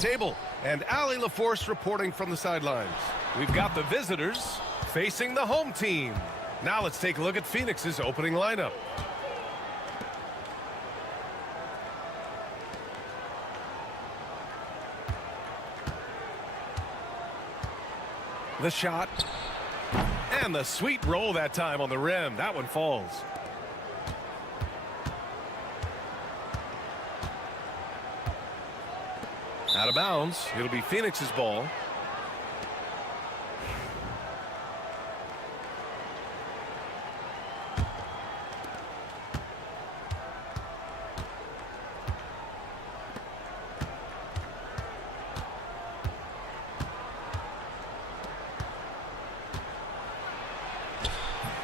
table. And Ali LaForce reporting from the sidelines. We've got the visitors facing the home team. Now let's take a look at Phoenix's opening lineup. The shot. And the sweet roll that time on the rim. That one falls. Out of bounds. It'll be Phoenix's ball.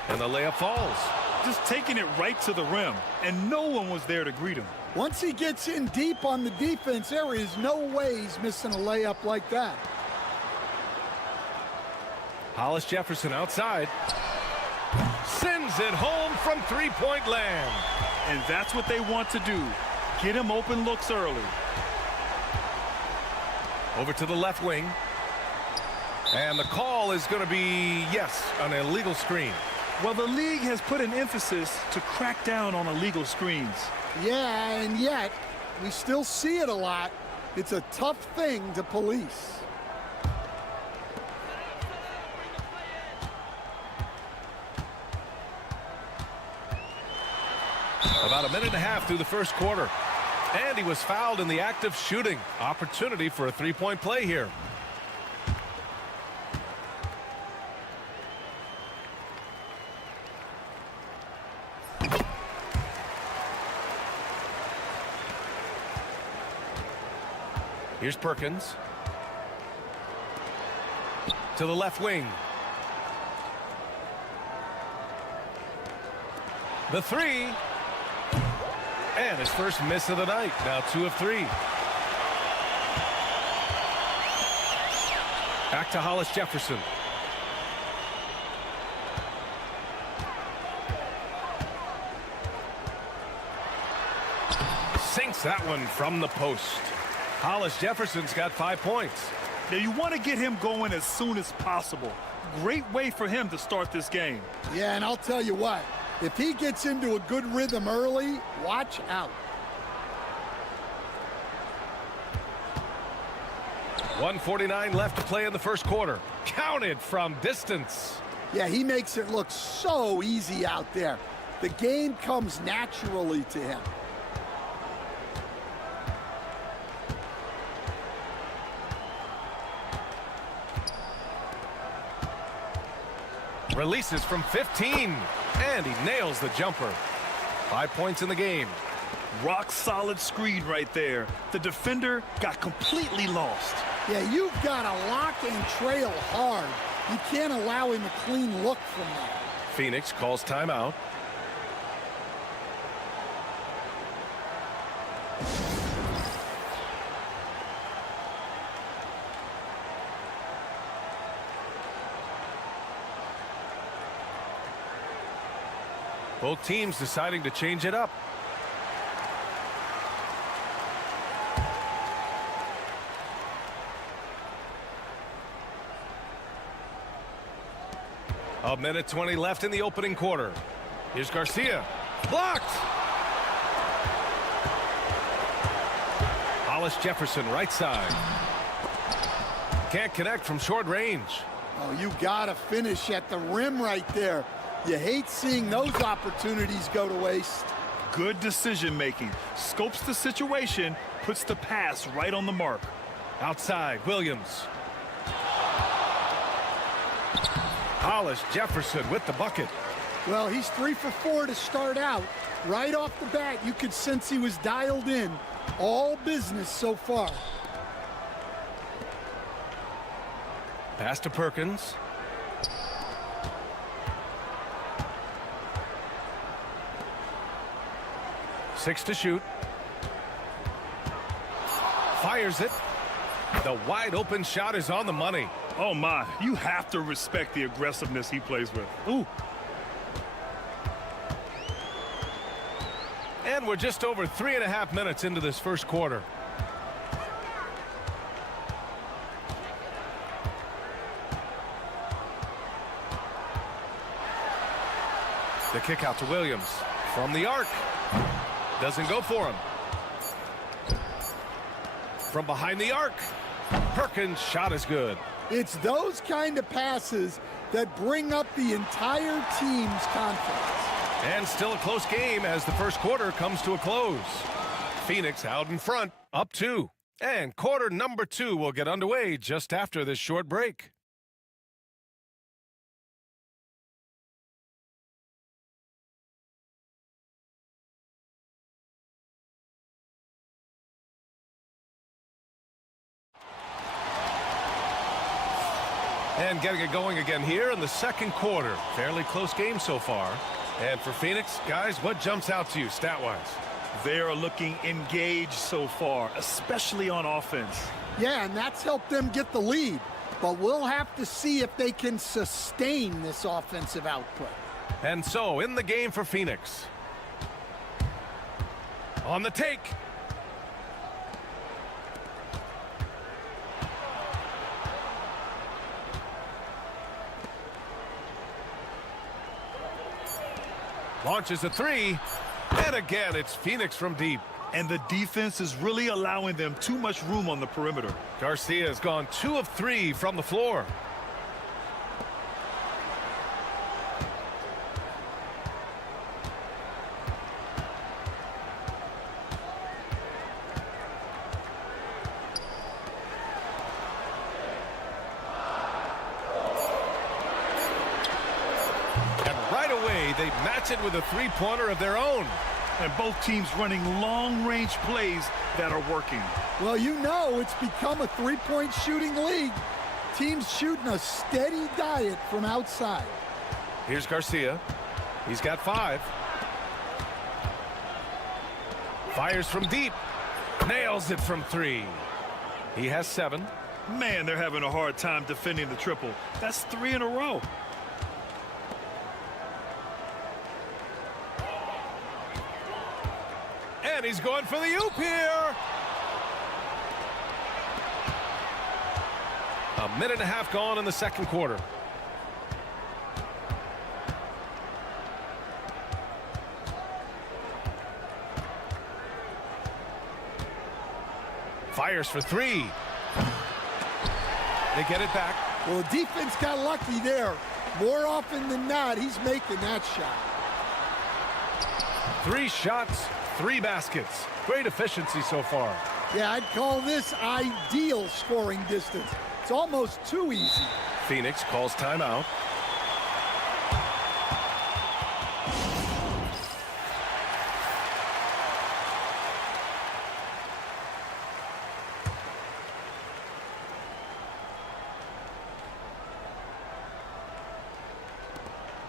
And the layup falls. Just taking it right to the rim, and no one was there to greet him. Once he gets in deep on the defense, there is no way he's missing a layup like that. Hollis Jefferson outside. Sends it home from three-point land. And that's what they want to do. Get him open looks early. Over to the left wing. And the call is going to be, yes, an illegal screen. Well, the league has put an emphasis to crack down on illegal screens. Yeah, and yet, we still see it a lot. It's a tough thing to police. About a minute and a half through the first quarter. And he was fouled in the act of shooting. Opportunity for a three-point play here. Here's Perkins. To the left wing. The three. And his first miss of the night. Now 2 of 3. Back to Hollis Jefferson. Sinks that one from the post. Hollis Jefferson's got 5 points. Now you want to get him going as soon as possible. Great way for him to start this game. Yeah, and I'll tell you what. If he gets into a good rhythm early, watch out. 1:49 left to play in the first quarter. Counted from distance. Yeah, he makes it look so easy out there. The game comes naturally to him. Releases from 15. And he nails the jumper. 5 points in the game. Rock solid screen right there. The defender got completely lost. Yeah, you've got to lock and trail hard. You can't allow him a clean look from that. Phoenix calls timeout. Both teams deciding to change it up. A minute 20 left in the opening quarter. Here's Garcia. Blocked! Hollis Jefferson, right side. Can't connect from short range. Oh, you got to finish at the rim right there. You hate seeing those opportunities go to waste. Good decision making. Scopes the situation, puts the pass right on the mark. Outside, Williams. Hollis Jefferson with the bucket. Well, he's 3 for 4 to start out. Right off the bat, you could sense he was dialed in. All business so far. Pass to Perkins. Six to shoot. Fires it. The wide open shot is on the money. Oh my, you have to respect the aggressiveness he plays with. Ooh. And we're just over 3.5 minutes into this first quarter. The kick out to Williams. From the arc. Doesn't go for him. From behind the arc. Perkins' shot is good. It's those kind of passes that bring up the entire team's confidence. And still a close game as the first quarter comes to a close. Phoenix out in front, up 2. And quarter number 2 will get underway just after this short break. And getting it going again here in the second quarter. Fairly close game so far. And for Phoenix, guys, what jumps out to you stat-wise? They are looking engaged so far, especially on offense. Yeah, and that's helped them get the lead. But we'll have to see if they can sustain this offensive output. And so, in the game for Phoenix. On the take. Launches a 3. And again, it's Phoenix from deep. And the defense is really allowing them too much room on the perimeter. Garcia has gone 2 of 3 from the floor. And right away, they match it with a three-pointer of their own. And both teams running long-range plays that are working. Well, you know it's become a three-point shooting league. Teams shooting a steady diet from outside. Here's Garcia. He's got 5. Fires from deep. Nails it from 3. He has 7. Man, they're having a hard time defending the triple. That's 3 in a row. And he's going for the oop here. A minute and a half gone in the second quarter. Fires for 3. They get it back. Well, the defense got lucky there. More often than not, he's making that shot. 3 shots, 3 baskets. Great efficiency so far. Yeah, I'd call this ideal scoring distance. It's almost too easy. Phoenix calls timeout.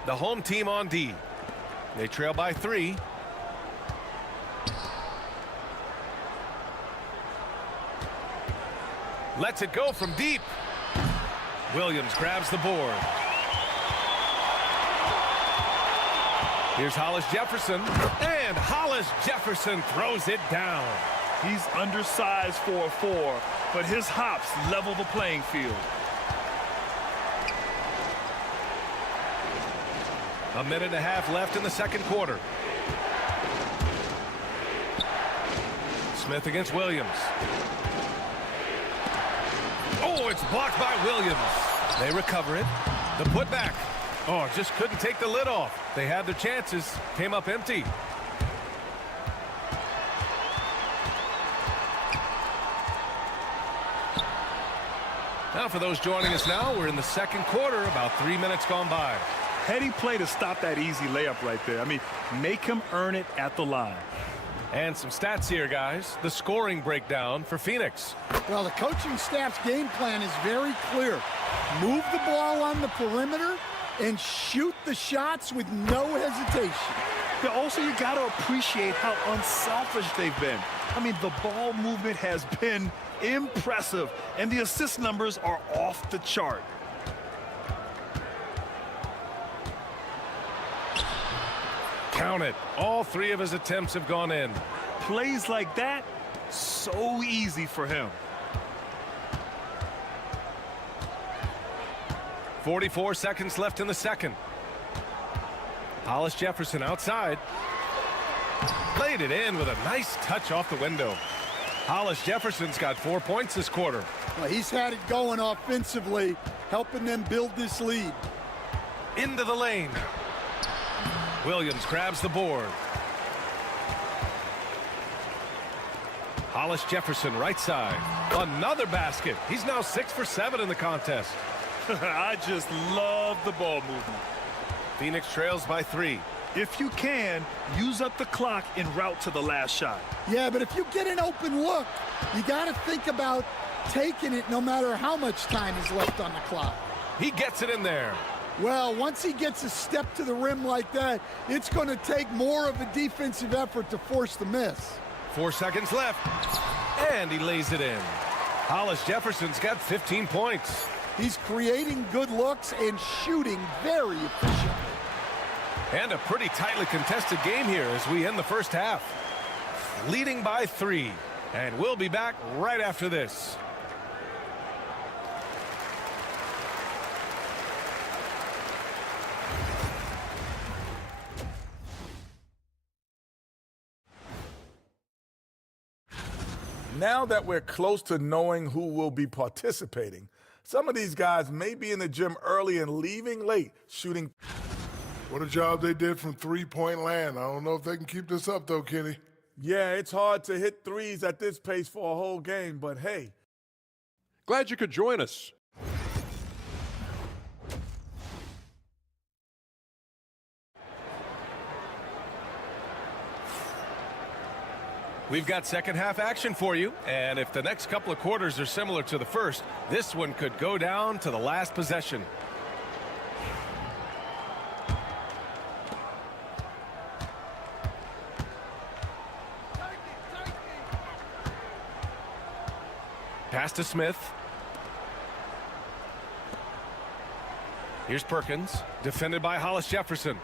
The home team on D. They trail by 3. Lets it go from deep. Williams grabs the board. Here's Hollis Jefferson. And Hollis Jefferson throws it down. He's undersized for a 4, but his hops level the playing field. A minute and a half left in the second quarter. Smith against Williams. Oh, it's blocked by Williams. They recover it. The putback. Oh, just couldn't take the lid off. They had their chances. Came up empty. Now for those joining us now, we're in the second quarter, about 3 minutes gone by. Heady play to stop that easy layup right there. I mean, make him earn it at the line. And some stats here, guys. The scoring breakdown for Phoenix. Well, the coaching staff's game plan is very clear. Move the ball on the perimeter and shoot the shots with no hesitation. But also, you got to appreciate how unselfish they've been. I mean, the ball movement has been impressive, and the assist numbers are off the chart. Count it. All 3 of his attempts have gone in. Plays like that, so easy for him. 44 seconds left in the second. Hollis Jefferson outside. Laid it in with a nice touch off the window. Hollis Jefferson's got 4 points this quarter. Well, he's had it going offensively, helping them build this lead. Into the lane. Williams grabs the board. Hollis Jefferson right side. Another basket. He's now 6 for 7 in the contest. I just love the ball movement. Phoenix trails by 3. If you can, use up the clock en route to the last shot. Yeah, but if you get an open look, you got to think about taking it no matter how much time is left on the clock. He gets it in there. Well, once he gets a step to the rim like that, it's going to take more of a defensive effort to force the miss. 4 seconds left. And he lays it in. Hollis Jefferson's got 15 points. He's creating good looks and shooting very efficiently. And a pretty tightly contested game here as we end the first half. Leading by 3. And we'll be back right after this. Now that we're close to knowing who will be participating, some of these guys may be in the gym early and leaving late, shooting. What a job they did from three-point land. I don't know if they can keep this up, though, Kenny. Yeah, it's hard to hit threes at this pace for a whole game, but hey. Glad you could join us. We've got second half action for you, and if the next couple of quarters are similar to the first, this one could go down to the last possession. Pass to Smith. Here's Perkins, defended by Hollis Jefferson.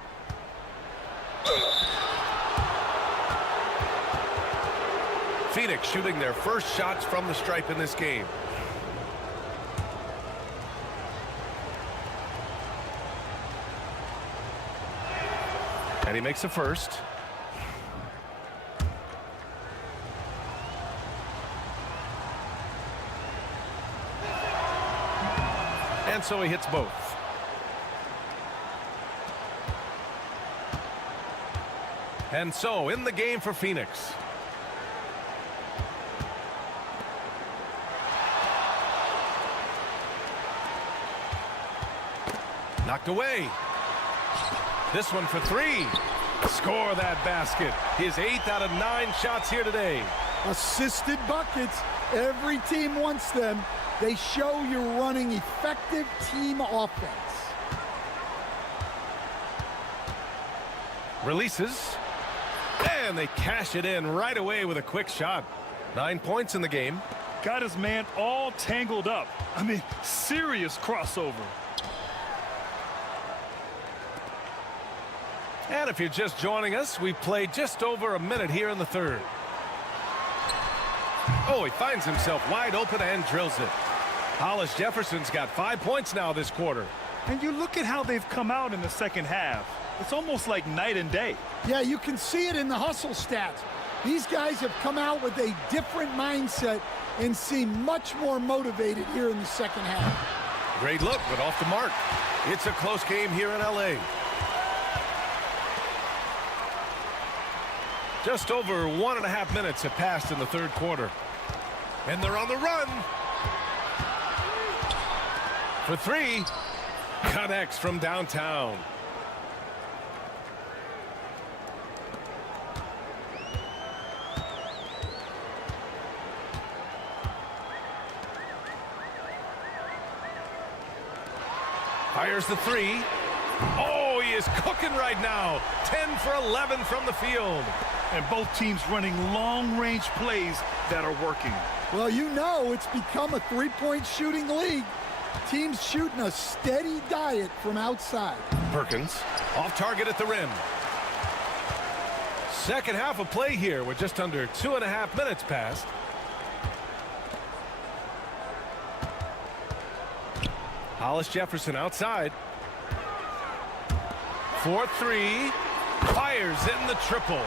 Phoenix shooting their first shots from the stripe in this game. And he makes a first. And so he hits both. And so in the game for Phoenix. Knocked away. This one for 3. Score that basket. His 8th out of 9 shots here today. Assisted buckets. Every team wants them. They show you're running effective team offense. Releases. And they cash it in right away with a quick shot. 9 points in the game. Got his man all tangled up. I mean, serious crossover. And if you're just joining us, we played just over a minute here in the third. Oh, he finds himself wide open and drills it. Hollis Jefferson's got 5 points now this quarter. And you look at how they've come out in the second half. It's almost like night and day. Yeah, you can see it in the hustle stats. These guys have come out with a different mindset and seem much more motivated here in the second half. Great look, but off the mark. It's a close game here in LA. Just over 1.5 minutes have passed in the third quarter. And they're on the run. For 3. Connects from downtown. Fires the 3. Oh, he is cooking right now. 10 for 11 from the field. And both teams running long-range plays that are working. Well, you know it's become a three-point shooting league. Teams shooting a steady diet from outside. Perkins off target at the rim. Second half of play here with just under 2.5 minutes passed. Hollis Jefferson outside. 4-3. Fires in the triple.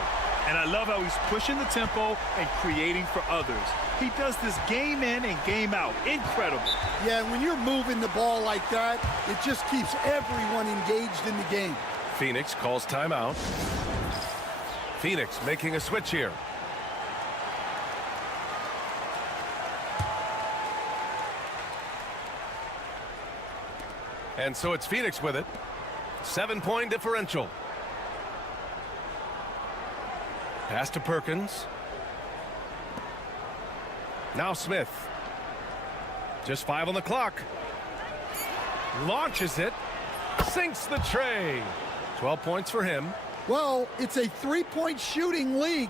And I love how he's pushing the tempo and creating for others. He does this game in and game out. Incredible. Yeah, when you're moving the ball like that, it just keeps everyone engaged in the game. Phoenix calls timeout. Phoenix making a switch here. And so it's Phoenix with it. 7-point differential. Pass to Perkins. Now Smith. Just 5 on the clock. Launches it. Sinks the tray. 12 points for him. Well, it's a three-point shooting league.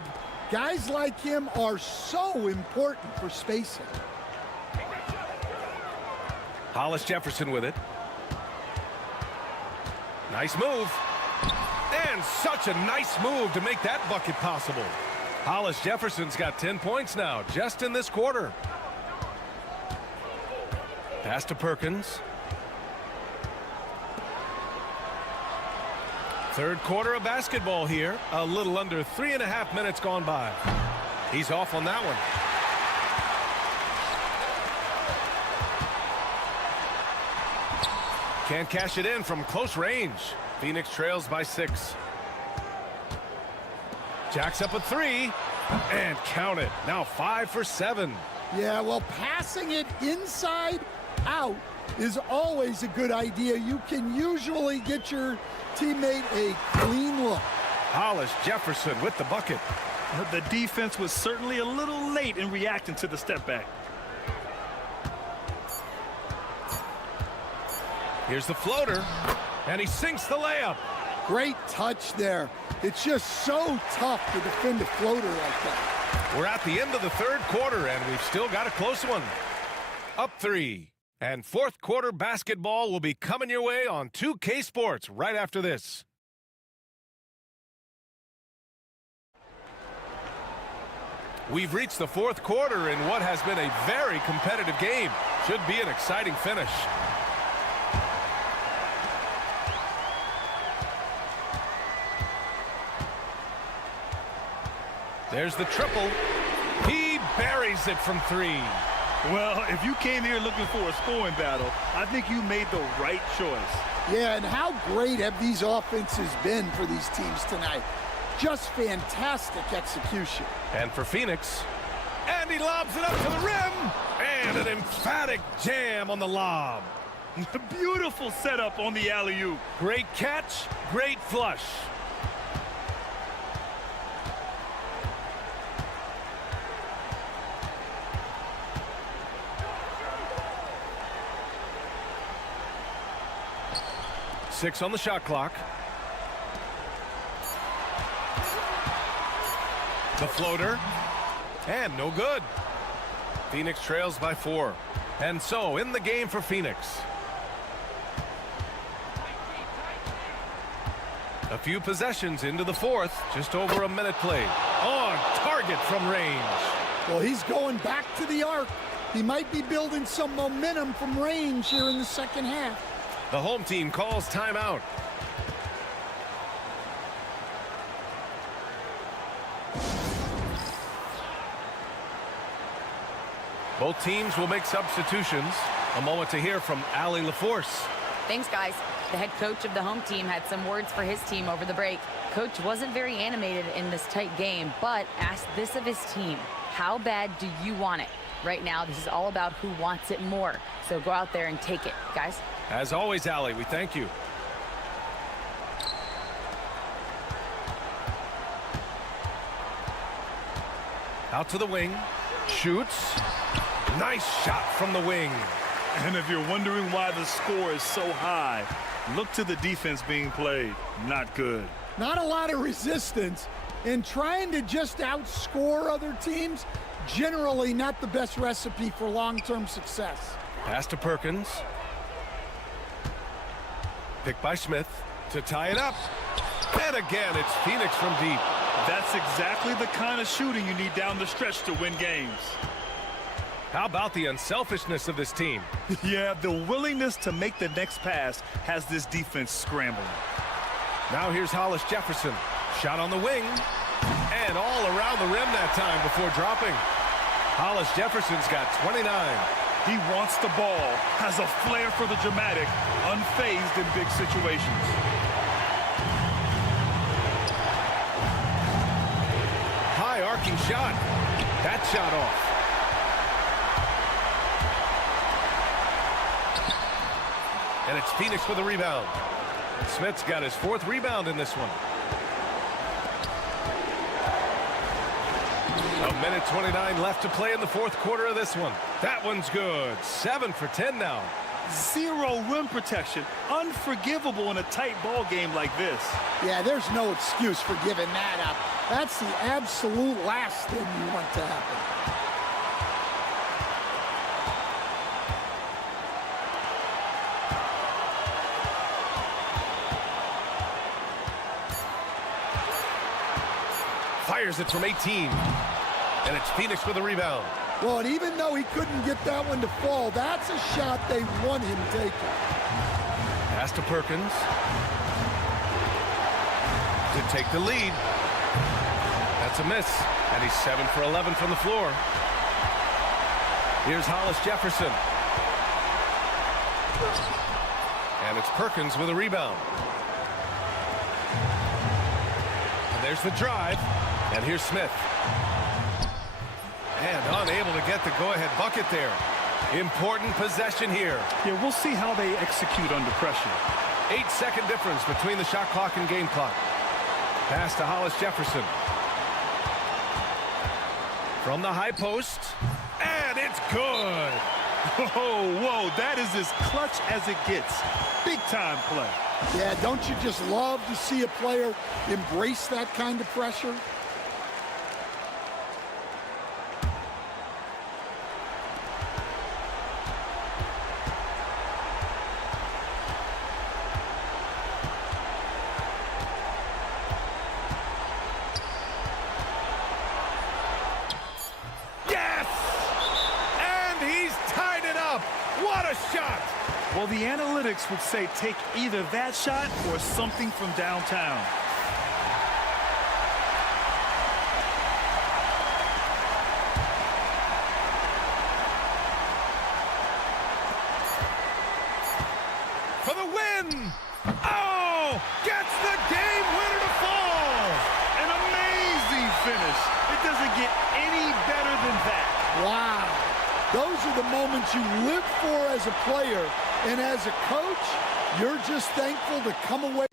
Guys like him are so important for spacing. Hollis Jefferson with it. Nice move. And such a nice move to make that bucket possible. Hollis Jefferson's got 10 points now, just in this quarter. Pass to Perkins. Third quarter of basketball here. A little under 3.5 minutes gone by. He's off on that one. Can't cash it in from close range. Phoenix trails by 6. Jacks up a 3 and count it. Now 5 for 7. Yeah, well, passing it inside out is always a good idea. You can usually get your teammate a clean look. Hollis Jefferson with the bucket. The defense was certainly a little late in reacting to the step back. Here's the floater, and he sinks the layup. Great touch there. It's just so tough to defend a floater like that. We're at the end of the third quarter, and we've still got a close one. Up 3. And fourth quarter basketball will be coming your way on 2K Sports right after this. We've reached the fourth quarter in what has been a very competitive game. Should be an exciting finish. There's the triple. He buries it from 3. Well, if you came here looking for a scoring battle, I think you made the right choice. Yeah, and how great have these offenses been for these teams tonight? Just fantastic execution. And for Phoenix, and he lobs it up to the rim, and an emphatic jam on the lob. Beautiful setup on the alley-oop. Great catch, great flush. Six on the shot clock. The floater. And no good. Phoenix trails by 4. And so in the game for Phoenix. A few possessions into the fourth. Just over a minute played. On target from range. Well, he's going back to the arc. He might be building some momentum from range here in the second half. The home team calls timeout. Both teams will make substitutions. A moment to hear from Allie LaForce. Thanks, guys. The head coach of the home team had some words for his team over the break. Coach wasn't very animated in this tight game, but asked this of his team. How bad do you want it? Right now, this is all about who wants it more. So go out there and take it, guys. As always, Allie, we thank you. Out to the wing. Shoots. Nice shot from the wing. And if you're wondering why the score is so high, look to the defense being played. Not good. Not a lot of resistance. And trying to just outscore other teams, generally not the best recipe for long-term success. Pass to Perkins. Picked by Smith to tie it up. And again, it's Phoenix from deep. That's exactly the kind of shooting you need down the stretch to win games. How about the unselfishness of this team? Yeah, the willingness to make the next pass has this defense scrambling. Now here's Hollis Jefferson. Shot on the wing. And all around the rim that time before dropping. Hollis Jefferson's got 29. He wants the ball, has a flair for the dramatic, unfazed in big situations. High arcing shot. That shot off. And it's Phoenix with a rebound. Smith's got his 4th rebound in this one. A minute 29 left to play in the 4th quarter of this one. That one's good. 7 for 10 now. Zero rim protection. Unforgivable in a tight ball game like this. Yeah, there's no excuse for giving that up. That's the absolute last thing you want to happen. Fires it from 18. And it's Phoenix with a rebound. Well, and even though he couldn't get that one to fall, that's a shot they want him taking. Pass to Perkins. To take the lead. That's a miss. And he's 7 for 11 from the floor. Here's Hollis Jefferson. And it's Perkins with a rebound. And there's the drive. And here's Smith. And unable to get the go-ahead bucket there. Important possession here. Yeah, we'll see how they execute under pressure. 8-second difference between the shot clock and game clock. Pass to Hollis Jefferson. From the high post. And it's good. Whoa, that is as clutch as it gets. Big time play. Yeah, don't you just love to see a player embrace that kind of pressure? Well, the analytics would say take either that shot or something from downtown. For the win! Oh! Gets the game winner to fall! An amazing finish. It doesn't get any better than that. Wow. Those are the moments you live for as a player. And as a coach, you're just thankful to come away.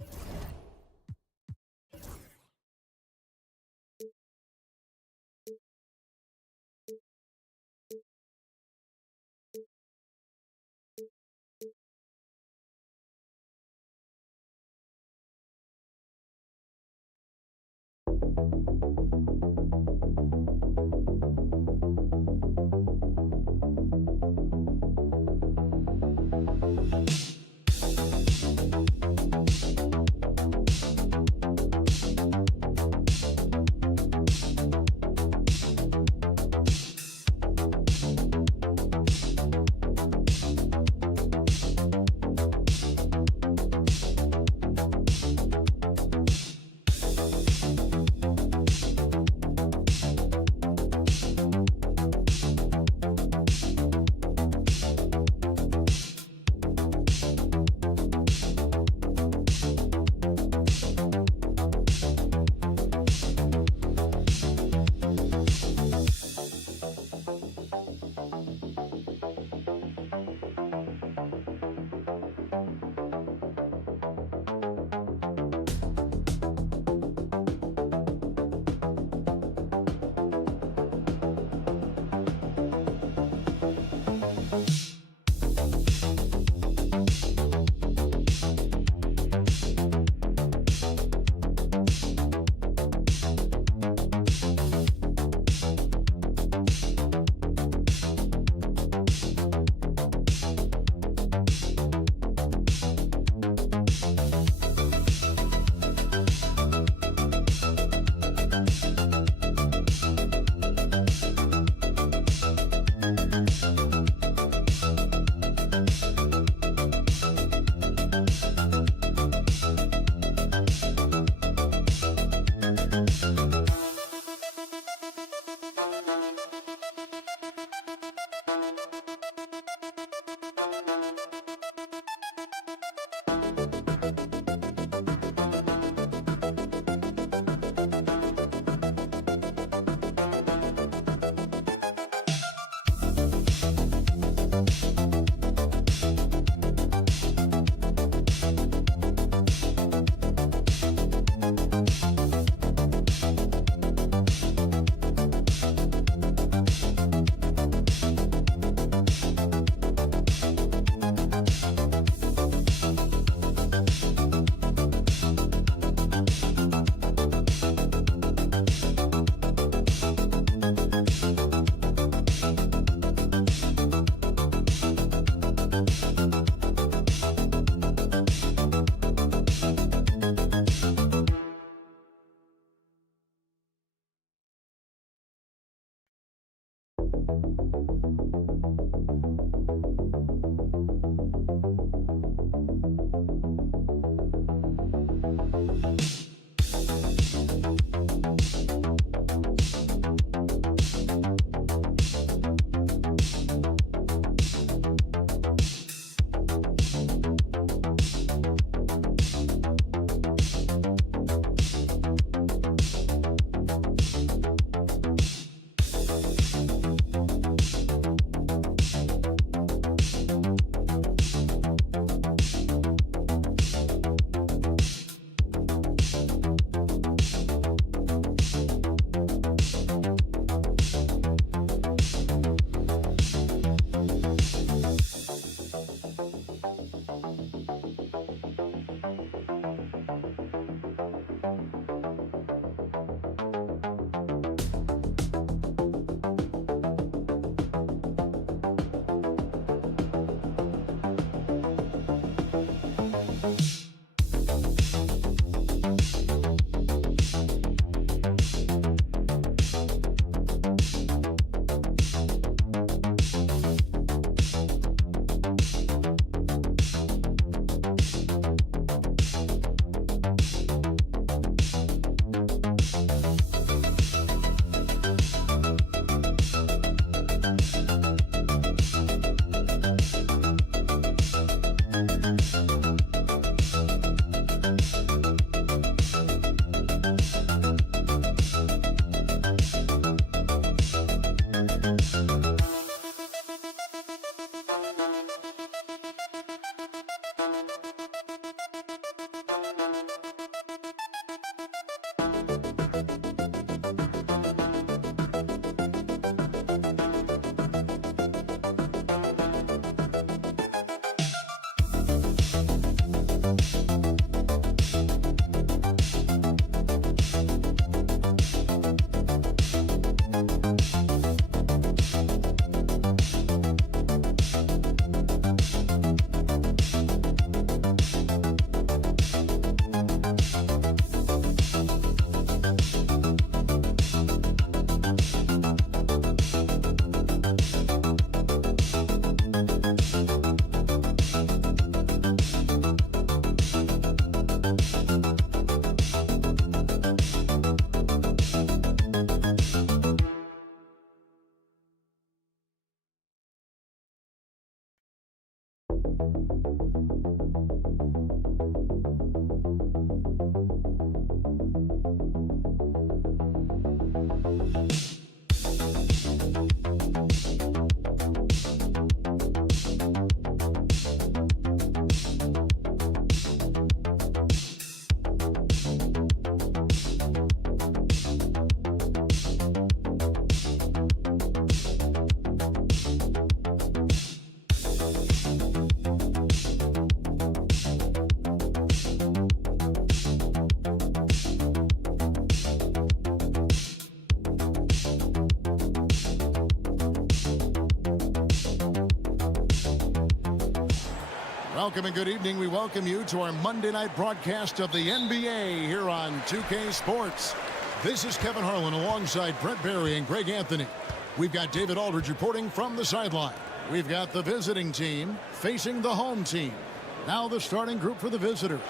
Welcome and good evening. We welcome you to our Monday night broadcast of the NBA here on 2K Sports. This is Kevin Harlan alongside Brett Barry and Greg Anthony. We've got David Aldridge reporting from the sideline. We've got the visiting team facing the home team. Now the starting group for the visitors.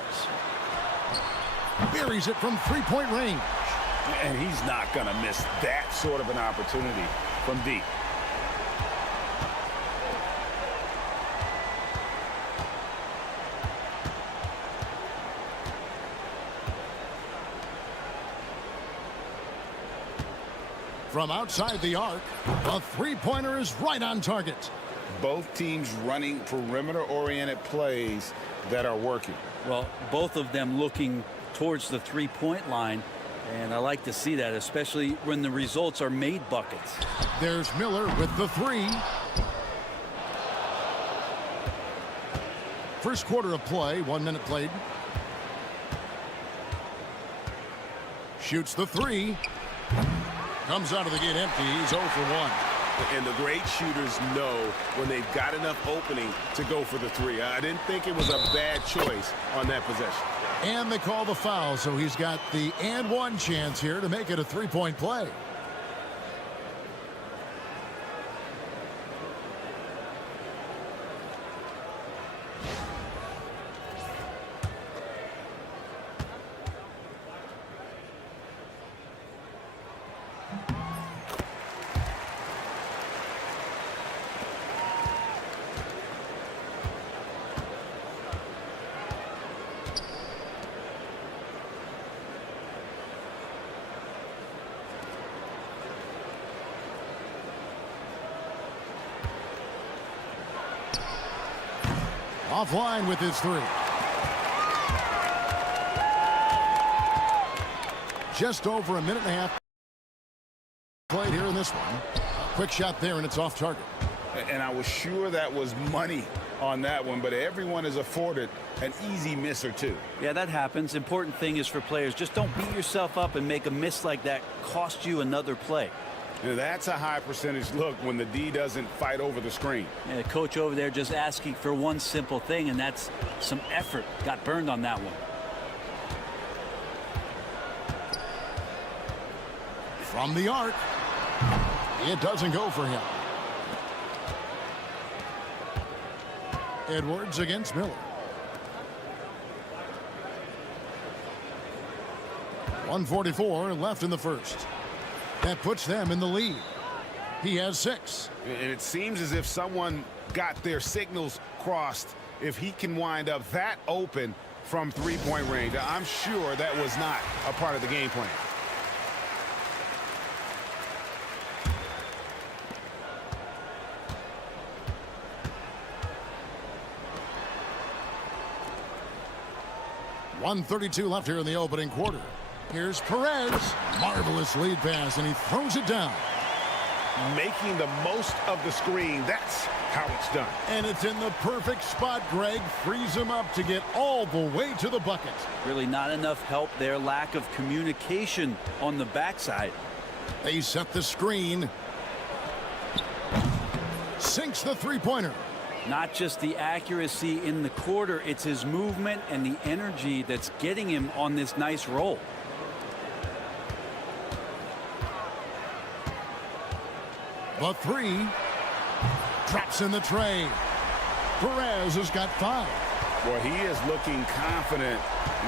Buries it from three-point range. And he's not going to miss that sort of an opportunity from deep. From outside the arc, a three-pointer is right on target. Both teams running perimeter-oriented plays that are working. Well, both of them looking towards the three-point line, and I like to see that, especially when the results are made buckets. There's Miller with the three. First quarter of play, 1 minute played. Shoots the three. Comes out of the gate empty. He's 0 for 1. And the great shooters know when they've got enough opening to go for the three. I didn't think it was a bad choice on that possession. And they call the foul, so he's got the and one chance here to make it a three-point play. Offline with his three. Just over a minute and a half played here in this one. Quick shot there, and it's off target. And I was sure that was money on that one, but everyone is afforded an easy miss or two. Yeah, that happens. Important thing is for players, just don't beat yourself up and make a miss like that cost you another play. Now, that's a high percentage look when the D doesn't fight over the screen. Yeah, the coach over there just asking for one simple thing, and that's some effort. Got burned on that one. From the arc. It doesn't go for him. Edwards against Miller. 1:44 left in the first. That puts them in the lead. He has 6. And it seems as if someone got their signals crossed. If he can wind up that open from three-point range, I'm sure that was not a part of the game plan. .132 left here in the opening quarter. Here's Perez. Marvelous lead pass, and he throws it down. Making the most of the screen. That's how it's done. And it's in the perfect spot. Greg frees him up to get all the way to the bucket. Really not enough help there. Lack of communication on the backside. They set the screen. Sinks the three-pointer. Not just the accuracy in the quarter, it's his movement and the energy that's getting him on this nice roll. The three drops in the tray. Perez has got 5. Well, he is looking confident.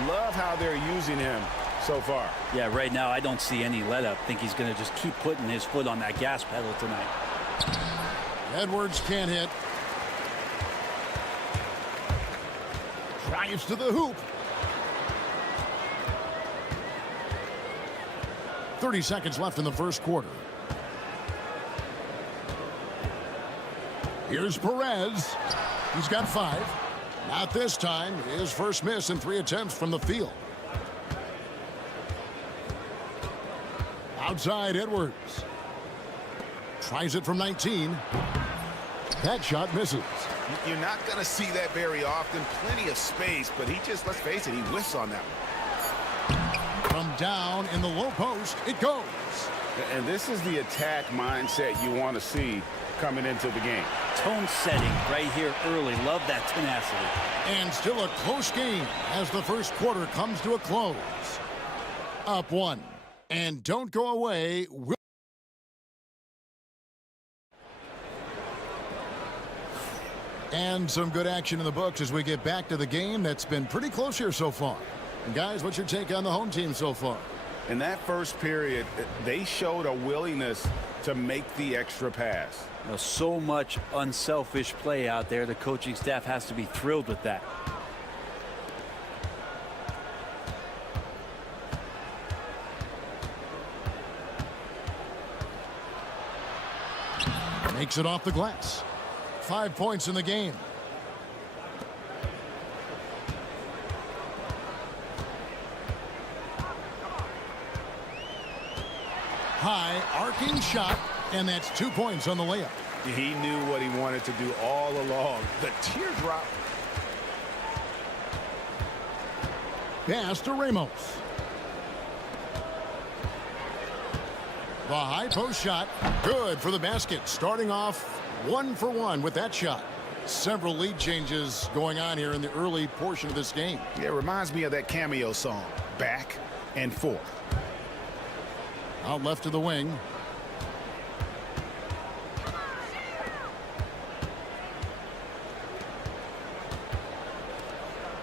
Love how they're using him so far. Yeah, right now I don't see any let up. Think he's going to just keep putting his foot on that gas pedal tonight. Edwards can't hit. Drives to the hoop. 30 seconds left in the first quarter. Here's Perez. He's got 5. Not this time. His first miss in 3 attempts from the field. Outside Edwards. Tries it from 19. That shot misses. You're not going to see that very often. Plenty of space, but he just, let's face it, he whiffs on that one. From down in the low post, it goes. And this is the attack mindset you want to see coming into the game. Tone setting right here early. Love that tenacity. And still a close game as the first quarter comes to a close. Up 1. And don't go away. And some good action in the books as we get back to the game that's been pretty close here so far. And guys, what's your take on the home team so far? In that first period, they showed a willingness to make the extra pass. You know, so much unselfish play out there. The coaching staff has to be thrilled with that. Makes it off the glass. 5 points in the game. High arcing shot, and that's 2 points on the layup. He knew what he wanted to do all along. The teardrop. Pass to Ramos. The high post shot. Good for the basket. Starting off 1 for 1 with that shot. Several lead changes going on here in the early portion of this game. Yeah, it reminds me of that Cameo song, Back and Forth. Out left to the wing.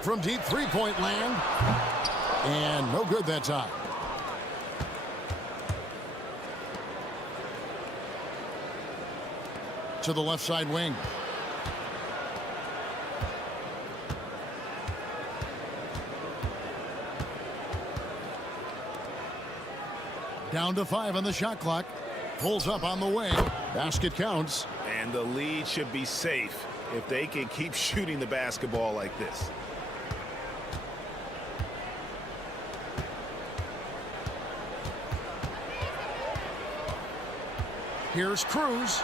From deep three-point land. And no good that time. To the left side wing. Down to 5 on the shot clock. Pulls up on the wing. Basket counts. And the lead should be safe if they can keep shooting the basketball like this. Here's Cruz.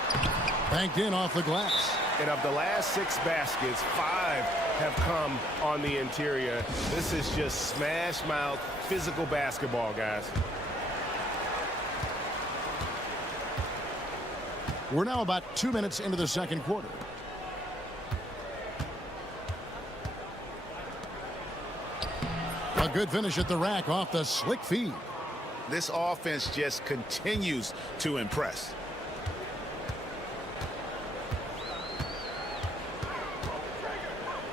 Banked in off the glass. And of the last 6 baskets, 5 have come on the interior. This is just smash mouth physical basketball, guys. We're now about 2 minutes into the second quarter. A good finish at the rack off the slick feed. This offense just continues to impress.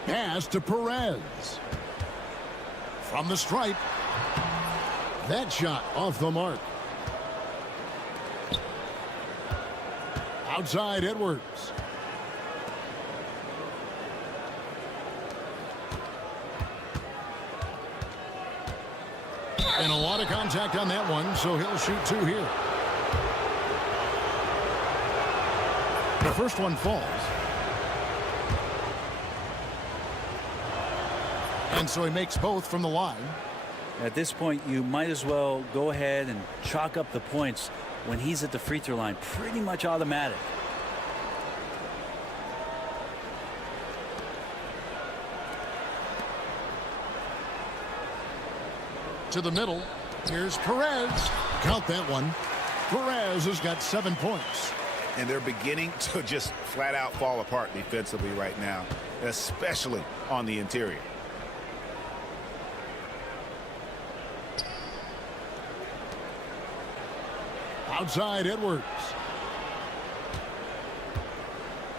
Pass to Perez. From the stripe. That shot off the mark. Outside Edwards. And a lot of contact on that one, so he'll shoot 2 here. The first one falls. And so he makes both from the line. At this point, you might as well go ahead and chalk up the points when he's at the free throw line. Pretty much automatic. To the middle. Here's Perez. Count that one. Perez has got 7 points. And they're beginning to just flat out fall apart defensively right now, especially on the interior. Outside Edwards.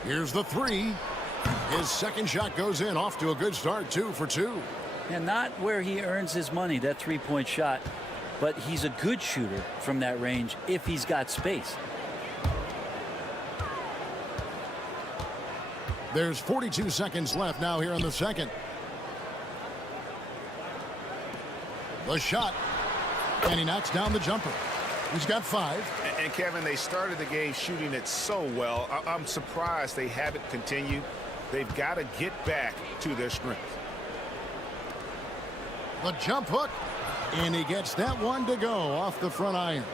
Here's the 3. His second shot goes in, off to a good start. 2 for 2. And not where he earns his money, that three-point shot, but he's a good shooter from that range if he's got space. There's 42 seconds left now here in the second. The shot. And he knocks down the jumper. He's got 5. And Kevin, they started the game shooting it so well. I'm surprised they haven't continued. They've got to get back to their strength. The jump hook. And he gets that one to go off the front iron.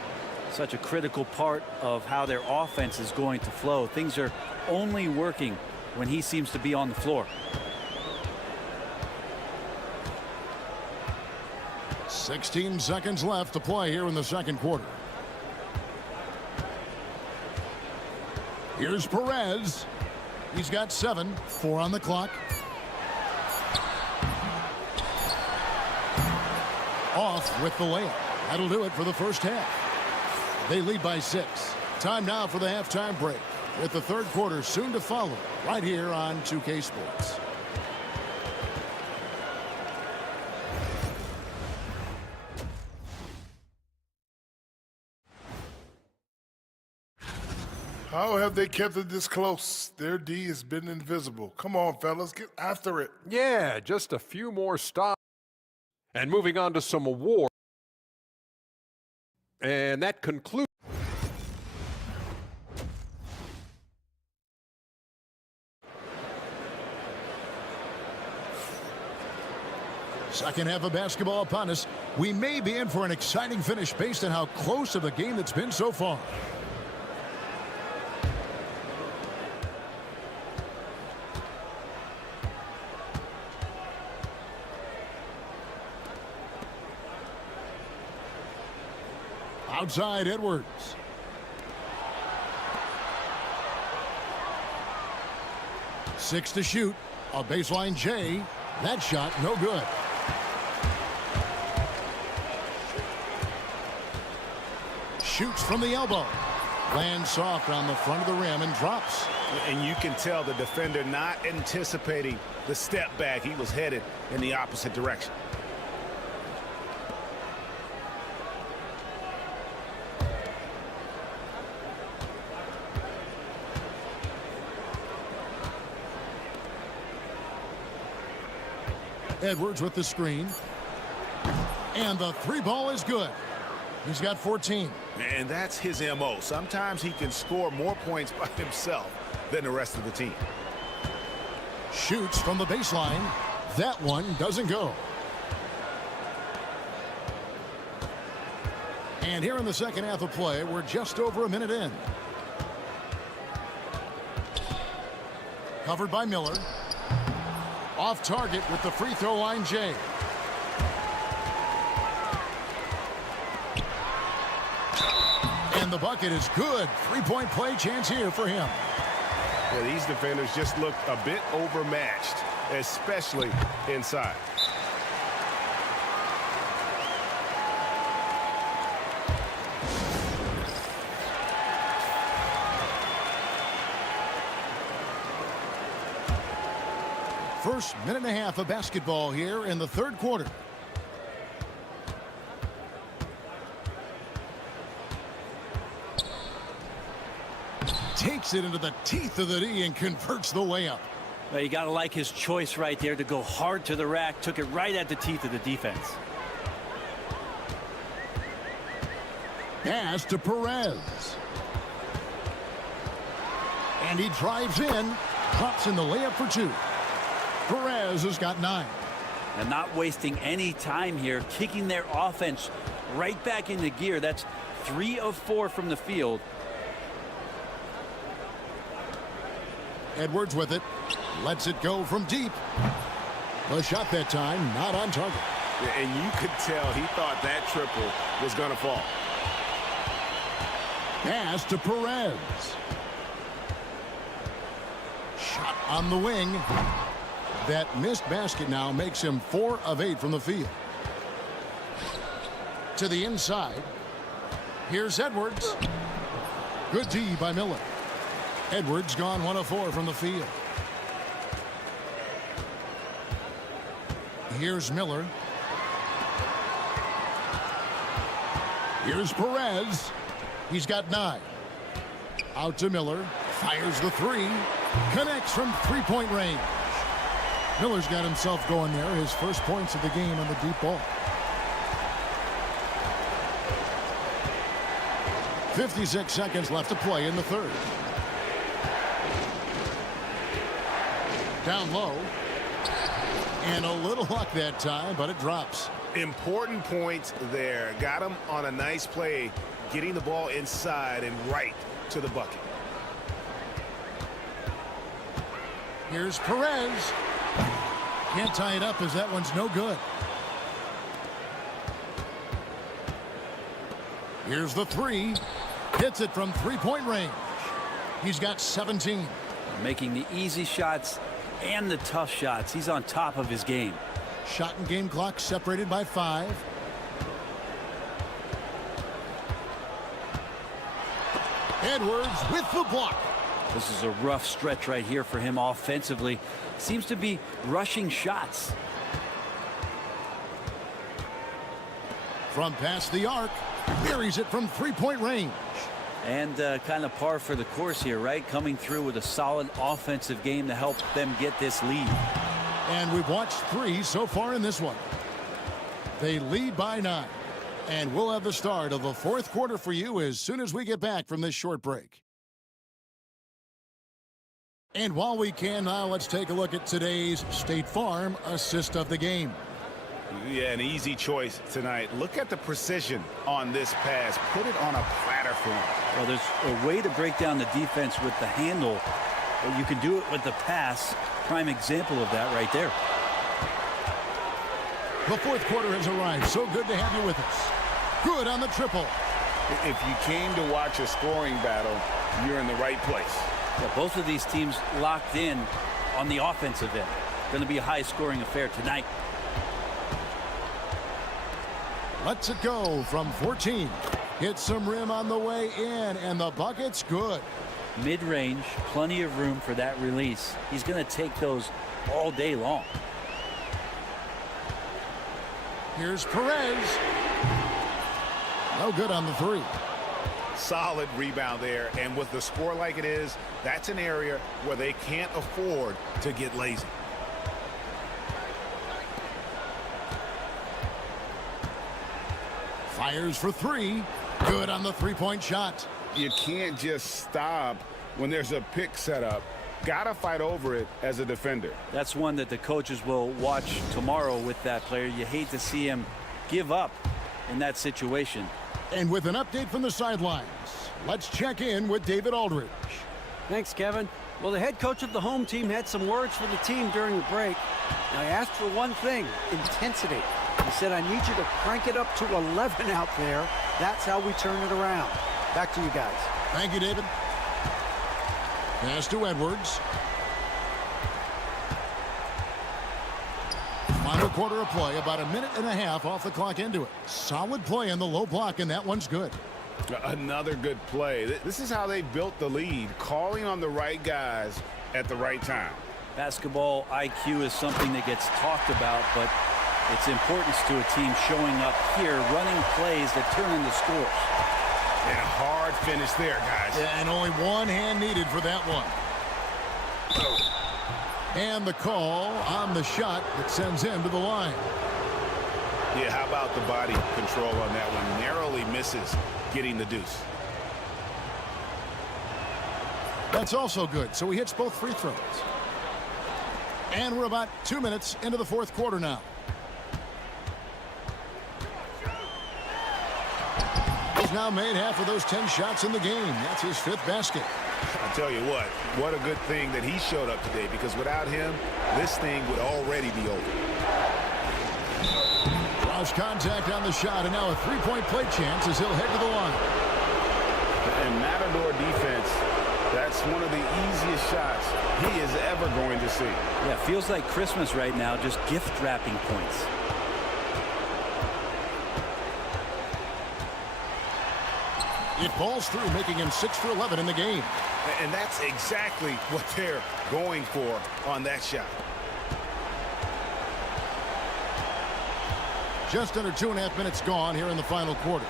Such a critical part of how their offense is going to flow. Things are only working when he seems to be on the floor. 16 seconds left to play here in the second quarter. Here's Perez. He's got 7. 4 on the clock. Off with the layup. That'll do it for the first half. They lead by 6. Time now for the halftime break, with the third quarter soon to follow right here on 2K Sports. How have they kept it this close? Their D has been invisible. Come on, fellas, get after it. Yeah, just a few more stops. And moving on to some awards. And that concludes. Second half of basketball upon us. We may be in for an exciting finish based on how close of a game it's been so far. Outside Edwards. 6 to shoot. A baseline J. That shot no good. Shoots from the elbow. Lands soft on the front of the rim and drops. And you can tell the defender not anticipating the step back. He was headed in the opposite direction. Edwards with the screen. And the 3 ball is good. He's got 14. And that's his MO. Sometimes he can score more points by himself than the rest of the team. Shoots from the baseline. That one doesn't go. And here in the second half of play, we're just over a minute in. Covered by Miller. Off target with the free throw line, Jay. And the bucket is good. 3-point play chance here for him. Yeah, these defenders just look a bit overmatched, especially inside. First minute and a half of basketball here in the third quarter. Takes it into the teeth of the D and converts the layup. Well, you got to like his choice right there to go hard to the rack. Took it right at the teeth of the defense. Pass to Perez. And he drives in. Drops in the layup for 2. Perez has got 9. And not wasting any time here. Kicking their offense right back into gear. That's 3 of 4 from the field. Edwards with it. Lets it go from deep. The shot that time not on target. Yeah, and you could tell he thought that triple was going to fall. Pass to Perez. Shot on the wing. That missed basket now makes him 4 of 8 from the field. To the inside. Here's Edwards. Good D by Miller. Edwards gone 1 of 4 from the field. Here's Miller. Here's Perez. He's got 9. Out to Miller. Fires the 3. Connects from 3-point range. Miller's got himself going there. His first points of the game on the deep ball. 56 seconds left to play in the third. Down low. And a little luck that time, but it drops. Important points there. Got him on a nice play, getting the ball inside and right to the bucket. Here's Perez. Can't tie it up as that one's no good. Here's the 3. Hits it from 3-point range. He's got 17. Making the easy shots and the tough shots. He's on top of his game. Shot and game clock separated by 5. Edwards with the block. This is a rough stretch right here for him offensively. Seems to be rushing shots. From past the arc. Buries it from 3-point range. And kind of par for the course here, right? Coming through with a solid offensive game to help them get this lead. And we've watched 3 so far in this one. They lead by 9. And we'll have the start of the fourth quarter for you as soon as we get back from this short break. And while we can now, let's take a look at today's State Farm assist of the game. Yeah, an easy choice tonight. Look at the precision on this pass. Put it on a platter for him. Well, there's a way to break down the defense with the handle. You can do it with the pass. Prime example of that right there. The fourth quarter has arrived. So good to have you with us. Good on the triple. If you came to watch a scoring battle, you're in the right place. Yeah, both of these teams locked in. on the offensive end. Going to be a high-scoring affair tonight. Lets it go from 14. Hits some rim on the way in, and the bucket's good. Mid-range, plenty of room for that release. He's going to take those all day long. Here's Perez. No good on the three. Solid rebound there, and with the score like it is, that's an area where they can't afford to get lazy. Fires for three. Good on the three-point shot. You can't just stop when there's a pick set up. Gotta fight over it as a defender. That's one that the coaches will watch tomorrow with that player. You hate to see him give up in that situation. And with an update from the sidelines, let's check in with David Aldridge. Thanks, Kevin. Well, the head coach of the home team had some words for the team during the break. I asked for one thing, intensity. He said, I need you to crank it up to 11 out there. That's how we turn it around. Back to you guys. Thank you, David. Pass to Edwards. Final quarter of play, about a minute and a half off the clock into it. Solid play in the low block, and that one's good. Another good play. This is how they built the lead, calling on the right guys at the right time. Basketball IQ is something that gets talked about, but its importance to a team showing up here, running plays that turn into scores. And a hard finish there, guys. Yeah, and only one hand needed for that one. And the call on the shot that sends him to the line. Yeah, how about the body control on that one? Narrowly misses getting the deuce. That's also good, so he hits both free throws. And we're about 2 minutes into the fourth quarter now. He's now made half of those 10 shots in the game. That's his fifth basket. I tell you what a good thing that he showed up today, because without him, this thing would already be over. Lost contact on the shot, and now a three-point play chance as he'll head to the line. And Matador defense, that's one of the easiest shots he is ever going to see. Yeah, feels like Christmas right now, just gift wrapping points. It falls through, making him 6 for 11 in the game. And that's exactly what they're going for on that shot. Just under 2.5 minutes gone here in the final quarter.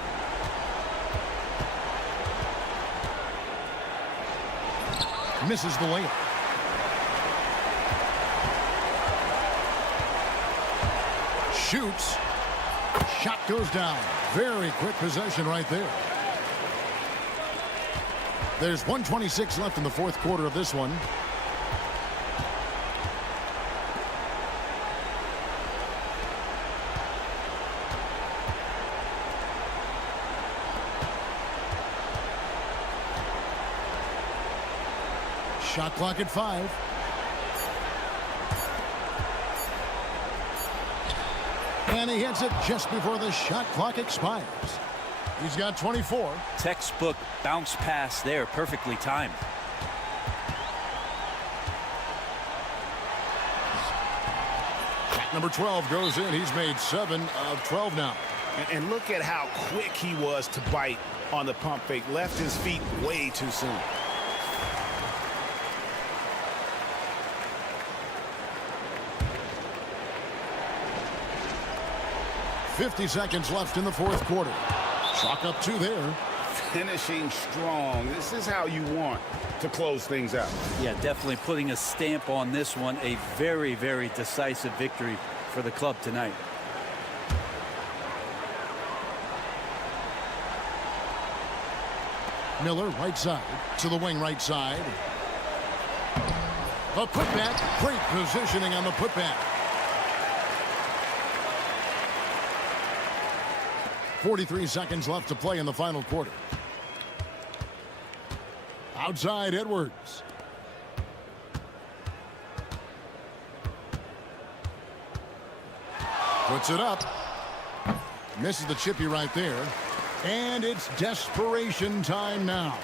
Misses the layup. Shoots. Shot goes down. Very quick possession right there. There's 1:26 left in the fourth quarter of this one. Shot clock at 5. And he hits it just before the shot clock expires. He's got 24. Textbook bounce pass there, perfectly timed. Shot number 12 goes in. He's made 7 of 12 now. And look at how quick he was to bite on the pump fake. Left his feet way too soon. .50 seconds left in the fourth quarter. Chalk up 2 there. Finishing strong. This is how you want to close things out. Yeah, definitely putting a stamp on this one. A very, very decisive victory for the club tonight. Miller right side to the wing right side. The putback. Great positioning on the putback. 43 seconds left to play in the final quarter. Outside Edwards. Puts it up. Misses the chippy right there. And it's desperation time now.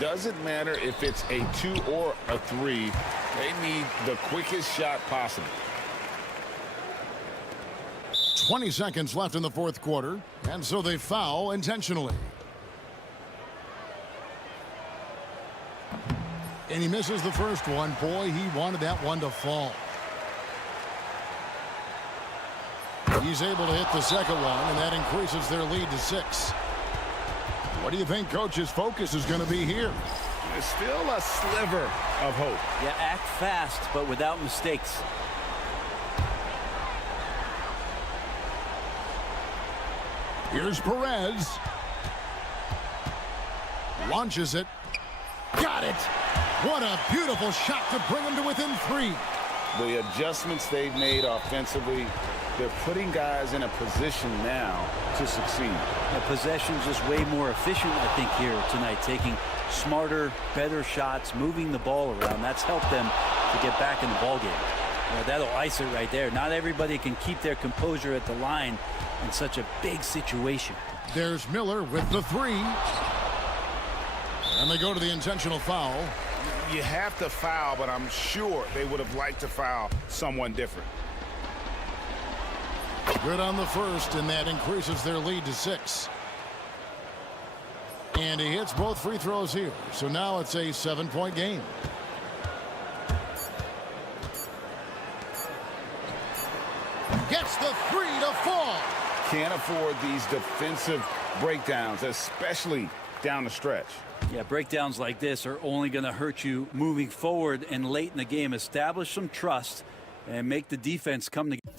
Doesn't matter if it's a 2 or a 3. They need the quickest shot possible. 20 seconds left in the fourth quarter, and so they foul intentionally. And he misses the first one. Boy, he wanted that one to fall. He's able to hit the second one, and that increases their lead to 6. What do you think Coach's focus is going to be here? There's still a sliver of hope. Yeah, act fast, but without mistakes. Here's Perez. Launches it. Got it. What a beautiful shot to bring him to within 3. The adjustments they've made offensively, they're putting guys in a position now to succeed. The possession's just way more efficient, I think, here tonight. Taking smarter, better shots, moving the ball around. That's helped them to get back in the ballgame. That'll ice it right there. Not everybody can keep their composure at the line in such a big situation. There's Miller with the 3. And they go to the intentional foul. You have to foul, but I'm sure they would have liked to foul someone different. Good on the first, and that increases their lead to 6. And he hits both free throws here. So now it's a 7-point game. Gets the 3 to fall. Can't afford these defensive breakdowns, especially down the stretch. Yeah, breakdowns like this are only going to hurt you moving forward and late in the game. Establish some trust and make the defense come together.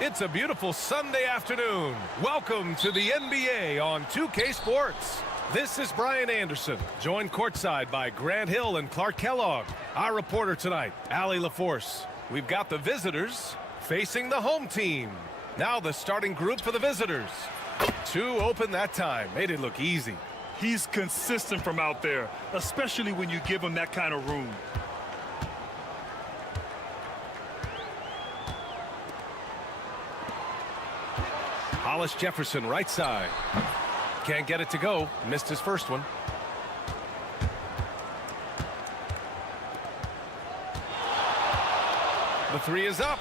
It's a beautiful Sunday afternoon. Welcome to the NBA on 2K Sports. This is Brian Anderson, joined courtside by Grant Hill and Clark Kellogg. Our reporter tonight, Allie LaForce. We've got the visitors facing the home team. Now the starting group for the visitors. 2 open that time. Made it look easy. He's consistent from out there, especially when you give him that kind of room. Hollis Jefferson, right side. Can't get it to go. Missed his first one. The 3 is up.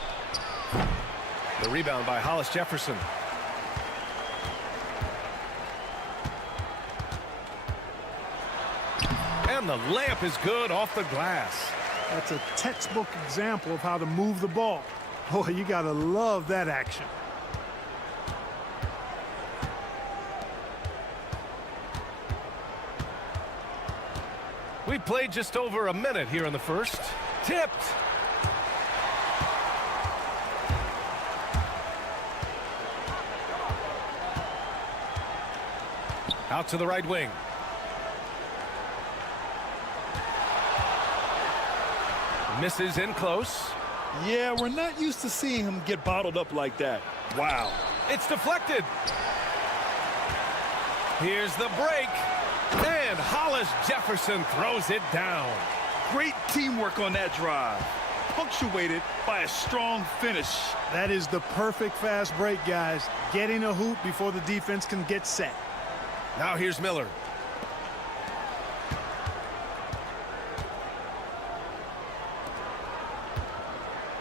The rebound by Hollis Jefferson. And the layup is good off the glass. That's a textbook example of how to move the ball. Boy, you gotta love that action. We played just over a minute here in the first. Tipped. Out to the right wing. Misses in close. Yeah, we're not used to seeing him get bottled up like that. Wow. It's deflected. Here's the break. And Hollis Jefferson throws it down. Great teamwork on that drive. Punctuated by a strong finish. That is the perfect fast break, guys. Getting a hoop before the defense can get set. Now here's Miller.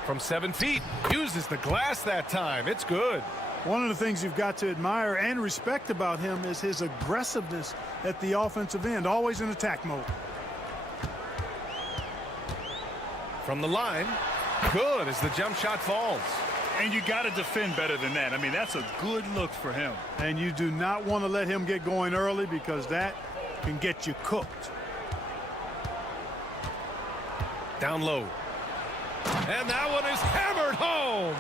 From 7 feet. Uses the glass that time. It's good. One of the things you've got to admire and respect about him is his aggressiveness at the offensive end, always in attack mode. From the line, good as the jump shot falls. And you got to defend better than that. I mean, that's a good look for him. And you do not want to let him get going early because that can get you cooked. Down low. And that one is hammered home.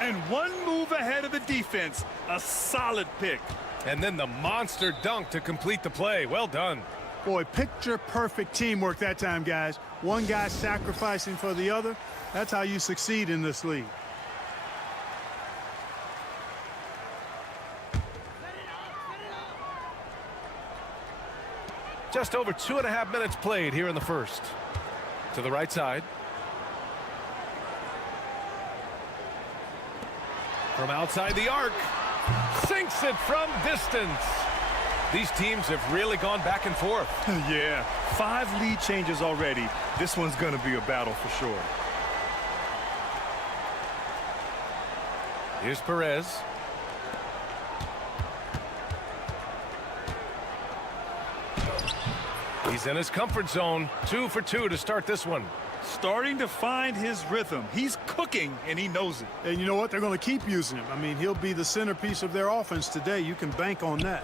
And one move ahead of the defense. A solid pick. And then the monster dunk to complete the play. Well done. Boy, picture perfect teamwork that time, guys. One guy sacrificing for the other. That's how you succeed in this league. Just over 2.5 minutes played here in the first. To the right side. From outside the arc. Sinks it from distance. These teams have really gone back and forth. Yeah, 5 lead changes already. This one's going to be a battle for sure. Here's Perez. He's in his comfort zone. 2 for 2 to start this one. Starting to find his rhythm. He's cooking, and he knows it. And you know what? They're going to keep using him. I mean, he'll be the centerpiece of their offense today. You can bank on that.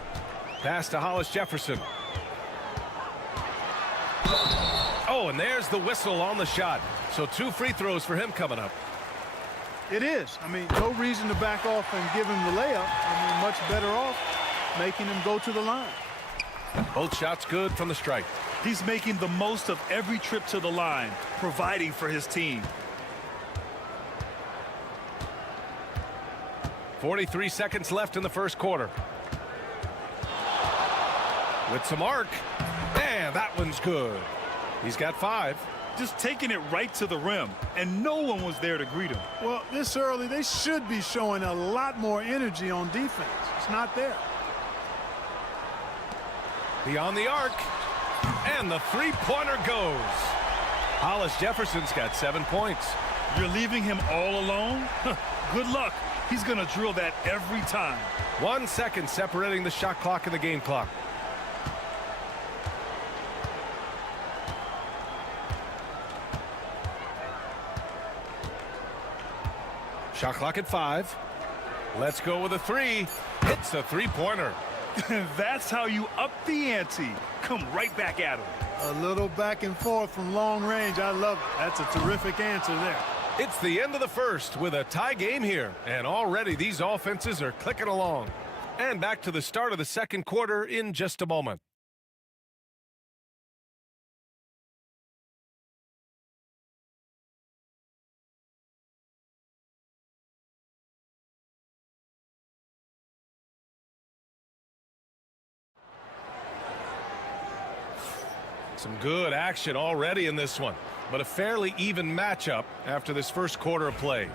Pass to Hollis Jefferson. Oh, and there's the whistle on the shot. So 2 free throws for him coming up. It is. I mean, no reason to back off and give him the layup. I mean, much better off making him go to the line. Both shots good from the stripe. He's making the most of every trip to the line, providing for his team. 43 seconds left in the first quarter. With some arc. And that one's good. He's got 5. Just taking it right to the rim, and no one was there to greet him. Well, this early, they should be showing a lot more energy on defense. It's not there. Beyond the arc. And the three-pointer goes. Hollis Jefferson's got 7 points. You're leaving him all alone? Good luck. He's going to drill that every time. 1 second separating the shot clock and the game clock. Shot clock at 5. Let's go with a 3. Hits a three-pointer. That's how you up the ante. Come right back at him. A little back and forth from long range. I love it. That's a terrific answer there. It's the end of the first with a tie game here. And already these offenses are clicking along. And back to the start of the second quarter in just a moment. Some good action already in this one, but a fairly even matchup after this first quarter of play.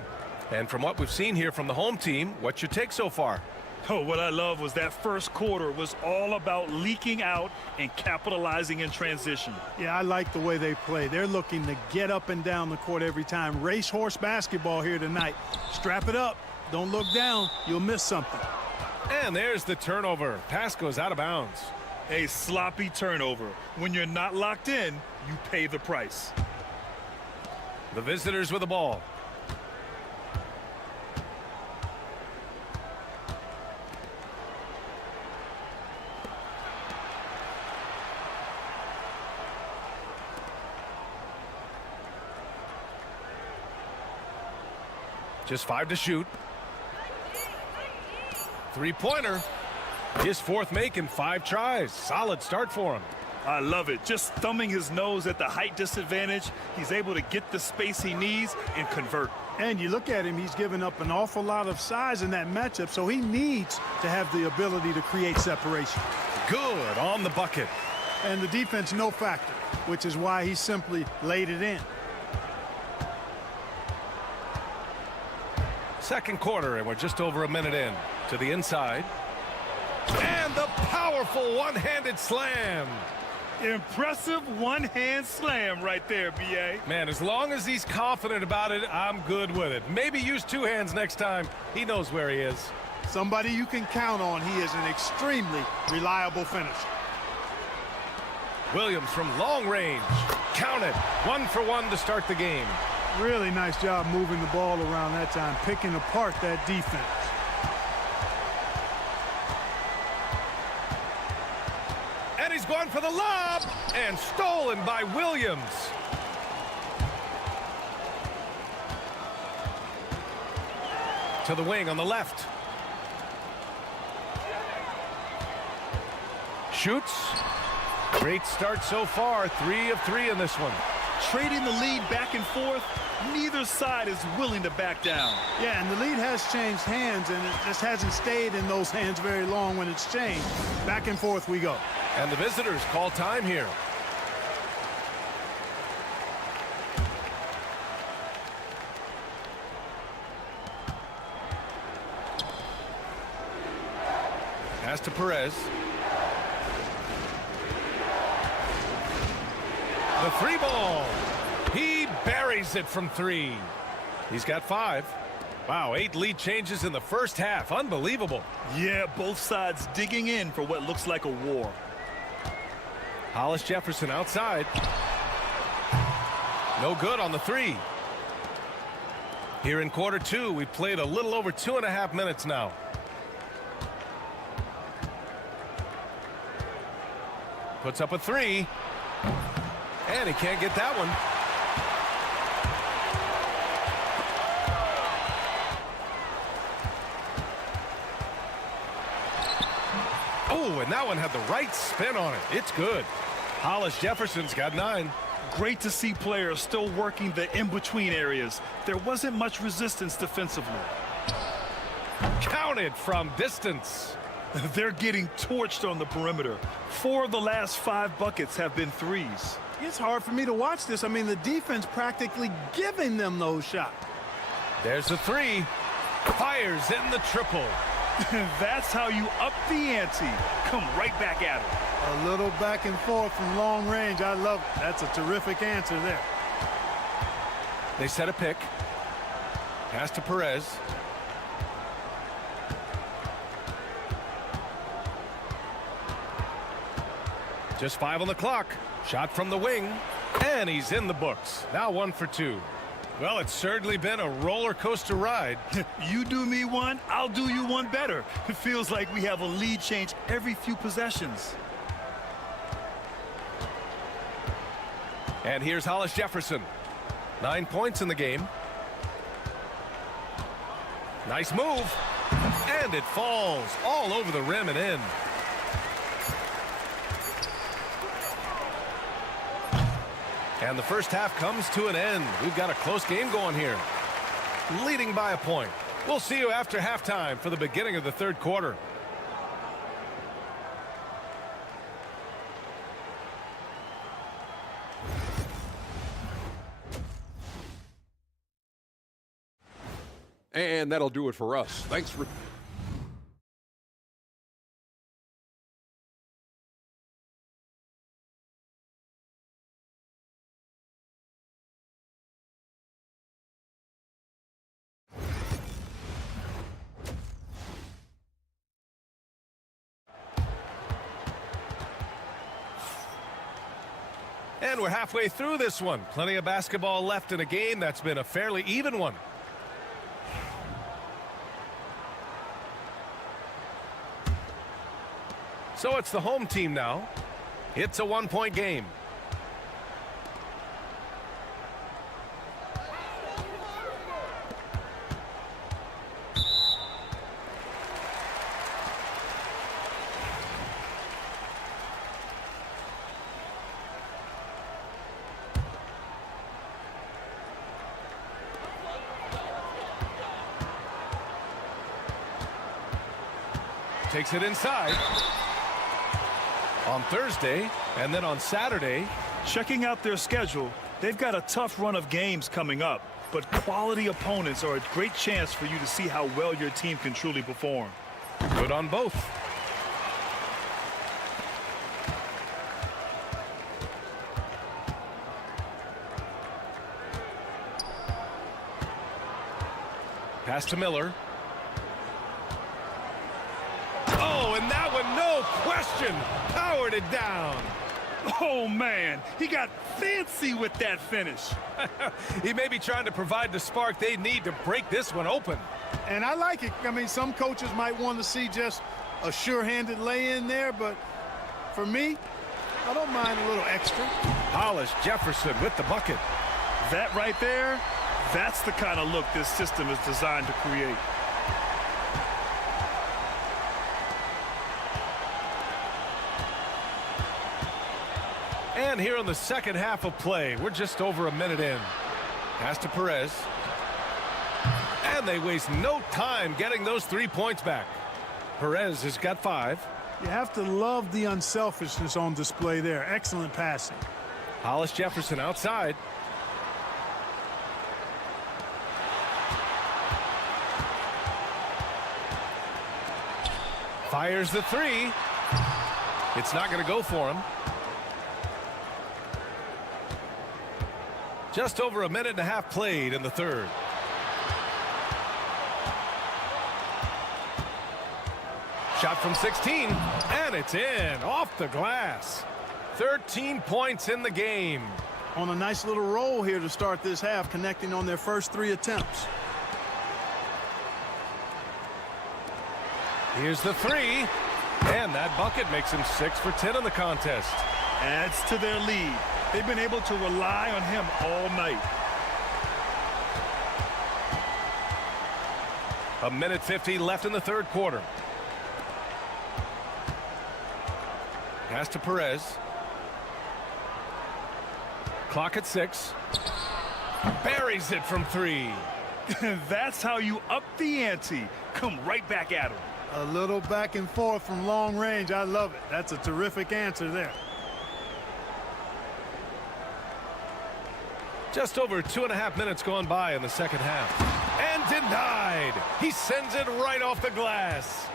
And from what we've seen here from the home team, what's your take so far? Oh, what I love was that first quarter was all about leaking out and capitalizing in transition. Yeah, I like the way they play. They're looking to get up and down the court every time. Racehorse basketball here tonight. Strap it up. Don't look down. You'll miss something. And there's the turnover. Pass goes out of bounds. A sloppy turnover. When you're not locked in, you pay the price. The visitors with the ball. Just 5 to shoot. Three-pointer. His 4th make in 5 tries. Solid start for him. I love it. Just thumbing his nose at the height disadvantage. He's able to get the space he needs and convert. And you look at him, he's given up an awful lot of size in that matchup, so he needs to have the ability to create separation. Good on the bucket. And the defense, no factor, which is why he simply laid it in. Second quarter, and we're just over a minute in. To the inside. And the powerful one-handed slam. Impressive one-hand slam right there, B.A. Man, as long as he's confident about it, I'm good with it. Maybe use 2 hands next time. He knows where he is. Somebody you can count on. He is an extremely reliable finisher. Williams from long range. Count it. 1 for 1 to start the game. Really nice job moving the ball around that time, picking apart that defense. And he's going for the lob, and stolen by Williams. To the wing on the left. Shoots. Great start so far. 3 of 3 in this one. Trading the lead back and forth, neither side is willing to back down. Yeah, and the lead has changed hands, and it just hasn't stayed in those hands very long when it's changed. Back and forth we go. And the visitors call time here. to Perez. The 3 ball. He buries it from 3. He's got 5. Wow, 8 lead changes in the first half. Unbelievable. Yeah, both sides digging in for what looks like a war. Hollis Jefferson outside. No good on the 3. Here in quarter 2, we played a little over 2.5 minutes now. Puts up a 3. And he can't get that one. Oh, and that one had the right spin on it. It's good. Hollis Jefferson's got 9. Great to see players still working the in-between areas. There wasn't much resistance defensively. Counted from distance. They're getting torched on the perimeter. 4 of the last 5 buckets have been 3s. It's hard for me to watch this. I mean, the defense practically giving them those shots. There's the 3. Fires in the triple. That's how you up the ante. Come right back at him. A little back and forth from long range. I love it. That's a terrific answer there. They set a pick. Pass to Perez. Just 5 on the clock. Shot from the wing. And he's in the books. Now 1 for 2. Well, it's certainly been a roller coaster ride. You do me one, I'll do you one better. It feels like we have a lead change every few possessions. And here's Hollis Jefferson. 9 points in the game. Nice move. And it falls all over the rim and in. And the first half comes to an end. We've got a close game going here. Leading by a point. We'll see you after halftime for the beginning of the third quarter. And that'll do it for us. Thanks for... And we're halfway through this one. Plenty of basketball left in a game that's been a fairly even one. So it's the home team now. It's a 1-point game. Takes it inside. On Thursday and then on Saturday. Checking out their schedule, they've got a tough run of games coming up, but quality opponents are a great chance for you to see how well your team can truly perform. Good on both. Pass to Miller. Oh, and that one, no question, powered it down. Oh, man, he got fancy with that finish. He may be trying to provide the spark they need to break this one open. And I like it. I mean, some coaches might want to see just a sure-handed lay-in there, but for me, I don't mind a little extra. Hollis Jefferson with the bucket. That right there, that's the kind of look this system is designed to create. And here in the second half of play, we're just over a minute in. Pass to Perez. And they waste no time getting those 3 points back. Perez has got 5. You have to love the unselfishness on display there. Excellent passing. Hollis Jefferson outside. Fires the three. It's not going to go for him. Just over a minute and a half played in the third. Shot from 16, and it's in, off the glass. 13 points in the game. On a nice little roll here to start this half, connecting on their first 3 attempts. Here's the three, and that bucket makes him 6 for 10 in the contest. Adds to their lead. They've been able to rely on him all night. A minute 50 left in the third quarter. Pass to Perez. Clock at 6. Buries it from 3. That's how you up the ante. Come right back at him. A little back and forth from long range. I love it. That's a terrific answer there. Just over 2.5 minutes gone by in the second half. And denied. He sends it right off the glass.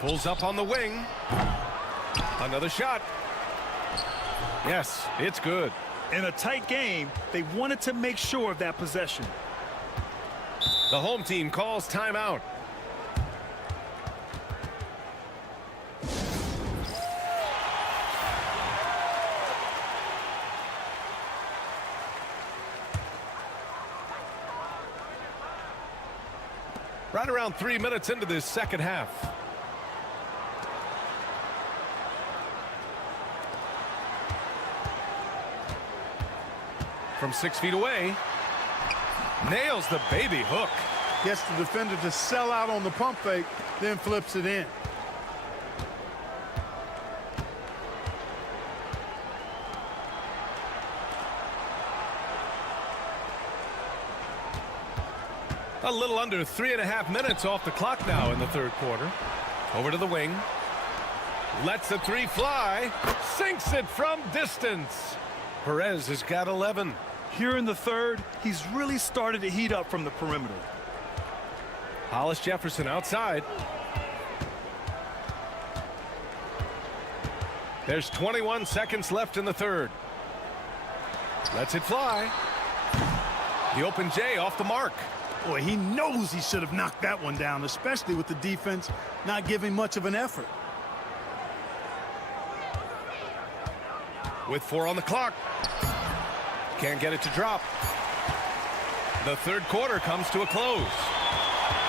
Pulls up on the wing. Another shot. Yes, it's good. In a tight game, they wanted to make sure of that possession. The home team calls timeout. Right around 3 minutes into this second half. From 6 feet away. Nails the baby hook. Gets the defender to sell out on the pump fake, then flips it in. A little under 3.5 minutes off the clock now in the third quarter. Over to the wing. Lets the three fly. Sinks it from distance. Perez has got 11. Here in the third, he's really started to heat up from the perimeter. Hollis Jefferson outside. There's 21 seconds left in the third. Lets it fly. The open J off the mark. Boy, he knows he should have knocked that one down, especially with the defense not giving much of an effort. With 4 on the clock. Can't get it to drop. The third quarter comes to a close.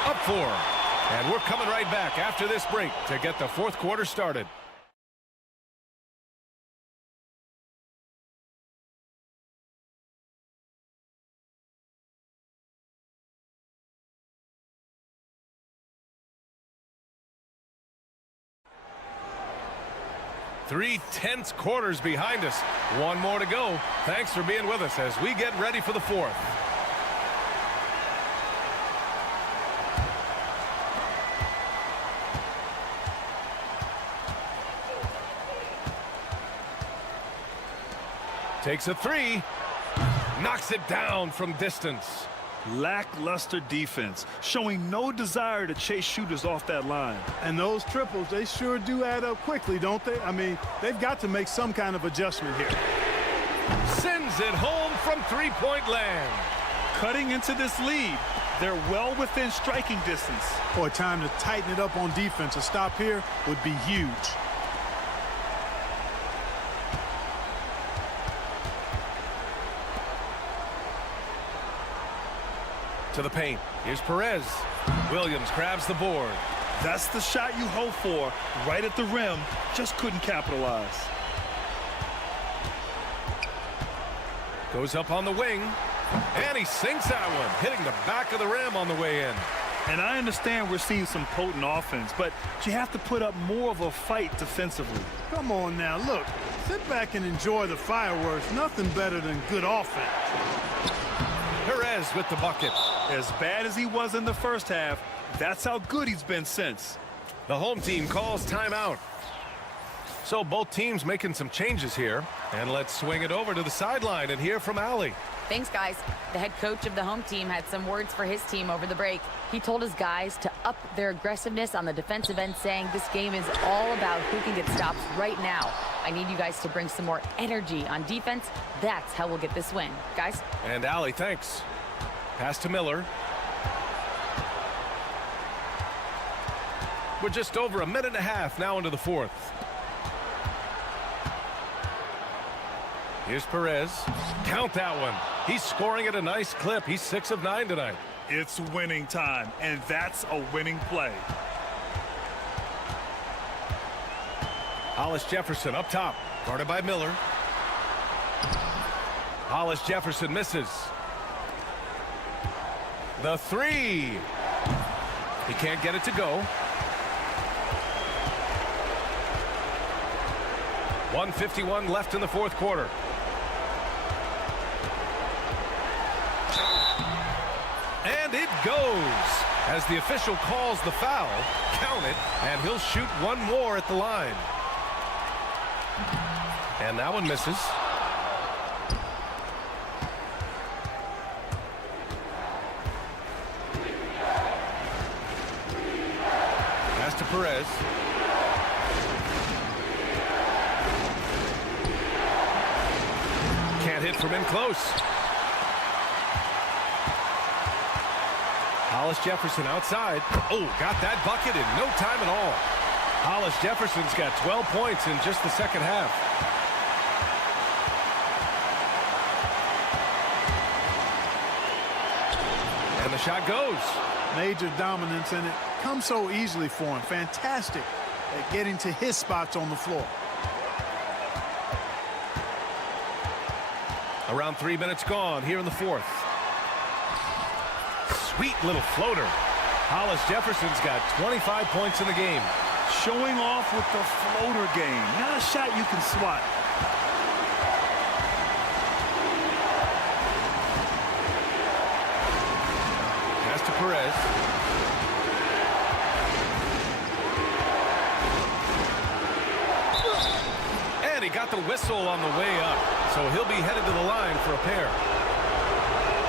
Up 4. And we're coming right back after this break to get the fourth quarter started. Three tense quarters behind us. One more to go. Thanks for being with us as we get ready for the fourth. Takes a three. Knocks it down from distance. Lackluster defense, showing no desire to chase shooters off that line. And those triples, they sure do add up quickly, don't they? I mean, they've got to make some kind of adjustment here. Sends it home from three-point land. Cutting into this lead, they're well within striking distance. Boy, time to tighten it up on defense. A stop here would be huge. To the paint. Here's Perez. Williams grabs the board. That's the shot you hope for. Right at the rim. Just couldn't capitalize. Goes up on the wing. And he sinks that one, hitting the back of the rim on the way in. And I understand we're seeing some potent offense, but you have to put up more of a fight defensively. Come on now, look. Sit back and enjoy the fireworks. Nothing better than good offense. Perez with the bucket. As bad as he was in the first half, that's how good he's been since. The home team calls timeout. So both teams making some changes here. And let's swing it over to the sideline and hear from Allie. Thanks, guys. The head coach of the home team had some words for his team over the break. He told his guys to up their aggressiveness on the defensive end, saying this game is all about who can get stops right now. I need you guys to bring some more energy on defense. That's how we'll get this win. Guys? And Allie, thanks. Pass to Miller. We're just over a minute and a half now into the fourth. Here's Perez. Count that one. He's scoring at a nice clip. He's 6 of 9 tonight. It's winning time, and that's a winning play. Hollis Jefferson up top, guarded by Miller. Hollis Jefferson misses. The three. He can't get it to go. 1:51 left in the fourth quarter. And it goes as the official calls the foul. Count it, and he'll shoot one more at the line. And that one misses. Pass to Perez. Can't hit from in close. Hollis Jefferson outside. Oh, got that bucket in no time at all. Hollis Jefferson's got 12 points in just the second half. And the shot goes. Major dominance, and it comes so easily for him. Fantastic at getting to his spots on the floor. Around 3 minutes gone here in the fourth. Sweet little floater. Hollis Jefferson's got 25 points in the game. Showing off with the floater game. Not a shot you can swat. Pass to Perez. And he got the whistle on the way up. So he'll be headed to the line for a pair.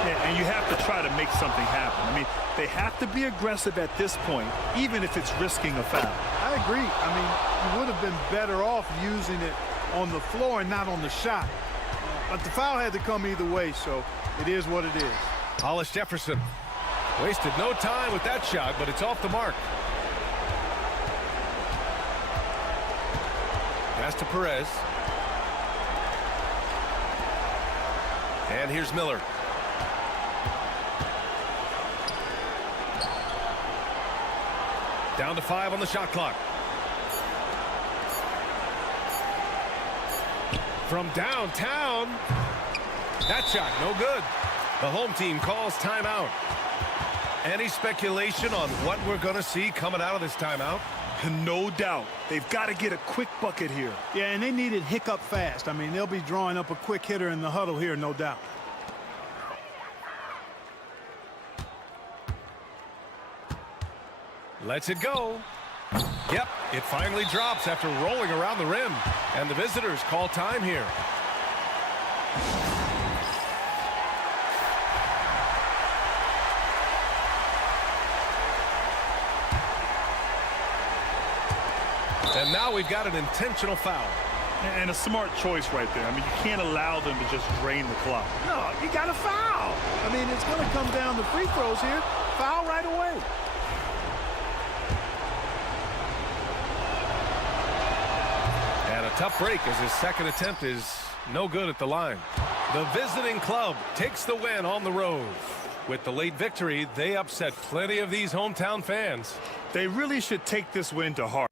Yeah, and you have to try to make something happen. I mean, they have to be aggressive at this point, even if it's risking a foul. I agree. I mean, you would have been better off using it on the floor and not on the shot. But the foul had to come either way, so it is what it is. Hollis Jefferson wasted no time with that shot, but it's off the mark. Pass to Perez. And here's Miller. Down to 5 on the shot clock. From downtown. That shot, no good. The home team calls timeout. Any speculation on what we're going to see coming out of this timeout? No doubt. They've got to get a quick bucket here. Yeah, and they need it hiccup fast. I mean, they'll be drawing up a quick hitter in the huddle here, no doubt. Lets it go. Yep, it finally drops after rolling around the rim. And the visitors call time here. And now we've got an intentional foul. And a smart choice right there. I mean, you can't allow them to just drain the clock. No, you got to foul. I mean, it's going to come down to free throws here. Foul right away. And a tough break as his second attempt is no good at the line. The visiting club takes the win on the road. With the late victory, they upset plenty of these hometown fans. They really should take this win to heart.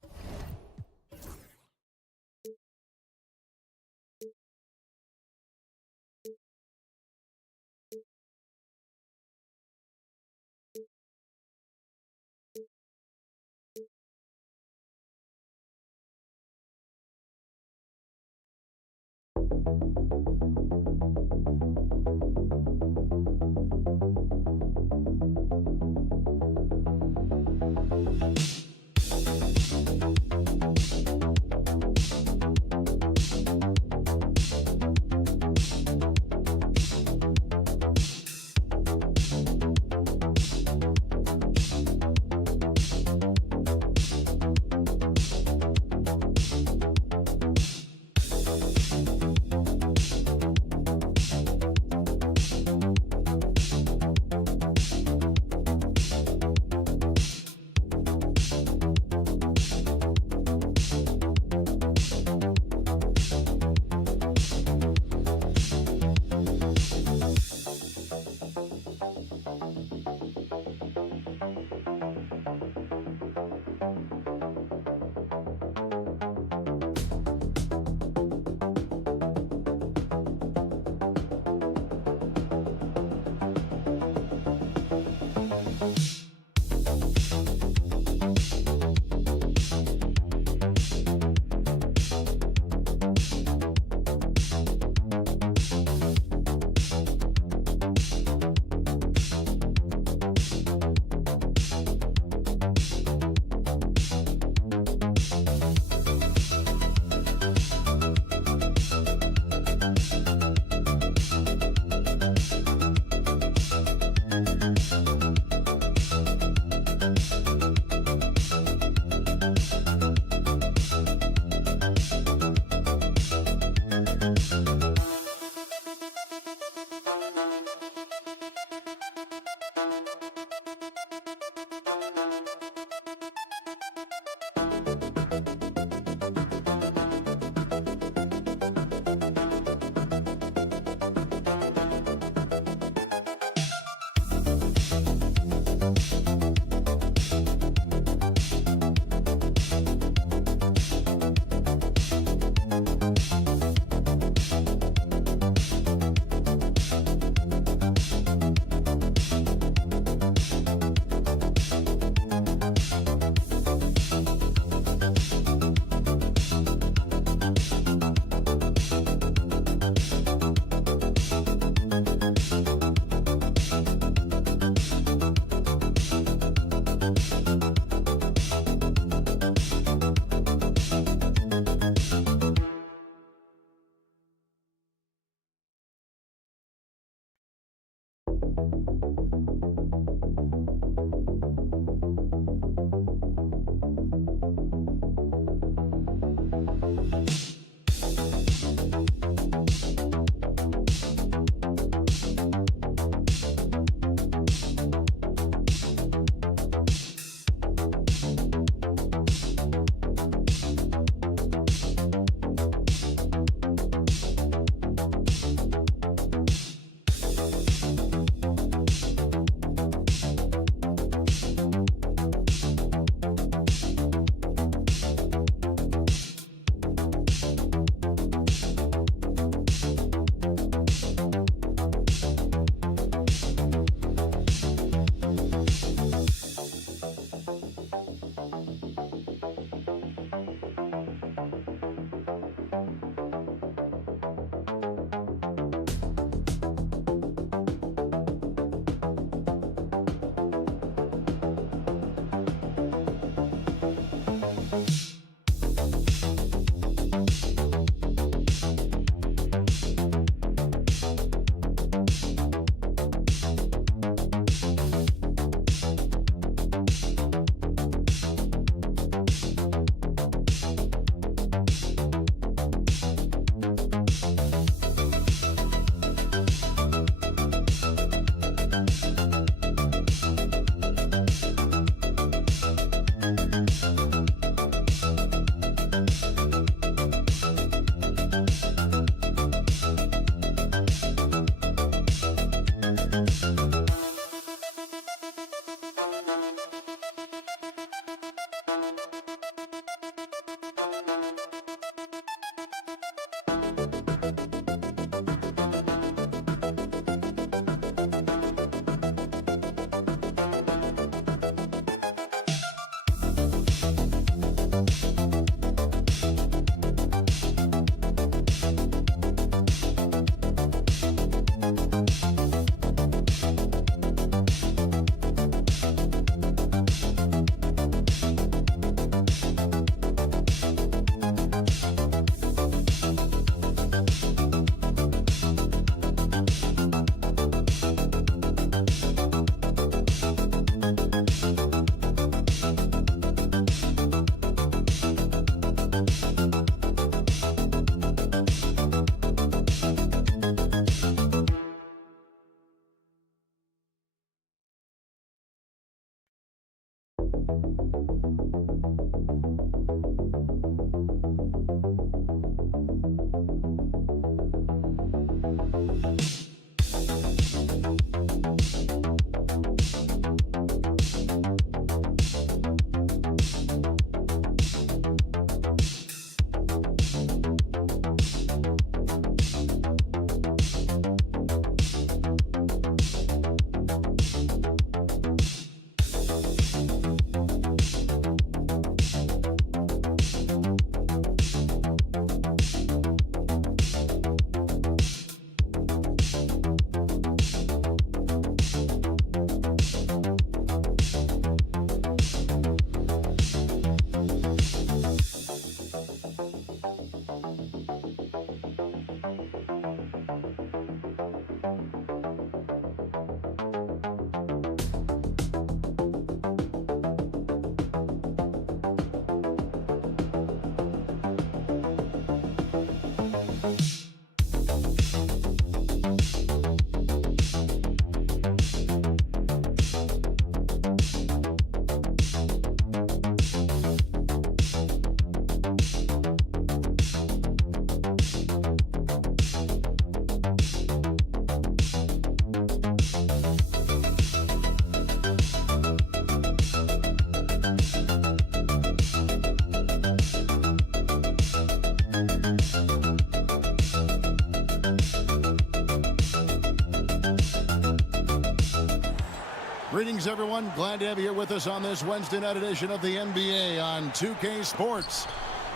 Greetings, everyone. Glad to have you here with us on this Wednesday night edition of the NBA on 2K Sports.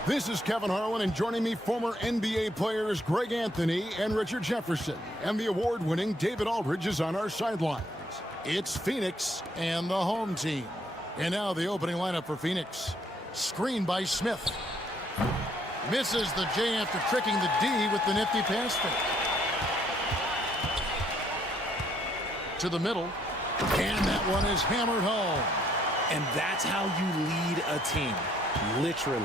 This is Kevin Harlan, and joining me, former NBA players Greg Anthony and Richard Jefferson. And the award-winning David Aldridge is on our sidelines. It's Phoenix and the home team. And now the opening lineup for Phoenix. Screen by Smith. Misses the J after tricking the D with the nifty pass fake. to the middle. And that one is hammered home. And that's how you lead a team, literally.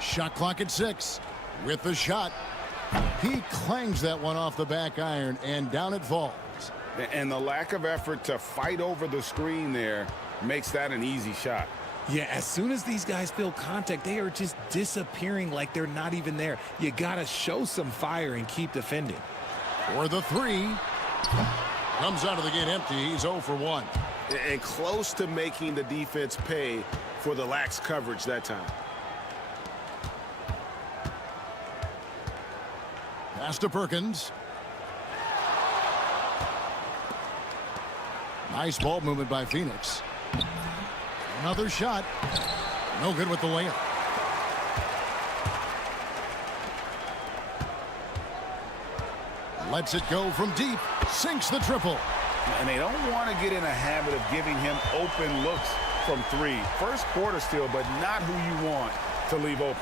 Shot clock at 6. With the shot, he clangs that one off the back iron, and down it falls. And the lack of effort to fight over the screen there makes that an easy shot. Yeah, as soon as these guys feel contact, they are just disappearing like they're not even there. You got to show some fire and keep defending. For the 3. Comes out of the gate empty. He's 0 for 1. And close to making the defense pay for the lax coverage that time. Pass to Perkins. Nice ball movement by Phoenix. Another shot. No good with the layup. Lets it go from deep. Sinks the triple. And they don't want to get in a habit of giving him open looks from 3. First quarter still, but not who you want to leave open.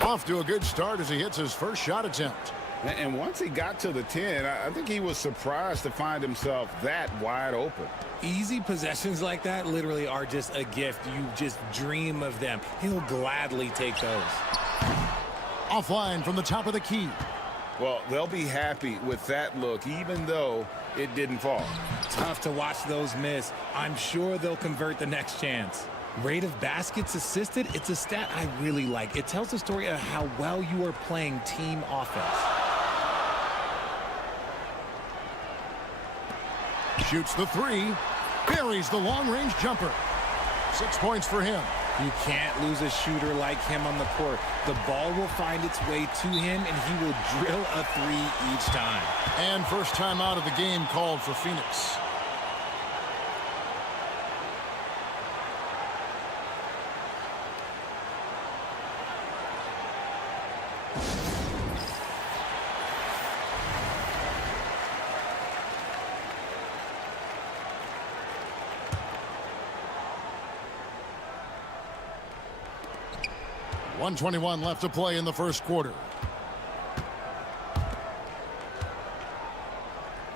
Off to a good start as he hits his first shot attempt. And once he got to the 10, I think he was surprised to find himself that wide open. Easy possessions like that literally are just a gift. You just dream of them. He'll gladly take those. Offline from the top of the key. Well, they'll be happy with that look, even though it didn't fall. Tough to watch those miss. I'm sure they'll convert the next chance. Rate of baskets assisted, it's a stat I really like. It tells the story of how well you are playing team offense. Shoots the 3. Buries the long-range jumper. 6 points for him. You can't lose a shooter like him on the court. The ball will find its way to him, and he will drill a 3 each time. And first time out of the game called for Phoenix. .121 left to play in the first quarter.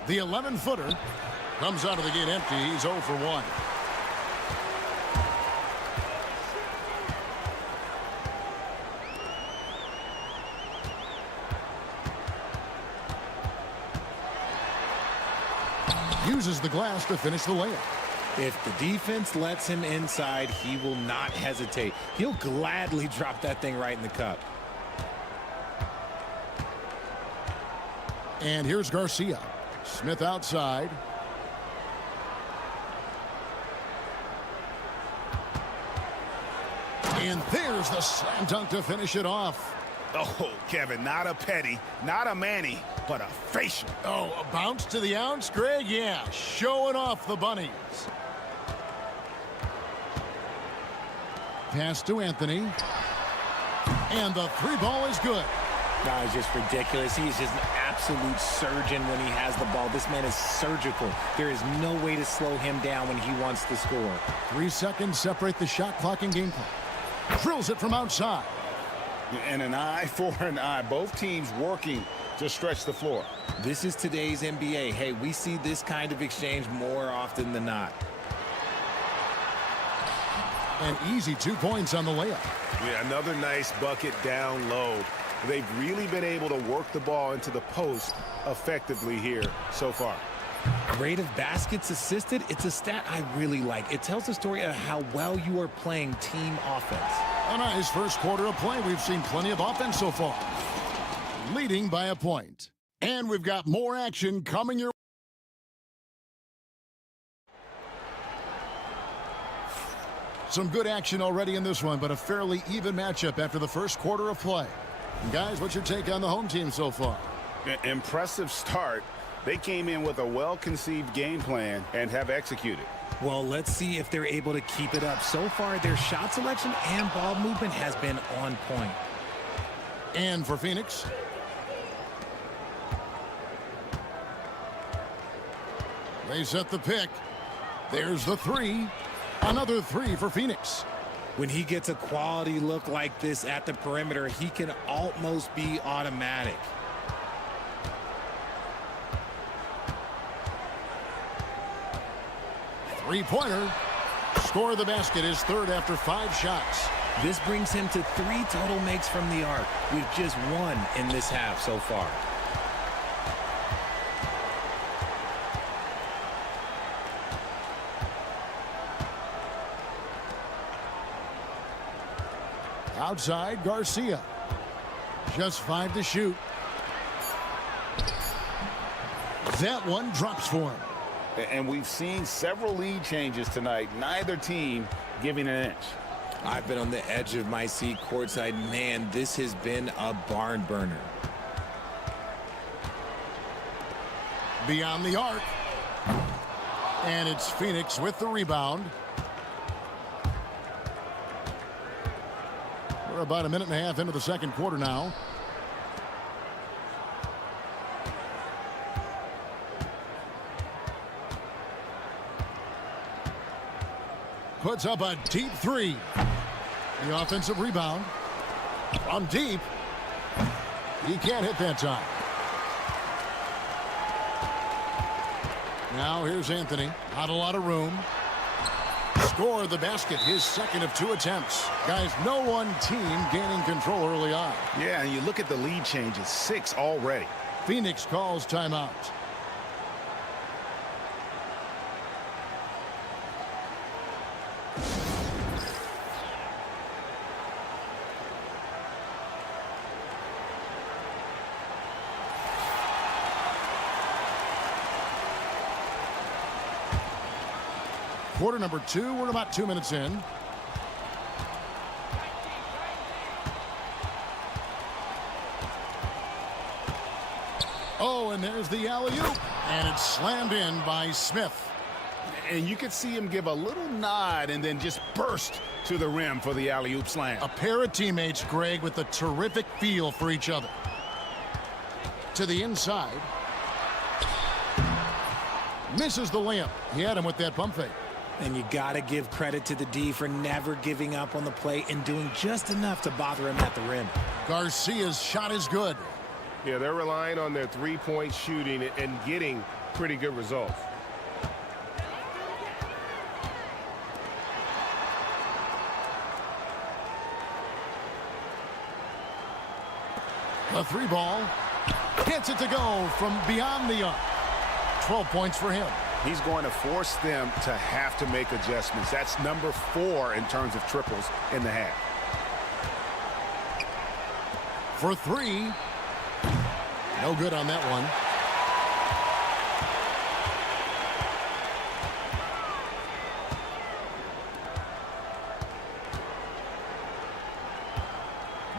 The 11-footer comes out of the gate empty. He's 0 for 1. Uses the glass to finish the layup. If the defense lets him inside, he will not hesitate. He'll gladly drop that thing right in the cup. And here's Garcia. Smith outside. And there's the slam dunk to finish it off. Oh, Kevin, not a petty, not a Manny, but a facial. Oh, a bounce to the ounce, Greg? Yeah, showing off the bunnies. Pass to Anthony. And the 3-ball is good. No, it's just ridiculous. He's just an absolute surgeon when he has the ball. This man is surgical. There is no way to slow him down when he wants to score. 3 seconds separate the shot clock and game clock. Drills it from outside. And an eye for an eye. Both teams working to stretch the floor. This is today's NBA. Hey, we see this kind of exchange more often than not. An easy 2 points on the layup. Yeah, another nice bucket down low. They've really been able to work the ball into the post effectively here so far. Rate of baskets assisted, it's a stat I really like. It tells the story of how well you are playing team offense. A nice first quarter of play. We've seen plenty of offense so far. Leading by a point. And we've got more action coming your way. Some good action already in this one, but a fairly even matchup after the first quarter of play. And guys, what's your take on the home team so far? Impressive start. They came in with a well-conceived game plan and have executed. Well, let's see if they're able to keep it up. So far, their shot selection and ball movement has been on point. And for Phoenix, they set the pick. There's the three. Another three for Phoenix. When he gets a quality look like this at the perimeter, he can almost be automatic. Three-pointer. Score the basket, his third after 5 shots. This brings him to 3 total makes from the arc, with just 1 in this half so far. Outside, Garcia. Just 5 to shoot. That one drops for him. And we've seen several lead changes tonight. Neither team giving an inch. I've been on the edge of my seat courtside. Man, this has been a barn burner. Beyond the arc. And it's Phoenix with the rebound. We're about a minute and a half into the second quarter now. Puts up a deep three. The offensive rebound from deep. He can't hit that time. Now here's Anthony. Not a lot of room. Score the basket, his second of 2 attempts. Guys, no one team gaining control early on. Yeah, and you look at the lead changes, 6 already. Phoenix calls timeout. Quarter number 2, we're about 2 minutes in. Oh, and there's the alley-oop. And it's slammed in by Smith. And you could see him give a little nod and then just burst to the rim for the alley-oop slam. A pair of teammates, Greg, with a terrific feel for each other. To the inside. Misses the layup. He had him with that pump fake. And you got to give credit to the D for never giving up on the play and doing just enough to bother him at the rim. Garcia's shot is good. Yeah, they're relying on their three-point shooting and getting pretty good results. The 3 ball. Gets it to go from beyond the arc. 12 points for him. He's going to force them to have to make adjustments. That's number 4 in terms of triples in the half. For 3. No good on that one.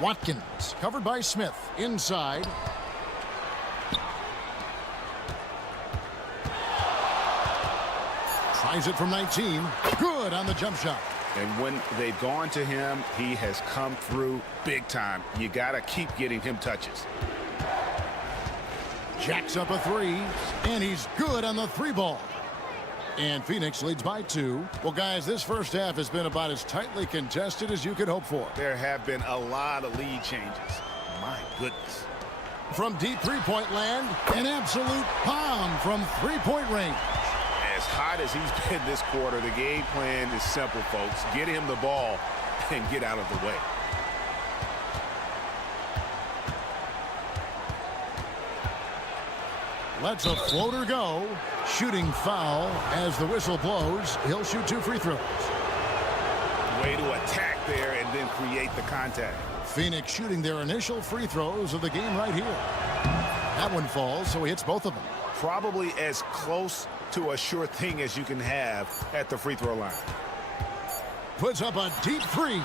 Watkins covered by Smith inside. Tries it from 19. Good on the jump shot. And when they've gone to him, he has come through big time. You got to keep getting him touches. Jacks up a 3, and he's good on the 3 ball. And Phoenix leads by 2. Well, guys, this first half has been about as tightly contested as you could hope for. There have been a lot of lead changes. My goodness. From deep 3-point land, an absolute bomb from 3-point range. As hot as he's been this quarter, the game plan is simple, folks. Get him the ball and get out of the way. Lets a floater go. Shooting foul as the whistle blows. He'll shoot 2 free throws. Way to attack there and then create the contact. Phoenix shooting their initial free throws of the game right here. That one falls, so he hits both of them. Probably as close to a sure thing as you can have at the free throw line. Puts up a deep 3.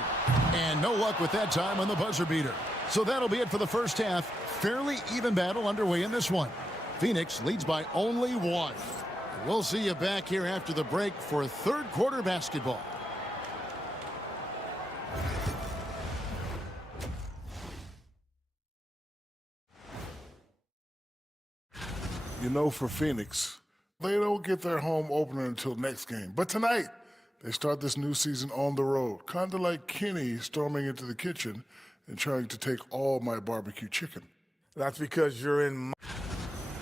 And no luck with that time on the buzzer beater. So that'll be it for the first half. Fairly even battle underway in this one. Phoenix leads by only 1. We'll see you back here after the break for third quarter basketball. You know, for Phoenix, they don't get their home opener until next game. But tonight, they start this new season on the road, kind of like Kenny storming into the kitchen and trying to take all my barbecue chicken. That's because you're in.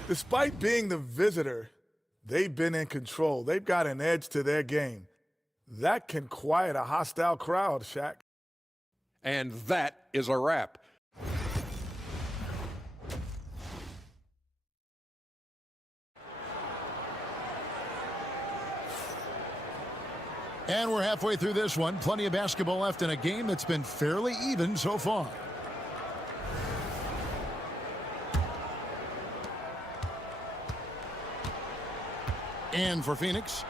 Despite being the visitor, they've been in control. They've got an edge to their game. That can quiet a hostile crowd, Shaq. And that is a wrap. And we're halfway through this one. Plenty of basketball left in a game that's been fairly even so far. And for Phoenix.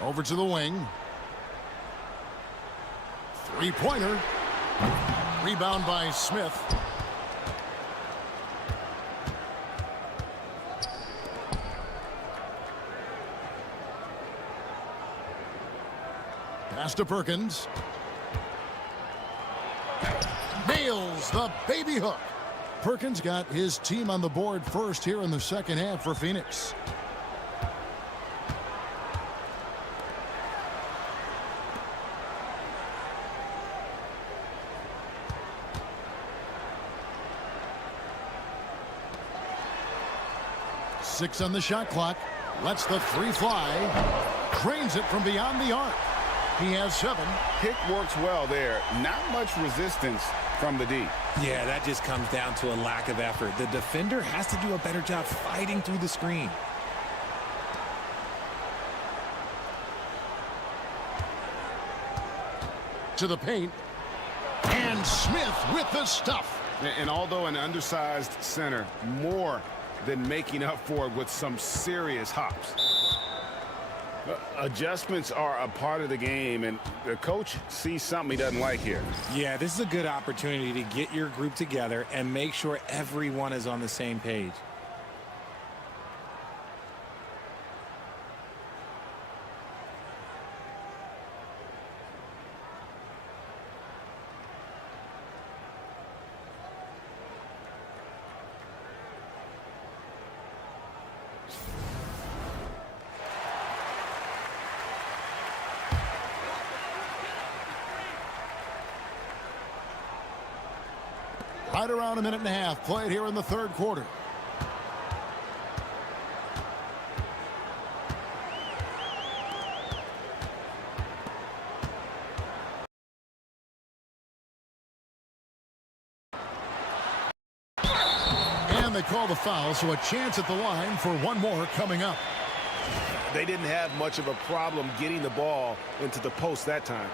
Over to the wing. Three-pointer. Rebound by Smith. Pass to Perkins. Nails the baby hook. Perkins got his team on the board first here in the second half for Phoenix. Six on the shot clock. Lets the three fly. Drains it from beyond the arc. He has 7. Pick works well there. Not much resistance from the D. Yeah, that just comes down to a lack of effort. The defender has to do a better job fighting through the screen. To the paint. And Smith with the stuff. And although an undersized center, more than making up for it with some serious hops. Adjustments are a part of the game, and the coach sees something he doesn't like here. Yeah, this is a good opportunity to get your group together and make sure everyone is on the same page. Right around a minute and a half played here in the third quarter. And they call the foul, so a chance at the line for one more coming up. They didn't have much of a problem getting the ball into the post that time.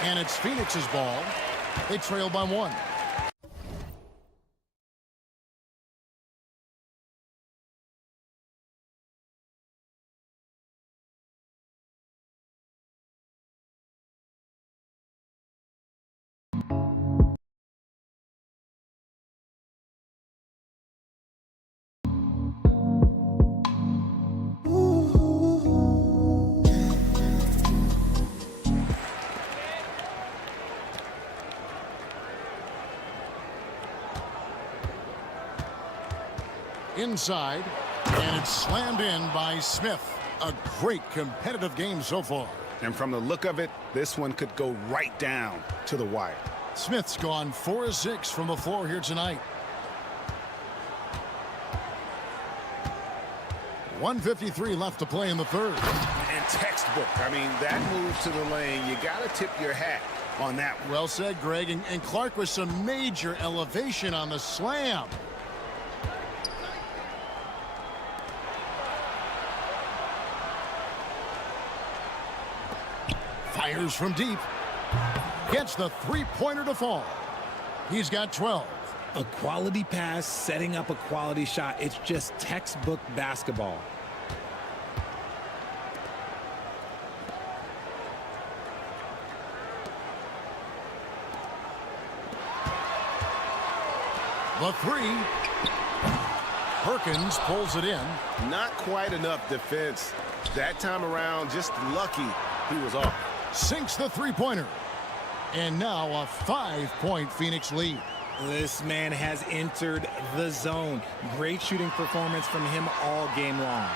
And it's Phoenix's ball. They trail by 1. Inside, and it's slammed in by Smith. A great competitive game so far. And from the look of it, this one could go right down to the wire. Smith's gone 4 of 6 from the floor here tonight. 1:53 left to play in the third. And textbook. I mean, that move to the lane, you got to tip your hat on that one. Well said, Greg. And Clark with some major elevation on the slam. Fires from deep. Gets the three-pointer to fall. He's got 12. A quality pass, setting up a quality shot. It's just textbook basketball. The three. Perkins pulls it in. Not quite enough defense that time around. Just lucky he was off. Sinks the three-pointer. And now a 5-point Phoenix lead. This man has entered the zone. Great shooting performance from him all game long.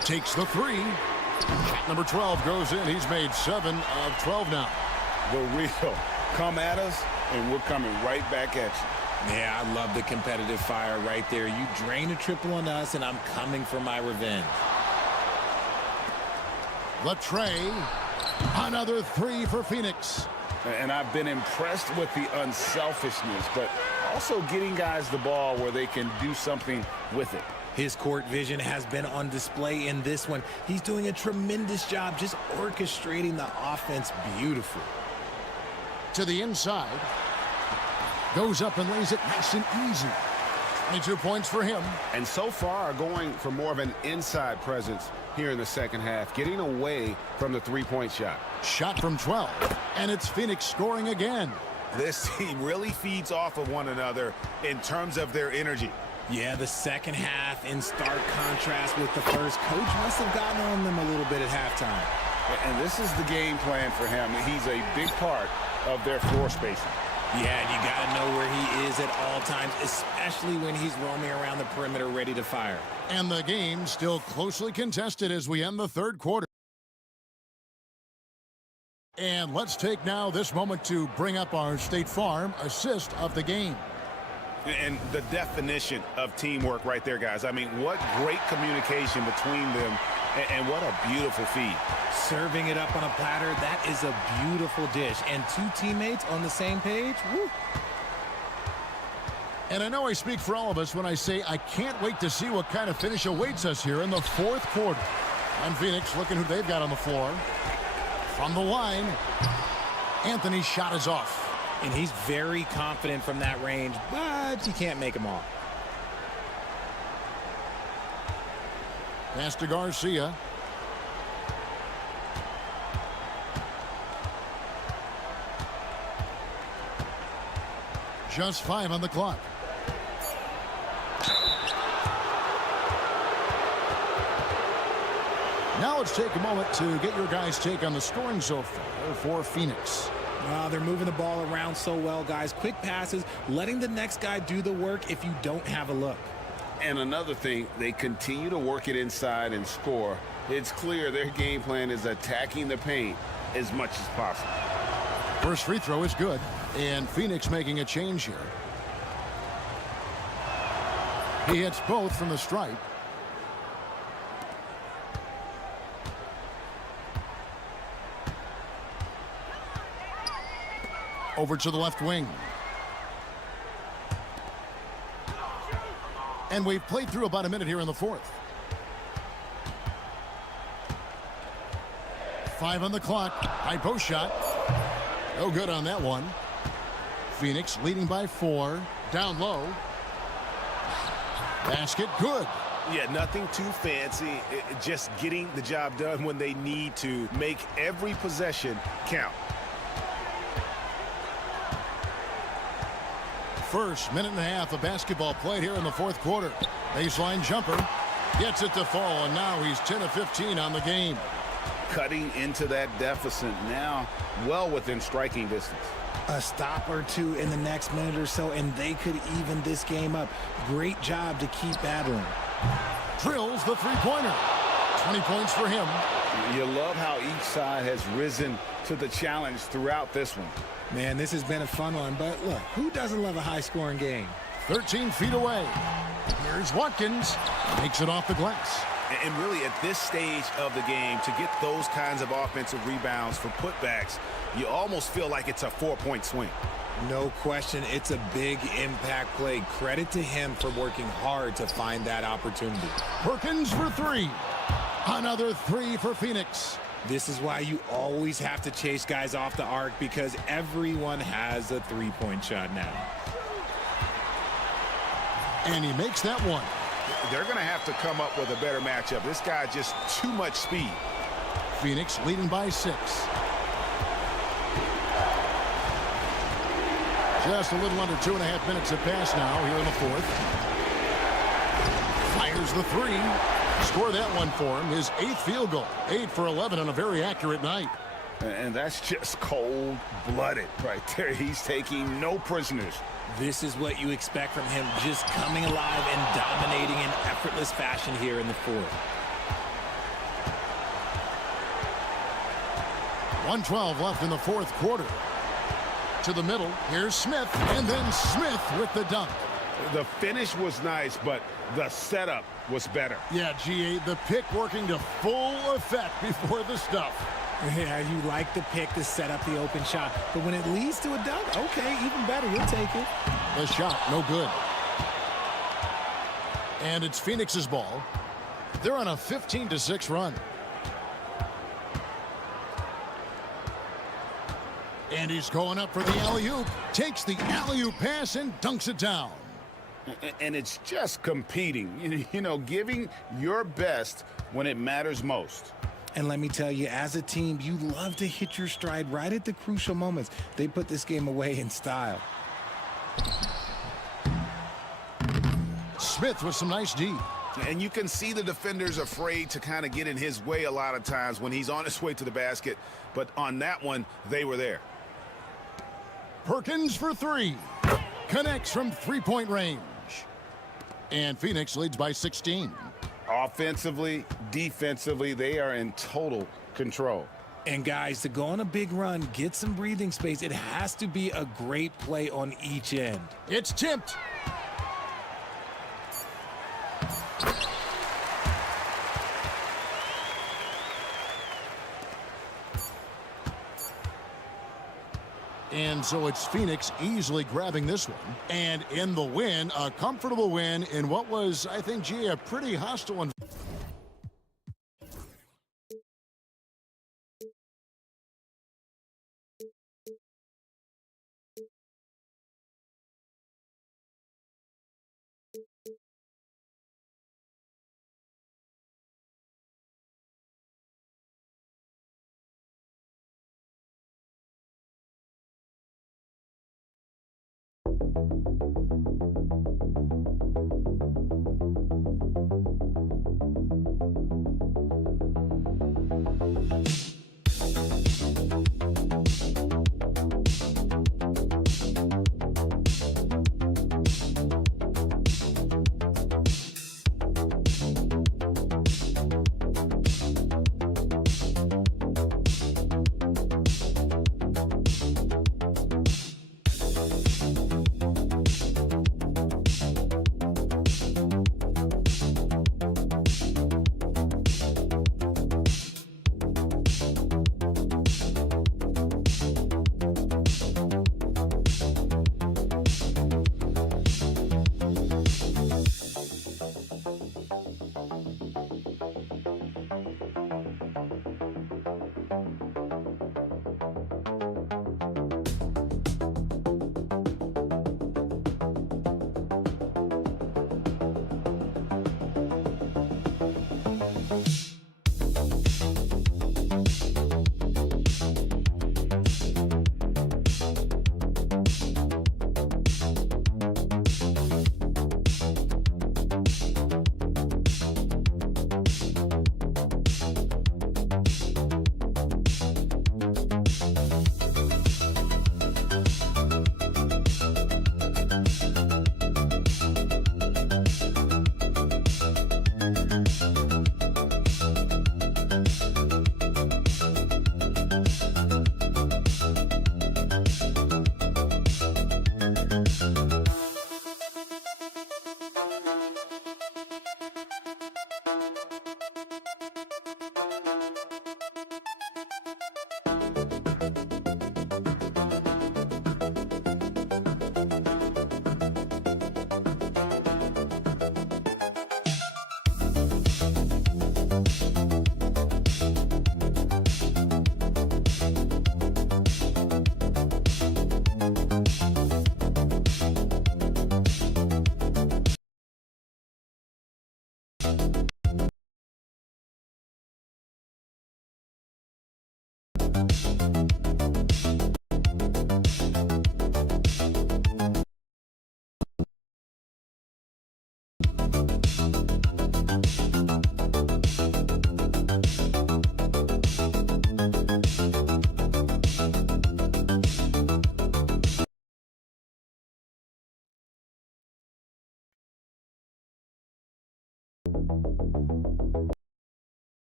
Takes the three. Number 12 goes in. He's made 7 of 12 now. The real. Come at us, and we're coming right back at you. Yeah, I love the competitive fire right there. You drain a triple on us, and I'm coming for my revenge. Latrey. Another three for Phoenix. And I've been impressed with the unselfishness, but also getting guys the ball where they can do something with it. His court vision has been on display in this one. He's doing a tremendous job just orchestrating the offense beautiful. To the inside. Goes up and lays it nice and easy. 22 points for him. And so far going for more of an inside presence here in the second half, getting away from the three-point shot. Shot from 12, and it's Phoenix scoring again. This team really feeds off of one another in terms of their energy. Yeah, the second half in stark contrast with the first. Coach must have gotten on them a little bit at halftime. And this is the game plan for him. He's a big part of their floor spacing. Yeah, and you got to know where he is at all times, especially when he's roaming around the perimeter ready to fire. And the game still closely contested as we end the third quarter. And let's take now this moment to bring up our State Farm assist of the game. And the definition of teamwork right there, guys. I mean, what great communication between them, and what a beautiful feed. Serving it up on a platter, that is a beautiful dish. And two teammates on the same page, woo. And I know I speak for all of us when I say I can't wait to see what kind of finish awaits us here in the fourth quarter. And Phoenix looking who they've got on the floor. From the line, Anthony's shot is off. And he's very confident from that range, but you can't make him off. Pass to Garcia. Just 5 on the clock. Now let's take a moment to get your guys' take on the scoring so far for Phoenix. They're moving the ball around so well, guys. Quick passes, letting the next guy do the work if you don't have a look. And another thing, they continue to work it inside and score. It's clear their game plan is attacking the paint as much as possible. First free throw is good, and Phoenix making a change here. He hits both from the stripe. Over to the left wing. And we've played through about a minute here in the fourth. 5 on the clock. High post shot. No good on that one. Phoenix leading by 4. Down low. Basket good. Yeah, nothing too fancy. Just getting the job done when they need to. Make every possession count. First minute and a half of basketball played here in the fourth quarter. Baseline jumper. Gets it to fall, and now he's 10 of 15 on the game. Cutting into that deficit now, well within striking distance. A stop or two in the next minute or so, and they could even this game up. Great job to keep battling. Drills the three-pointer. 20 points for him. You love how each side has risen to the challenge throughout this one. Man, this has been a fun one, but look, who doesn't love a high-scoring game? 13 feet away. Here's Watkins. Makes it off the glass. And really, at this stage of the game, to get those kinds of offensive rebounds for putbacks, you almost feel like it's a 4-point swing. No question, it's a big impact play. Credit to him for working hard to find that opportunity. Perkins for 3. Another 3 for Phoenix. This is why you always have to chase guys off the arc, because everyone has a three-point shot now. And he makes that one. They're going to have to come up with a better matchup. This guy just too much speed. Phoenix leading by 6. Just a little under 2.5 minutes have passed now here in the fourth. Fires the three. Score that one for him. His 8th field goal. 8 for 11 on a very accurate night. And that's just cold-blooded right there. He's taking no prisoners. This is what you expect from him, just coming alive and dominating in effortless fashion here in the fourth. 1:12 left in the fourth quarter. To the middle. Here's Smith. And then Smith with the dunk. The finish was nice, but the setup was better. Yeah, GA, the pick working to full effect before the stuff. Yeah, you like the pick to set up the open shot. But when it leads to a dunk, okay, even better. You'll take it. The shot, no good. And it's Phoenix's ball. They're on a 15-6 run. And he's going up for the alley-oop. Takes the alley-oop pass and dunks it down. And it's just competing, you know, giving your best when it matters most. And let me tell you, as a team, you love to hit your stride right at the crucial moments. They put this game away in style. Smith with some nice D. And you can see the defenders afraid to kind of get in his way a lot of times when he's on his way to the basket. But on that one, they were there. Perkins for three. Connects from three-point range. And Phoenix leads by 16. Offensively, defensively, they are in total control. And guys, to go on a big run, get some breathing space, it has to be a great play on each end. It's tipped. And so it's Phoenix easily grabbing this one. And in the win, a comfortable win in what was, I think, gee, a pretty hostile one.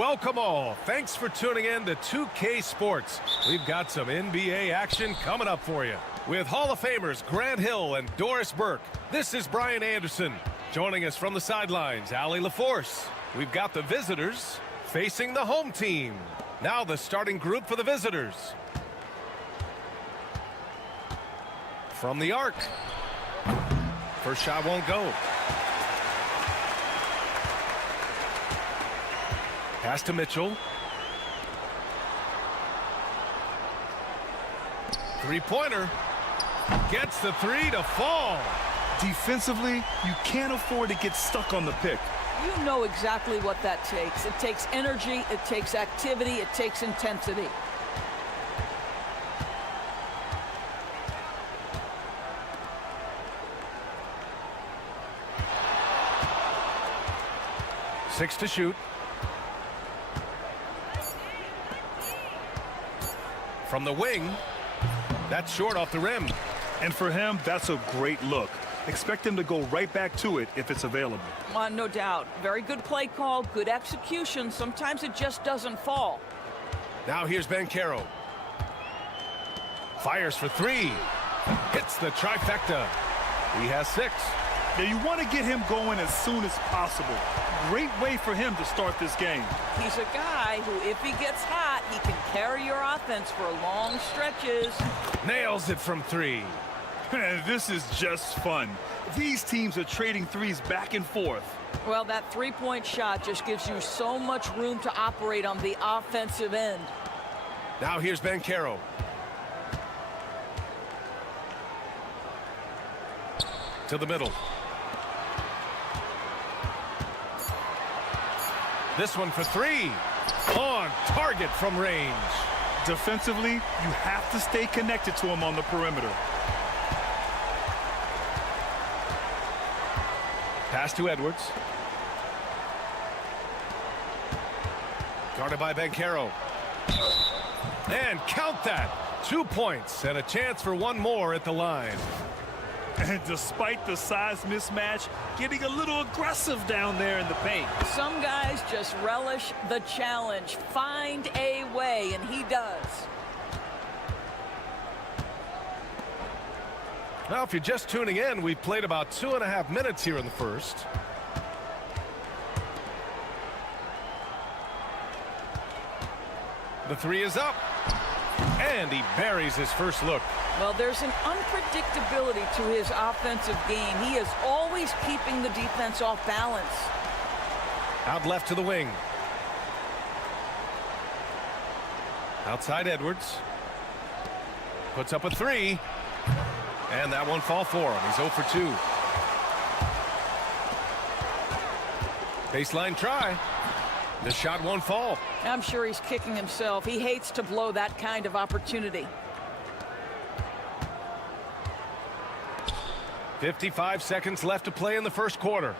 Welcome all. Thanks for tuning in to 2K Sports. We've got some NBA action coming up for you. With Hall of Famers Grant Hill and Doris Burke, this is Brian Anderson. Joining us from the sidelines, Allie LaForce. We've got the visitors facing the home team. Now the starting group for the visitors. From the arc. First shot won't go. Pass to Mitchell. Three-pointer. Gets the three to fall. Defensively, you can't afford to get stuck on the pick. You know exactly what that takes. It takes energy, it takes activity, it takes intensity. 6 to shoot. From the wing, that's short off the rim. And for him, that's a great look. Expect him to go right back to it if it's available. No doubt. Very good play call, good execution. Sometimes it just doesn't fall. Now here's Banchero. Fires for 3. Hits the trifecta. He has 6. Now you want to get him going as soon as possible. Great way for him to start this game. He's a guy who, if he gets hot, he can carry your offense for long stretches. Nails it from 3. This is just fun. These teams are trading threes back and forth. Well, that three-point shot just gives you so much room to operate on the offensive end. Now here's Banchero. To the middle. This one for 3. On target from range. Defensively, you have to stay connected to him on the perimeter. Pass to Edwards. Guarded by Banchero. And count that. 2 points and a chance for one more at the line. And despite the size mismatch, getting a little aggressive down there in the paint. Some guys just relish the challenge. Find a way, and he does. Well, if you're just tuning in, we've played about 2.5 minutes here in the first. The 3 is up. And he buries his first look. Well, there's an unpredictability to his offensive game. He is always keeping the defense off balance. Out left to the wing. Outside Edwards. Puts up a 3. And that won't fall for him. He's 0 for 2. Baseline try. The shot won't fall. I'm sure he's kicking himself. He hates to blow that kind of opportunity. 55 seconds left to play in the first quarter.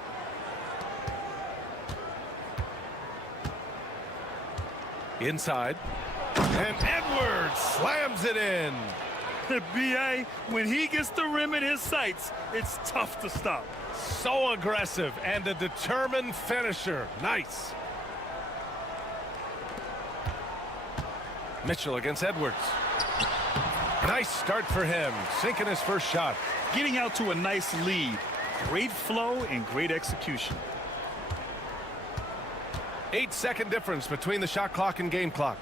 Inside. And Edwards slams it in. B.A., when he gets the rim in his sights, it's tough to stop. So aggressive and a determined finisher. Nice. Mitchell against Edwards. Nice start for him. Sinking his first shot. Getting out to a nice lead. Great flow and great execution. 8-second difference between the shot clock and game clock.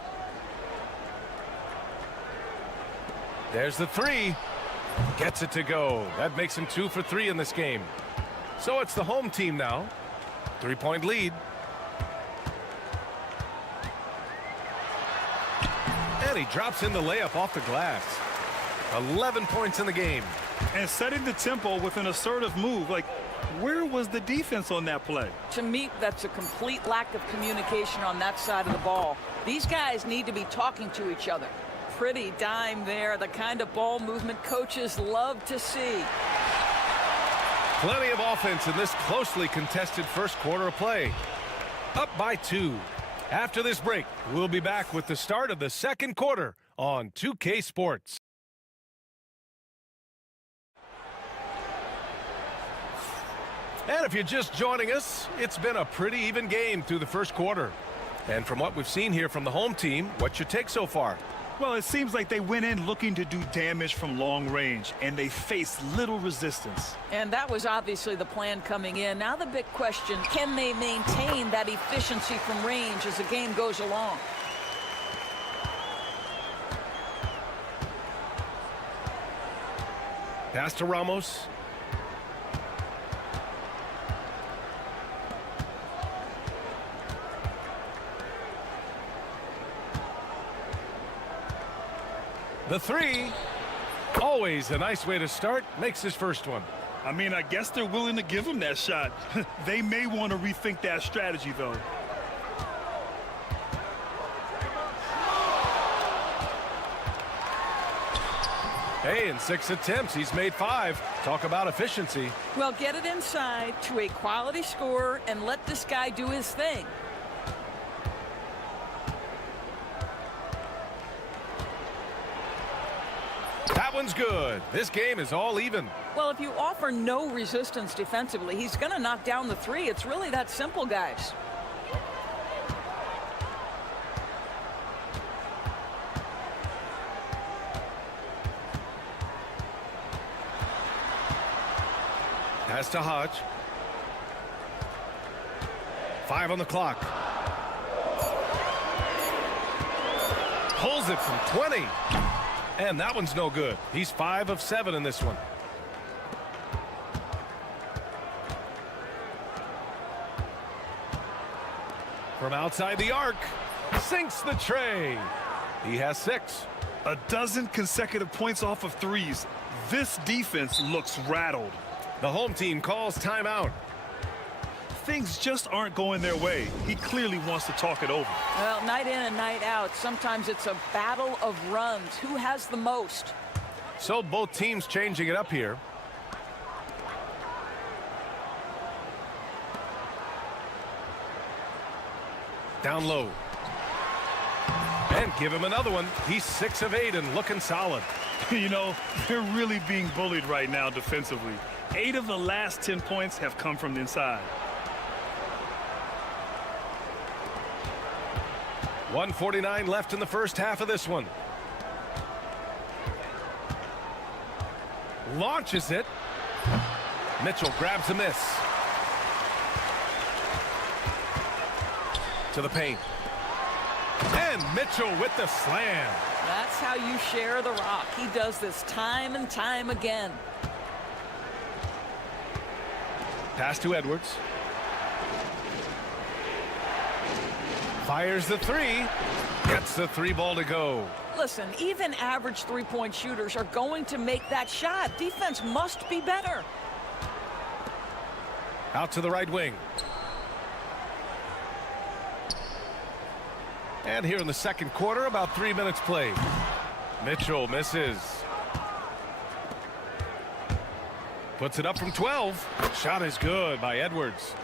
There's the 3. Gets it to go. That makes him 2 for 3 in this game. So it's the home team now. 3-point lead. And he drops in the layup off the glass. 11 points in the game. And setting the tempo with an assertive move. Like, where was the defense on that play? To me, that's a complete lack of communication on that side of the ball. These guys need to be talking to each other. Pretty dime there, the kind of ball movement coaches love to see. Plenty of offense in this closely contested first quarter of play. Up by 2. After this break, we'll be back with the start of the second quarter on 2K Sports. And if you're just joining us, it's been a pretty even game through the first quarter. And from what we've seen here from the home team, what's your take so far? Well, it seems like they went in looking to do damage from long range, and they faced little resistance. And that was obviously the plan coming in. Now the big question, can they maintain that efficiency from range as the game goes along? Pass to Ramos. The 3, always a nice way to start, makes his first one. I mean, I guess they're willing to give him that shot. They may want to rethink that strategy, though. Hey, in 6 attempts, he's made 5. Talk about efficiency. Well, get it inside to a quality scorer and let this guy do his thing. That one's good. This game is all even. Well, if you offer no resistance defensively, he's going to knock down the 3. It's really that simple, guys. Pass to Hodge. 5 on the clock. Pulls it from 20. And that one's no good. He's 5 of 7 in this one. From outside the arc. Sinks the tray. He has 6. A dozen consecutive points off of threes. This defense looks rattled. The home team calls timeout. Things just aren't going their way. He clearly wants to talk it over. Well, night in and night out, sometimes it's a battle of runs. Who has the most? So both teams changing it up here. Down low. And give him another one. He's 6 of 8 and looking solid. You know, they're really being bullied right now defensively. 8 of the last 10 points have come from the inside. 1:49 left in the first half of this one. Launches it. Mitchell grabs a miss. To the paint. And Mitchell with the slam. That's how you share the rock. He does this time and time again. Pass to Edwards. Fires the 3. Gets the 3 ball to go. Listen, even average three-point shooters are going to make that shot. Defense must be better. Out to the right wing. And here in the second quarter, about 3 minutes played. Mitchell misses. Puts it up from 12. Shot is good by Edwards.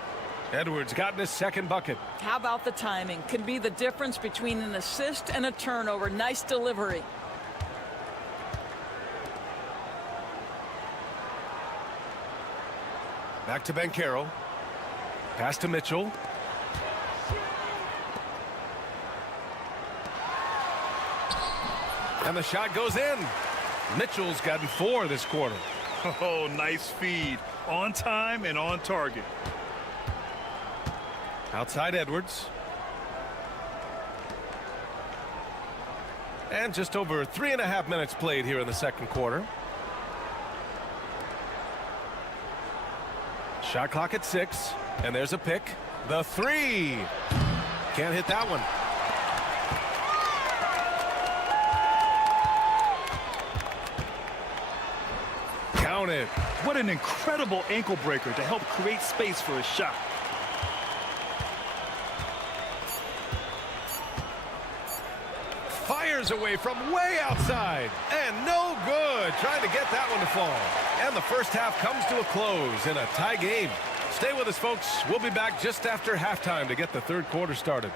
Edwards got in his second bucket. How about the timing? Can be the difference between an assist and a turnover. Nice delivery. Back to Banchero. Pass to Mitchell. And the shot goes in. Mitchell's gotten 4 this quarter. Oh, nice feed. On time and on target. Outside Edwards. And just over 3.5 minutes played here in the second quarter. Shot clock at 6. And there's a pick. The 3. Can't hit that one. Count it. What an incredible ankle breaker to help create space for a shot. Fires away from way outside. And no good. Trying to get that one to fall. And the first half comes to a close in a tie game. Stay with us, folks. We'll be back just after halftime to get the third quarter started.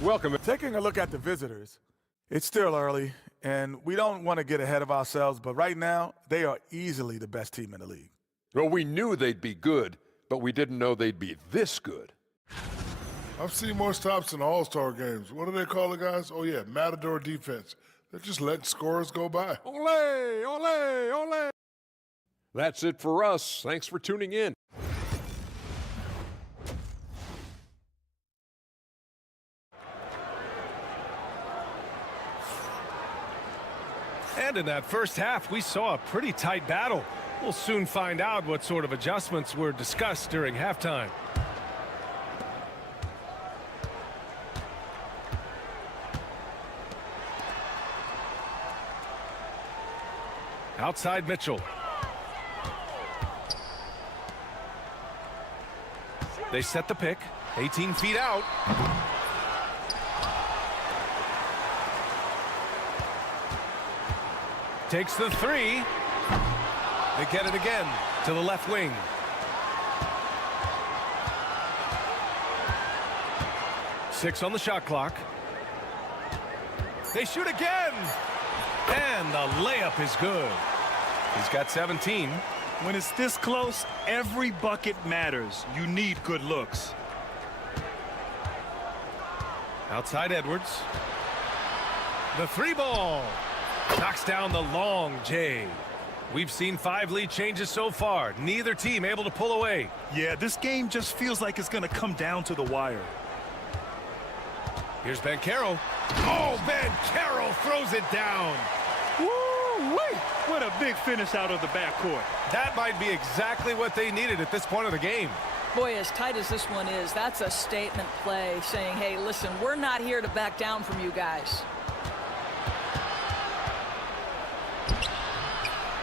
Welcome. Taking a look at the visitors, it's still early, and we don't want to get ahead of ourselves, but right now, they are easily the best team in the league. Well, we knew they'd be good, but we didn't know they'd be this good. I've seen more stops in All-Star games. What do they call it, guys? Oh, yeah, Matador defense. They're just letting scorers go by. Ole, ole, ole. That's it for us. Thanks for tuning in. And in that first half, we saw a pretty tight battle. We'll soon find out what sort of adjustments were discussed during halftime. Outside Mitchell. They set the pick. 18 feet out. Takes the three. They get it again to the left wing. Six on the shot clock. They shoot again. And the layup is good. He's got 17. When it's this close, every bucket matters. You need good looks. Outside Edwards. The three ball. Knocks down the long J. We've seen 5 lead changes so far. Neither team able to pull away. Yeah, this game just feels like it's going to come down to the wire. Here's Banchero. Oh, Banchero throws it down. Woo-wee! What a big finish out of the backcourt. That might be exactly what they needed at this point of the game. Boy, as tight as this one is, that's a statement play saying, hey, listen, we're not here to back down from you guys.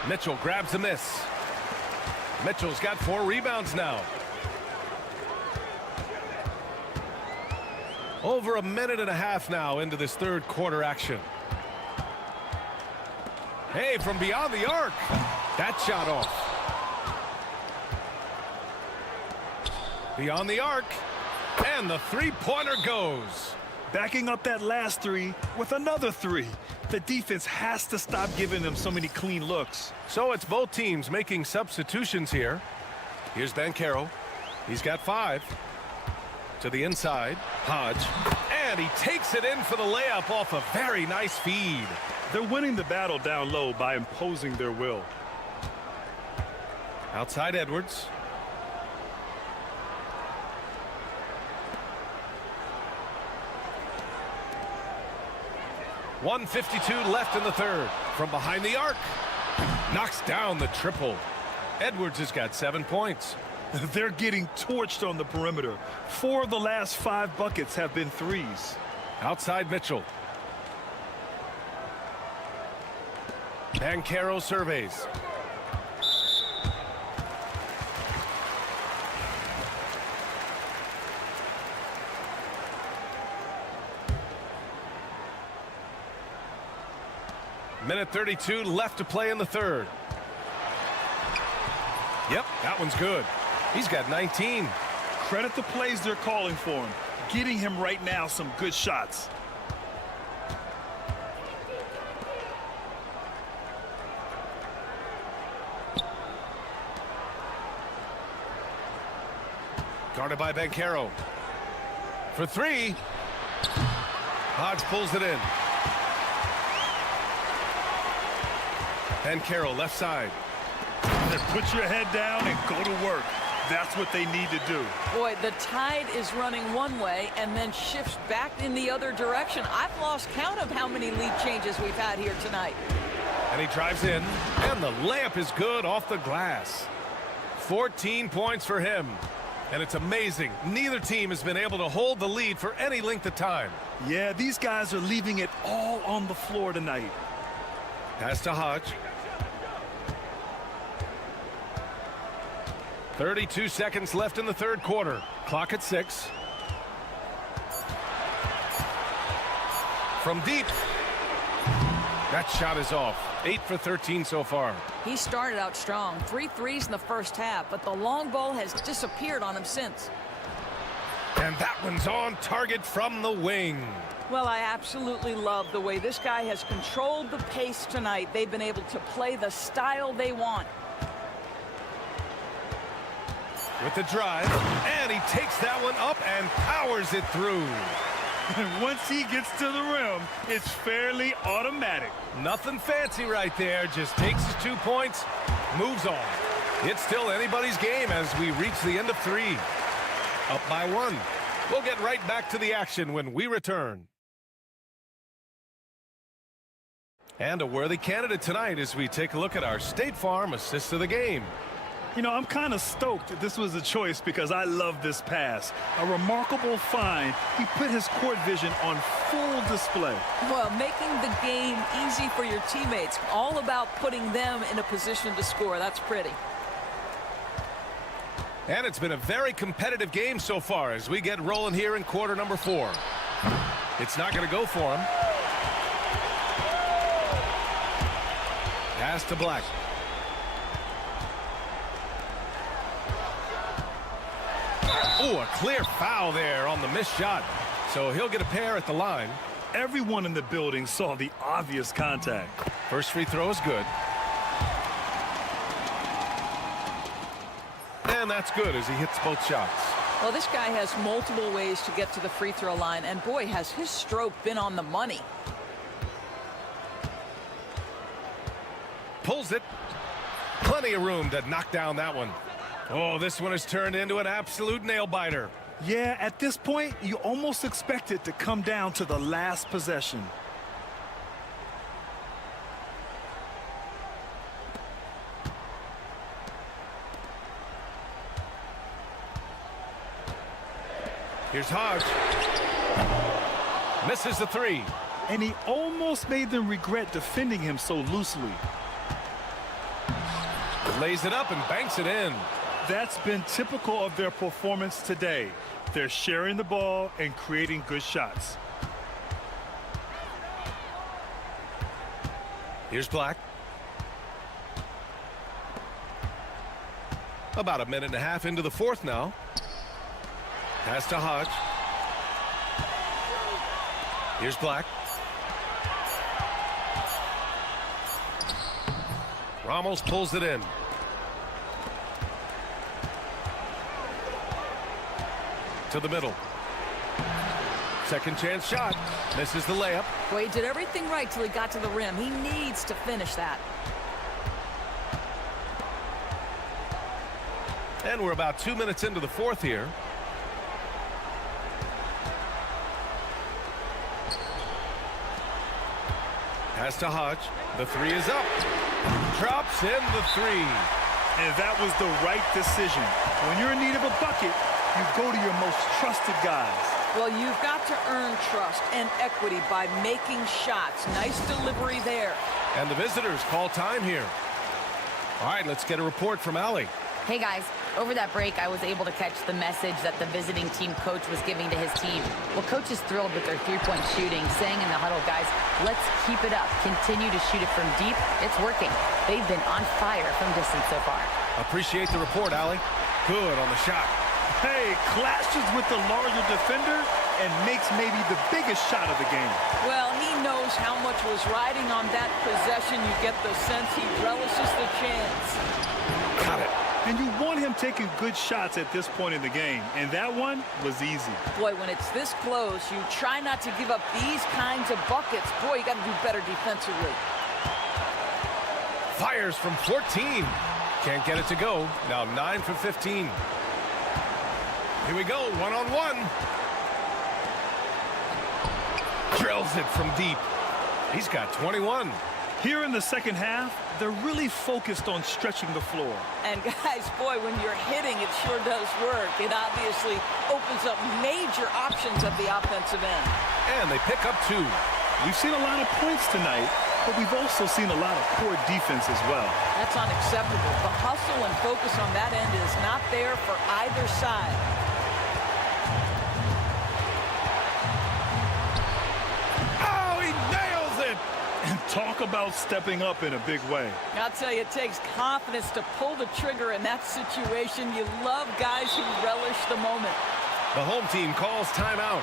Mitchell grabs the miss. Mitchell's got 4 rebounds now. Over a minute and a half now into this third quarter action. Hey, from beyond the arc. That shot off. Beyond the arc. And the three-pointer goes. Backing up that last three with another three. The defense has to stop giving them so many clean looks. So it's both teams making substitutions here. Here's Banchero. He's got 5. To the inside. Hodge. And he takes it in for the layup off a very nice feed. They're winning the battle down low by imposing their will. Outside Edwards. .152 left in the third. From behind the arc. Knocks down the triple. Edwards has got 7 points. They're getting torched on the perimeter. 4 of the last 5 buckets have been threes. Outside Mitchell. Banchero surveys. Minute 32 left to play in the third. Yep, that one's good. He's got 19. Credit the plays they're calling for him. Getting him right now some good shots. Guarded by Banchero. For 3. Hodge pulls it in. Banchero left side. Put your head down and go to work. That's what they need to do. Boy, the tide is running one way and then shifts back in the other direction. I've lost count of how many lead changes we've had here tonight. And he drives in, and the layup is good off the glass. 14 points for him. And it's amazing. Neither team has been able to hold the lead for any length of time. Yeah, these guys are leaving it all on the floor tonight. Pass to Hodge. 32 seconds left in the third quarter. Clock at 6. From deep. That shot is off. 8 for 13 so far. He started out strong. 3 threes in the first half, but the long ball has disappeared on him since. And that one's on target from the wing. Well, I absolutely love the way this guy has controlled the pace tonight. They've been able to play the style they want. With the drive, and he takes that one up and powers it through. Once he gets to the rim, it's fairly automatic. Nothing fancy right there. Just takes his 2 points, moves on. It's still anybody's game as we reach the end of 3. Up by 1. We'll get right back to the action when we return. And a worthy candidate tonight as we take a look at our State Farm assist of the game. You know, I'm kind of stoked that this was a choice because I love this pass. A remarkable find. He put his court vision on full display. Well, making the game easy for your teammates. All about putting them in a position to score. That's pretty. And it's been a very competitive game so far as we get rolling here in quarter number 4. It's not going to go for him. Pass to Black. Oh, a clear foul there on the missed shot. So he'll get a pair at the line. Everyone in the building saw the obvious contact. First free throw is good. And that's good as he hits both shots. Well, this guy has multiple ways to get to the free throw line, and boy, has his stroke been on the money. Pulls it. Plenty of room to knock down that one. Oh, this one has turned into an absolute nail-biter. Yeah, at this point, you almost expect it to come down to the last possession. Here's Hodge. Misses the 3. And he almost made them regret defending him so loosely. Lays it up and banks it in. That's been typical of their performance today. They're sharing the ball and creating good shots. Here's Black. About a minute and a half into the 4th now. Pass to Hodge. Here's Black. Ramos pulls it in. To the middle. Second chance shot. Misses the layup. Boy, he did everything right till he got to the rim. He needs to finish that. And we're about 2 minutes into the 4th here. Pass to Hodge. The 3 is up. Drops in the 3. And that was the right decision. When you're in need of a bucket, you go to your most trusted guys. Well, you've got to earn trust and equity by making shots. Nice delivery there. And the visitors call time here. All right, let's get a report from Allie. Hey guys, over that break I was able to catch the message that the visiting team coach was giving to his team. Well, coach is thrilled with their three-point shooting, saying in the huddle, guys, let's keep it up. Continue to shoot it from deep. It's working. They've been on fire from distance so far. Appreciate the report, Allie. Good on the shot. Hey, clashes with the larger defender and makes maybe the biggest shot of the game. Well, he knows how much was riding on that possession. You get the sense he relishes the chance. Got it. And you want him taking good shots at this point in the game, and that one was easy. Boy, when it's this close, you try not to give up these kinds of buckets. Boy, you got to do better defensively. Fires from 14. Can't get it to go. Now 9 for 15. Here we go, one-on-one. Drills it from deep. He's got 21. Here in the second half, they're really focused on stretching the floor. And guys, boy, when you're hitting, it sure does work. It obviously opens up major options at the offensive end. And they pick up 2. We've seen a lot of points tonight, but we've also seen a lot of poor defense as well. That's unacceptable. The hustle and focus on that end is not there for either side. Oh, he nails it! And talk about stepping up in a big way. I'll tell you, it takes confidence to pull the trigger in that situation. You love guys who relish the moment. The home team calls timeout.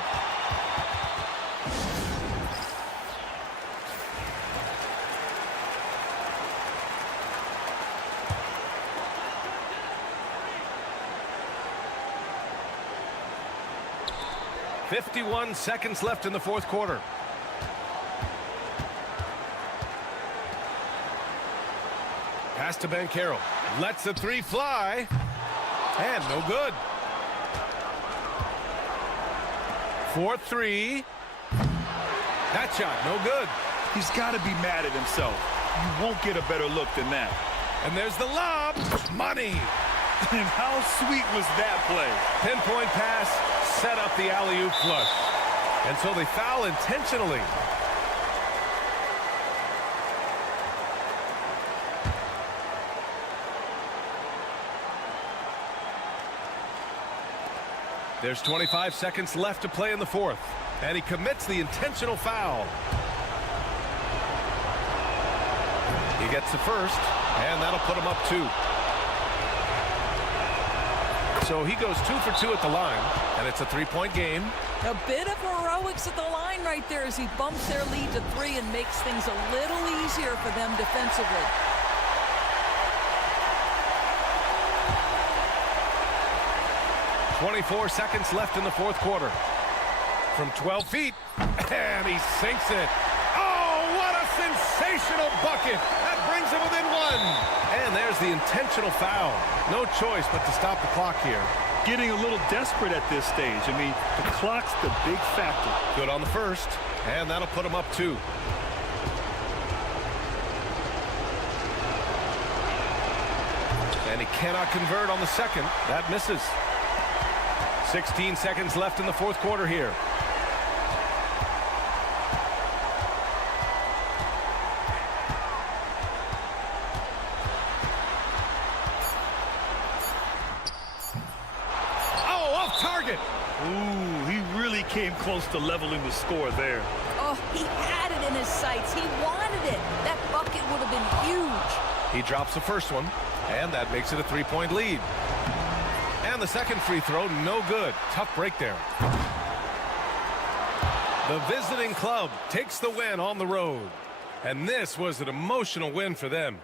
.51 seconds left in the 4th quarter. Pass to Banchero. Lets the 3 fly. And no good. 4-3. That shot, no good. He's got to be mad at himself. You won't get a better look than that. And there's the lob. Money. And how sweet was that play? Pinpoint pass, set up the alley-oop flush. And so they foul intentionally. There's 25 seconds left to play in the fourth. And he commits the intentional foul. He gets the first, and that'll put him up 2. So he goes 2 for 2 at the line, and it's a 3-point game. A bit of heroics at the line right there as he bumps their lead to 3 and makes things a little easier for them defensively. .24 seconds left in the fourth quarter. From 12 feet, and he sinks it. Oh, what a sensational bucket. That brings him within 1. And there's the intentional foul. No choice but to stop the clock here. Getting a little desperate at this stage. I mean, the clock's the big factor. Good on the first, and that'll put him up 2. And he cannot convert on the second. That misses. 16 seconds left in the fourth quarter here. Ooh, he really came close to leveling the score there. Oh, he had it in his sights. He wanted it. That bucket would have been huge. He drops the first one, and that makes it a 3-point lead. And the second free throw, no good. Tough break there. The visiting club takes the win on the road. And this was an emotional win for them.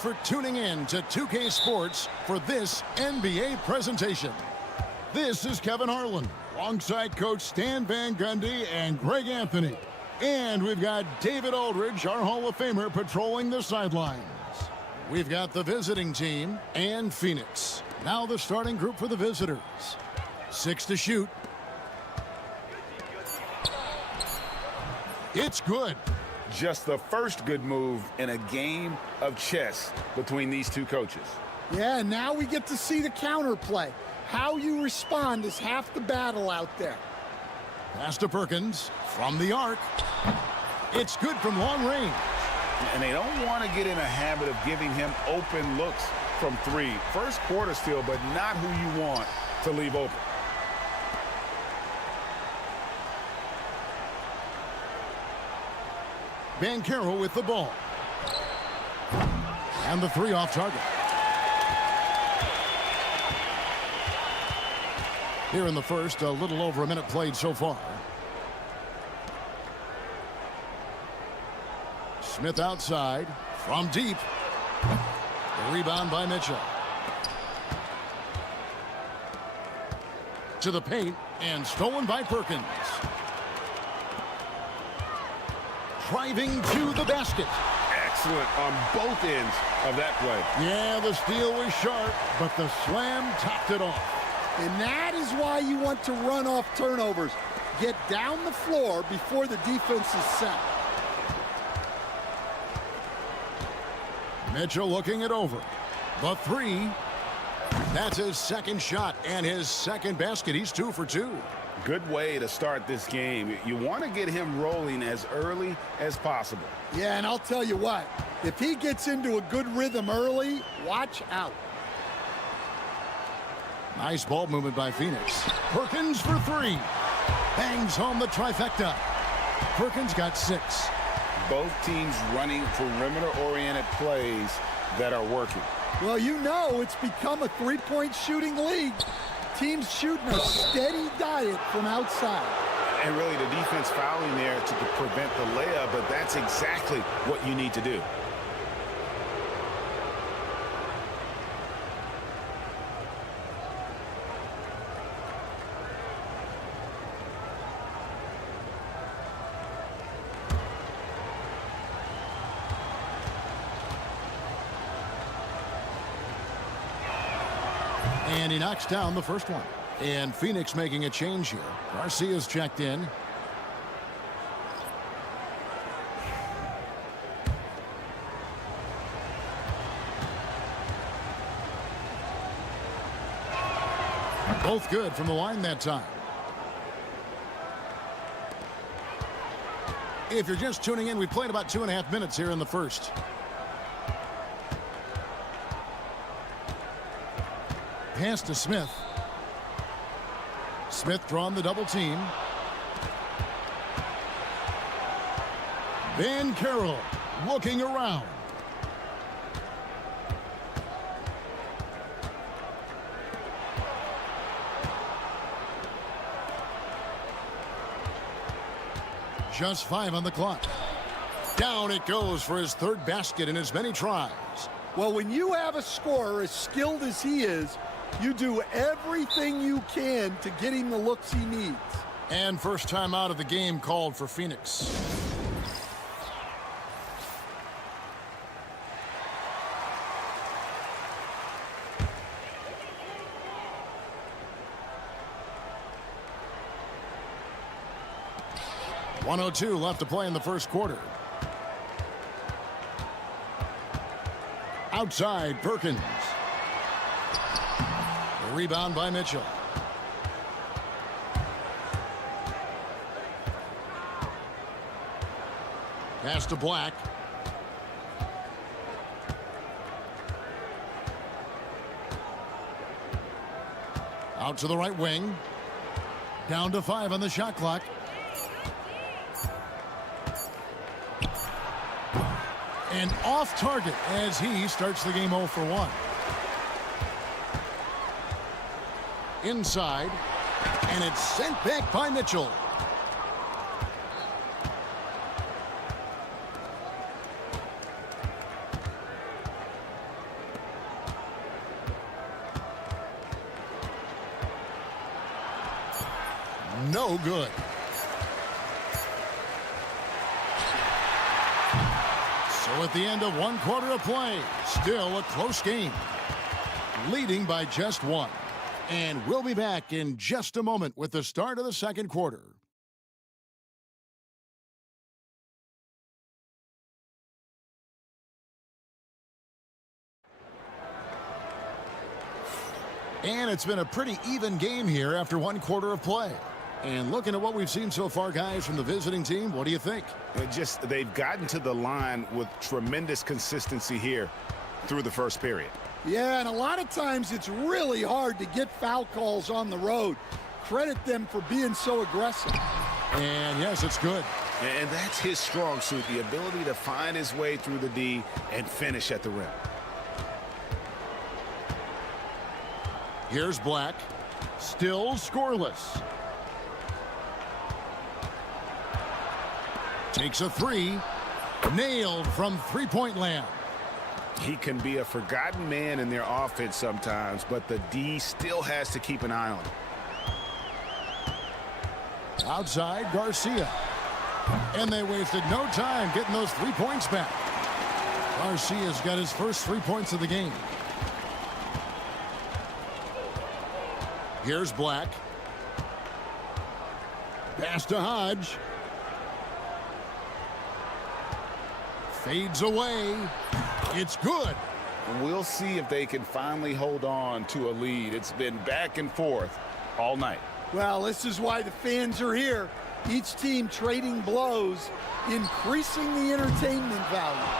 Thanks for tuning in to 2K Sports for this NBA presentation. This is Kevin Harlan, alongside Coach Stan Van Gundy and Greg Anthony. And we've got David Aldridge, our Hall of Famer, patrolling the sidelines. We've got the visiting team and Phoenix. Now the starting group for the visitors. 6 to shoot. It's good. Just the first good move in a game of chess between these two coaches. Yeah, now we get to see the counterplay. How you respond is half the battle out there. Pass to Perkins from the arc. It's good from long range. And they don't want to get in a habit of giving him open looks from 3. First quarter still, but not who you want to leave open. Van Carroll with the ball. And the 3 off target. Here in the first, a little over a minute played so far. Smith outside from deep. The rebound by Mitchell. To the paint and stolen by Perkins. Driving to the basket. Excellent on both ends of that play. Yeah, the steal was sharp, but the slam topped it off. And that is why you want to run off turnovers. Get down the floor before the defense is set. Mitchell looking it over. The 3. That's his second shot and his second basket. He's 2 for 2. Good way to start this game. You want to get him rolling as early as possible. Yeah, and I'll tell you what, if he gets into a good rhythm early, watch out. Nice ball movement by Phoenix. Perkins for 3. Bangs home the trifecta. Perkins got 6. Both teams running perimeter-oriented plays that are working. Well, you know it's become a three-point shooting league. Teams shooting a steady diet from outside. And really the defense fouling there to prevent the layup, but that's exactly what you need to do. And he knocks down the first one. And Phoenix making a change here. Garcia's checked in. Both good from the line that time. If you're just tuning in, we played about 2.5 minutes here in the first. Pass to Smith. Smith drawn the double team. Van Carroll looking around. Just 5 on the clock. Down it goes for his 3rd basket in as many tries. Well, when you have a scorer as skilled as he is, you do everything you can to get him the looks he needs. And first time out of the game called for Phoenix. .102 left to play in the first quarter. Outside, Perkins. The rebound by Mitchell. Pass to Black. Out to the right wing. Down to 5 on the shot clock. And off target as he starts the game 0 for 1. Inside. And it's sent back by Mitchell. No good. So at the end of 1 quarter of play, still a close game. Leading by just 1. And we'll be back in just a moment with the start of the second quarter. And it's been a pretty even game here after 1 quarter of play. And looking at what we've seen so far, guys, from the visiting team, what do you think? They've gotten to the line with tremendous consistency here. through the first period. Yeah, and a lot of times it's really hard to get foul calls on the road. Credit them for being so aggressive. And yes, it's good. And that's his strong suit, the ability to find his way through the D and finish at the rim. Here's Black. Still scoreless. Takes a three. Nailed from three-point land. He can be a forgotten man in their offense sometimes, but the D still has to keep an eye on him. Outside, Garcia. And they wasted no time getting those 3 points back. Garcia's got his first 3 points of the game. Here's Black. Pass to Hodge. Fades away. It's good. We'll see if they can finally hold on to a lead. It's been back and forth all night. Well, this is why the fans are here. Each team trading blows, increasing the entertainment value.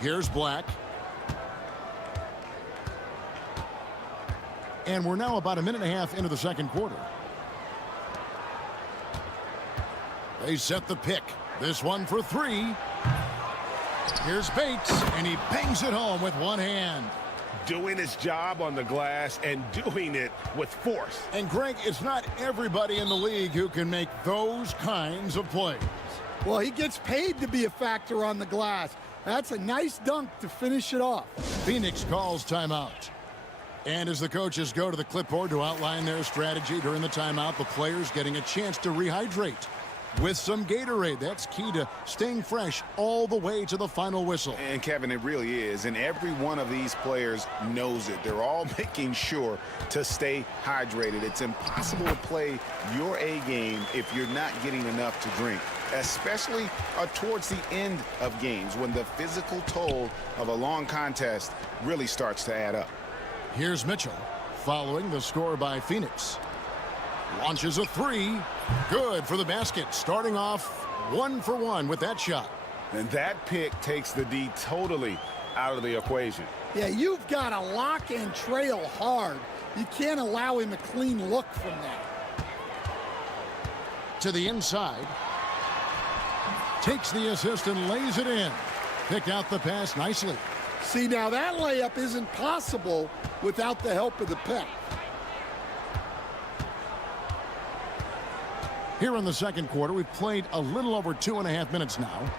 Here's Black. And we're now about a minute and a half into the second quarter. They set the pick. This one for three. Here's Bates, and he bangs it home with one hand. Doing his job on the glass and doing it with force. And Greg, it's not everybody in the league who can make those kinds of plays. Well, he gets paid to be a factor on the glass. That's a nice dunk to finish it off. Phoenix calls timeout. And as the coaches go to the clipboard to outline their strategy during the timeout, the players getting a chance to rehydrate with some Gatorade. That's key to staying fresh all the way to the final whistle. And Kevin, it really is. And every one of these players knows it. They're all making sure to stay hydrated. It's impossible to play your A game if you're not getting enough to drink, especially towards the end of games when the physical toll of a long contest really starts to add up. Here's Mitchell following the score by Phoenix. Launches a three. Good for the basket. Starting off 1 for 1 with that shot. And that pick takes the D totally out of the equation. Yeah, you've got to lock and trail hard. You can't allow him a clean look from that. To the inside. Takes the assist and lays it in. Pick out the pass nicely. See, now that layup isn't possible without the help of the pick. Here in the second quarter, we've played a little over 2.5 minutes now.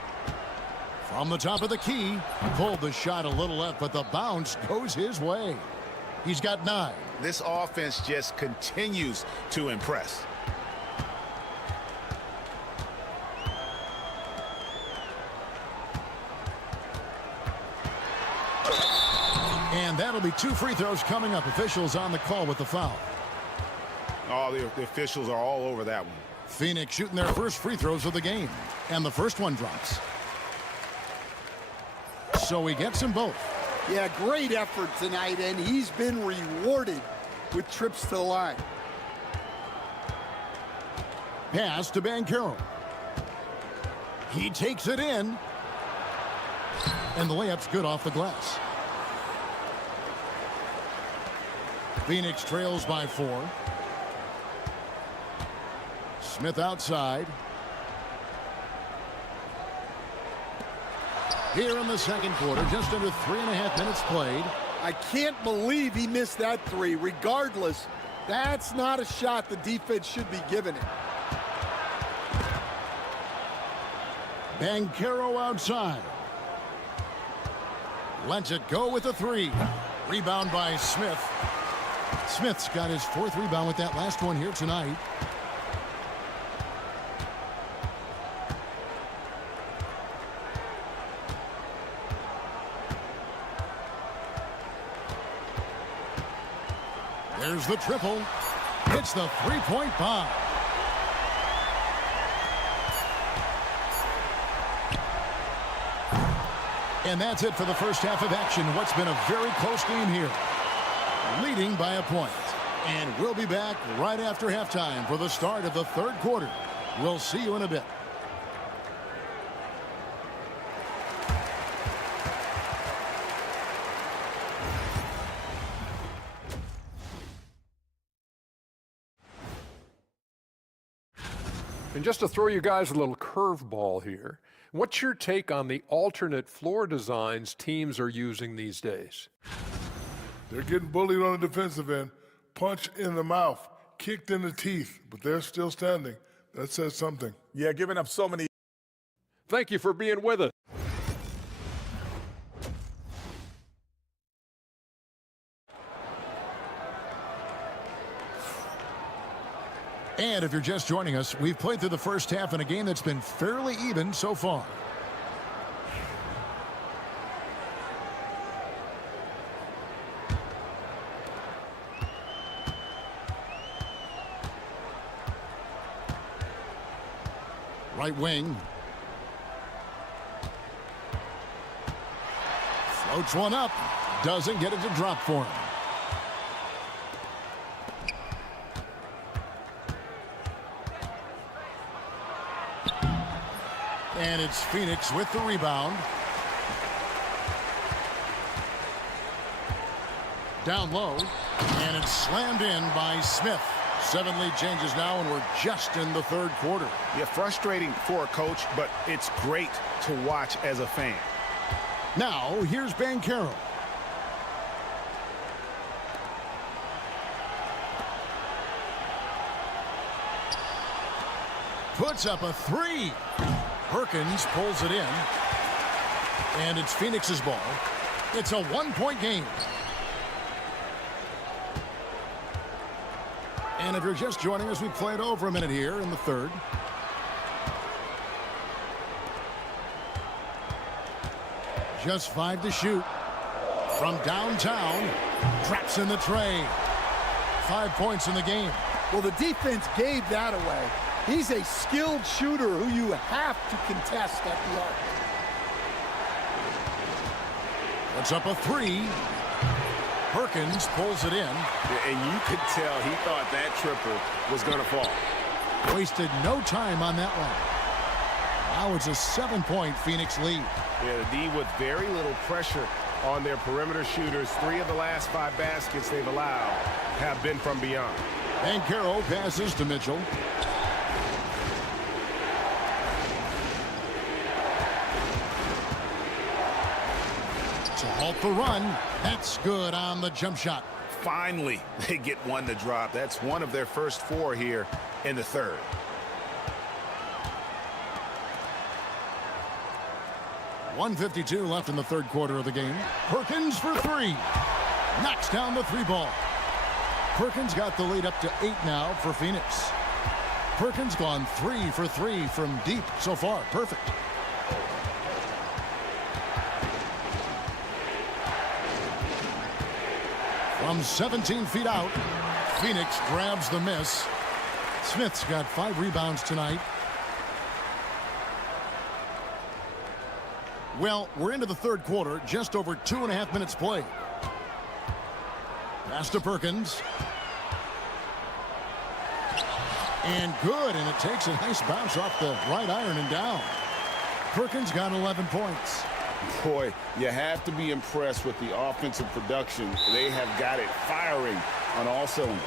From the top of the key, pulled the shot a little left, but the bounce goes his way. He's got 9. This offense just continues to impress. And that'll be 2 free throws coming up. Officials on the call with the foul. Oh, the officials are all over that one. Phoenix shooting their first free throws of the game. And the first one drops. So he gets them both. Yeah, great effort tonight, and he's been rewarded with trips to the line. Pass to Banchero. He takes it in. And the layup's good off the glass. Phoenix trails by 4. Smith outside. Here in the second quarter, just under 3.5 minutes played. I can't believe he missed that three. Regardless, that's not a shot the defense should be giving it. Banchero outside. Lets it go with a 3. Rebound by Smith. Smith's got his 4th rebound with that last one here tonight. There's the triple. Hits the 3-point bomb. And that's it for the first half of action. What's been a very close game here. Leading by a point. And we'll be back right after halftime for the start of the third quarter. We'll see you in a bit. And just to throw you guys a little curveball here, what's your take on the alternate floor designs teams are using these days? They're getting bullied on the defensive end, punched in the mouth, kicked in the teeth, but they're still standing. That says something. Yeah, giving up so many. Thank you for being with us. And if you're just joining us, we've played through the first half in a game that's been fairly even so far. Right wing. Floats one up. Doesn't get it to drop for him. And it's Phoenix with the rebound. Down low. And it's slammed in by Smith. 7 lead changes now, and we're just in the third quarter. Yeah, frustrating for a coach, but it's great to watch as a fan. Now, here's Banchero. Puts up a three. Perkins pulls it in. And it's Phoenix's ball. It's a 1-point game. And if you're just joining us, we played over a minute here in the third. Just 5 to shoot. From downtown, traps in the tray. 5 points in the game. Well, the defense gave that away. He's a skilled shooter who you have to contest at the arc. Puts up a three. Perkins pulls it in. And you could tell he thought that triple was going to fall. Wasted no time on that one. Now it's a 7-point Phoenix lead. Yeah, the D with very little pressure on their perimeter shooters. 3 of the last 5 baskets they've allowed have been from beyond. Banchero passes to Mitchell. To halt the run. That's good on the jump shot. Finally, they get one to drop. That's one of their first 4 here in the third. .152 left in the third quarter of the game. Perkins for 3. Knocks down the 3 ball. Perkins got the lead up to 8 now for Phoenix. Perkins gone 3 for 3 from deep so far. Perfect. From 17 feet out, Phoenix grabs the miss. Smith's got 5 rebounds tonight. Well, we're into the third quarter, just over 2.5 minutes played. Pass to Perkins. And good, and it takes a nice bounce off the right iron and down. Perkins got 11 points. Boy, you have to be impressed with the offensive production. They have got it firing on all cylinders.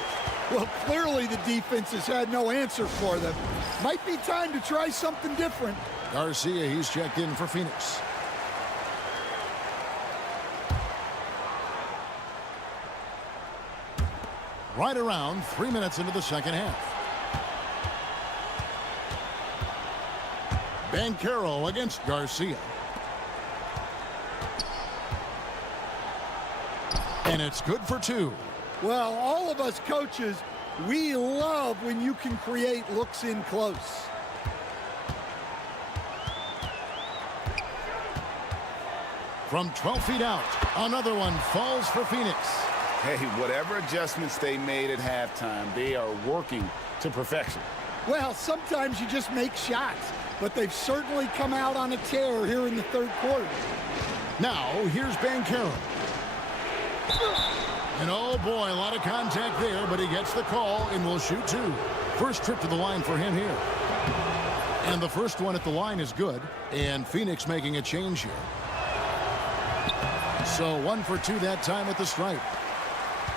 Well, clearly the defense has had no answer for them. Might be time to try something different. Garcia, he's checked in for Phoenix. Right around 3 minutes into the second half. Banchero against Garcia. And it's good for 2. Well, all of us coaches, we love when you can create looks in close. From 12 feet out, another one falls for Phoenix. Hey, whatever adjustments they made at halftime, they are working to perfection. Well, sometimes you just make shots, but they've certainly come out on a tear here in the third quarter. Now, here's Banchero. And oh boy, a lot of contact there, but he gets the call and will shoot 2. First trip to the line for him here. And the first one at the line is good, and Phoenix making a change here. So 1 for 2 that time at the stripe.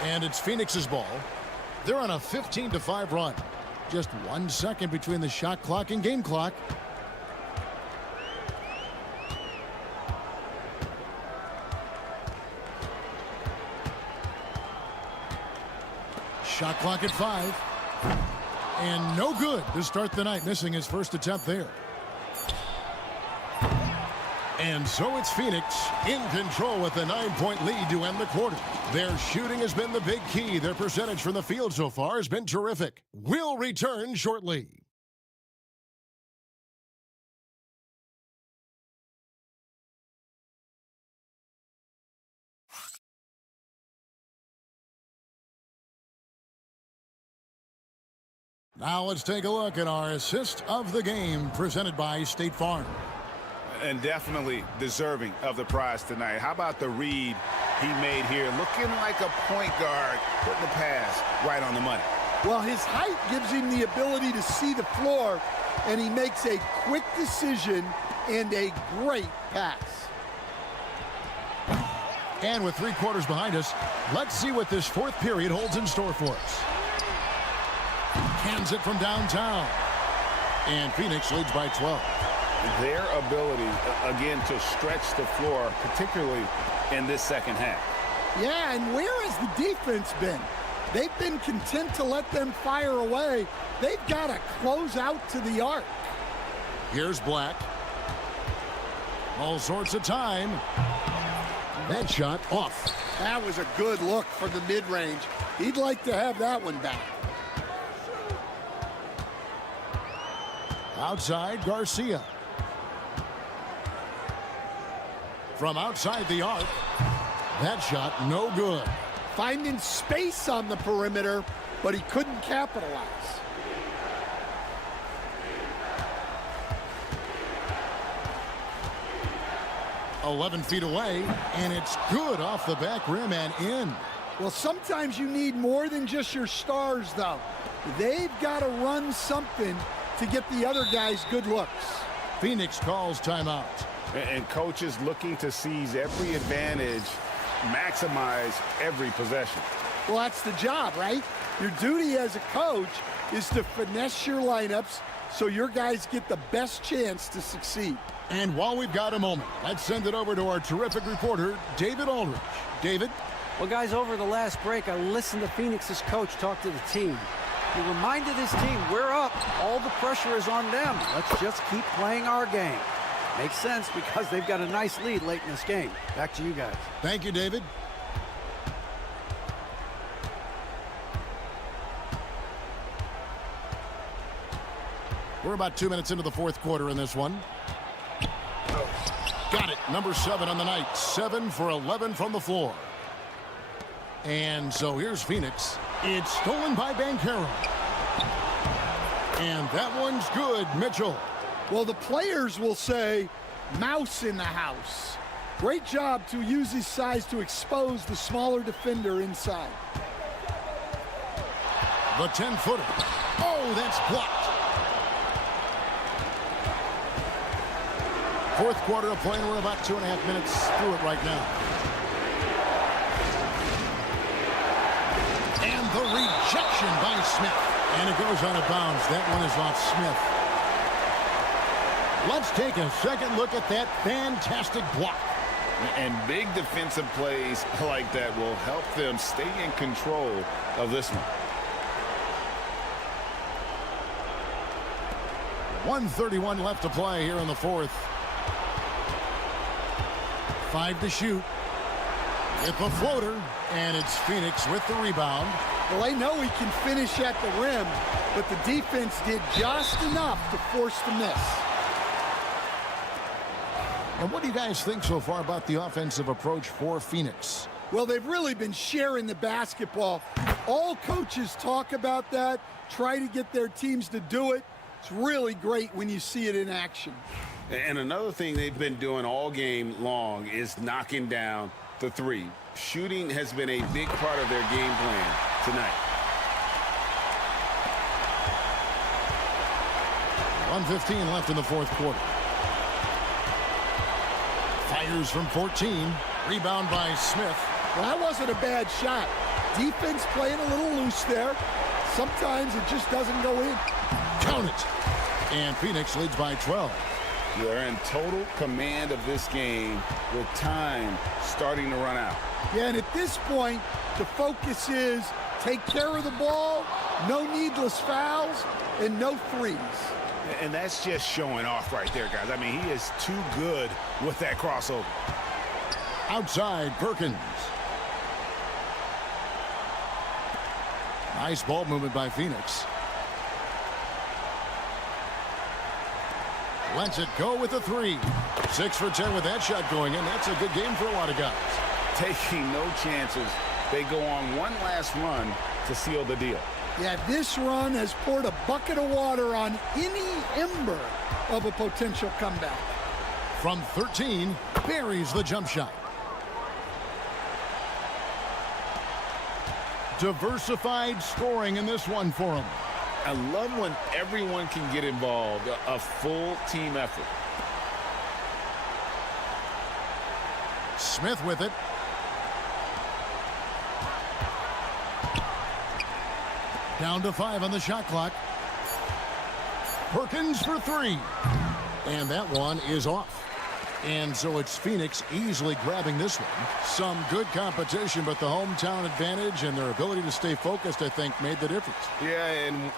And it's Phoenix's ball. They're on a 15-5 run. Just 1 second between the shot clock and game clock. Shot clock at 5. And no good to start the night, missing his first attempt there. And so it's Phoenix in control with a 9-point lead to end the quarter. Their shooting has been the big key. Their percentage from the field so far has been terrific. We'll return shortly. Now let's take a look at our assist of the game presented by State Farm. And definitely deserving of the prize tonight. How about the read he made here? Looking like a point guard, putting the pass right on the money. Well, his height gives him the ability to see the floor, and he makes a quick decision and a great pass. And with 3 quarters behind us, let's see what this fourth period holds in store for us. Cans it from downtown. And Phoenix leads by 12. Their ability, again, to stretch the floor, particularly in this second half. Yeah, and where has the defense been? They've been content to let them fire away. They've got to close out to the arc. Here's Black. All sorts of time. That shot off. That was a good look from the mid-range. He'd like to have that one back. Outside, Garcia. From outside the arc, that shot no good. Finding space on the perimeter, but he couldn't capitalize. "11 feet away, and it's good off the back rim and in." Well, sometimes you need more than just your stars, though. They've got to run something to get the other guys good looks. Phoenix calls timeout. And coaches looking to seize every advantage, maximize every possession. Well, that's the job, right? Your duty as a coach is to finesse your lineups so your guys get the best chance to succeed. And while we've got a moment, let's send it over to our terrific reporter, David Aldridge. David? Well, guys, over the last break, I listened to Phoenix's coach talk to the team. He reminded his team, we're up. All the pressure is on them. Let's just keep playing our game. Makes sense because they've got a nice lead late in this game. Back to you guys. Thank you, David. We're about 2 minutes into the fourth quarter in this one. Got it. Number 7 on the night. 7 for 11 from the floor. And so here's Phoenix. It's stolen by Banchero. And that one's good, Mitchell. Well, the players will say, mouse in the house. Great job to use his size to expose the smaller defender inside. The 10-footer. Oh, that's blocked. Fourth quarter of play, and we're about 2.5 minutes through it right now. And the rejection by Smith. And it goes out of bounds. That one is off Smith. Let's take a second look at that fantastic block. And big defensive plays like that will help them stay in control of this one. 1:31 left to play here in the fourth. 5 to shoot. It's a floater, and it's Phoenix with the rebound. Well, they know he can finish at the rim, but the defense did just enough to force the miss. And what do you guys think so far about the offensive approach for Phoenix? Well, they've really been sharing the basketball. All coaches talk about that, try to get their teams to do it. It's really great when you see it in action. And another thing they've been doing all game long is knocking down the three. Shooting has been a big part of their game plan tonight. 1:15 left in the fourth quarter. Fires from 14. Rebound by Smith. Well, that wasn't a bad shot. Defense playing a little loose there. sometimes it just doesn't go in. Count it. And Phoenix leads by 12. They're in total command of this game with time starting to run out. Yeah, and at this point, the focus is take care of the ball, no needless fouls, and no threes. And that's just showing off right there, guys. I mean, he is too good with that crossover. Outside, Perkins. Nice ball movement by Phoenix. Lets it go with the three. 6 for 10 with that shot going in. That's a good game for a lot of guys. Taking no chances. They go on one last run to seal the deal. Yeah, this run has poured a bucket of water on any ember of a potential comeback. From 13, buries the jump shot. Diversified scoring in this one for him. I love when everyone can get involved, a full team effort. Smith with it. Down to 5 on the shot clock. Perkins for 3. And that one is off. And so it's Phoenix easily grabbing this one. Some good competition, but the hometown advantage and their ability to stay focused, I think, made the difference. Yeah, and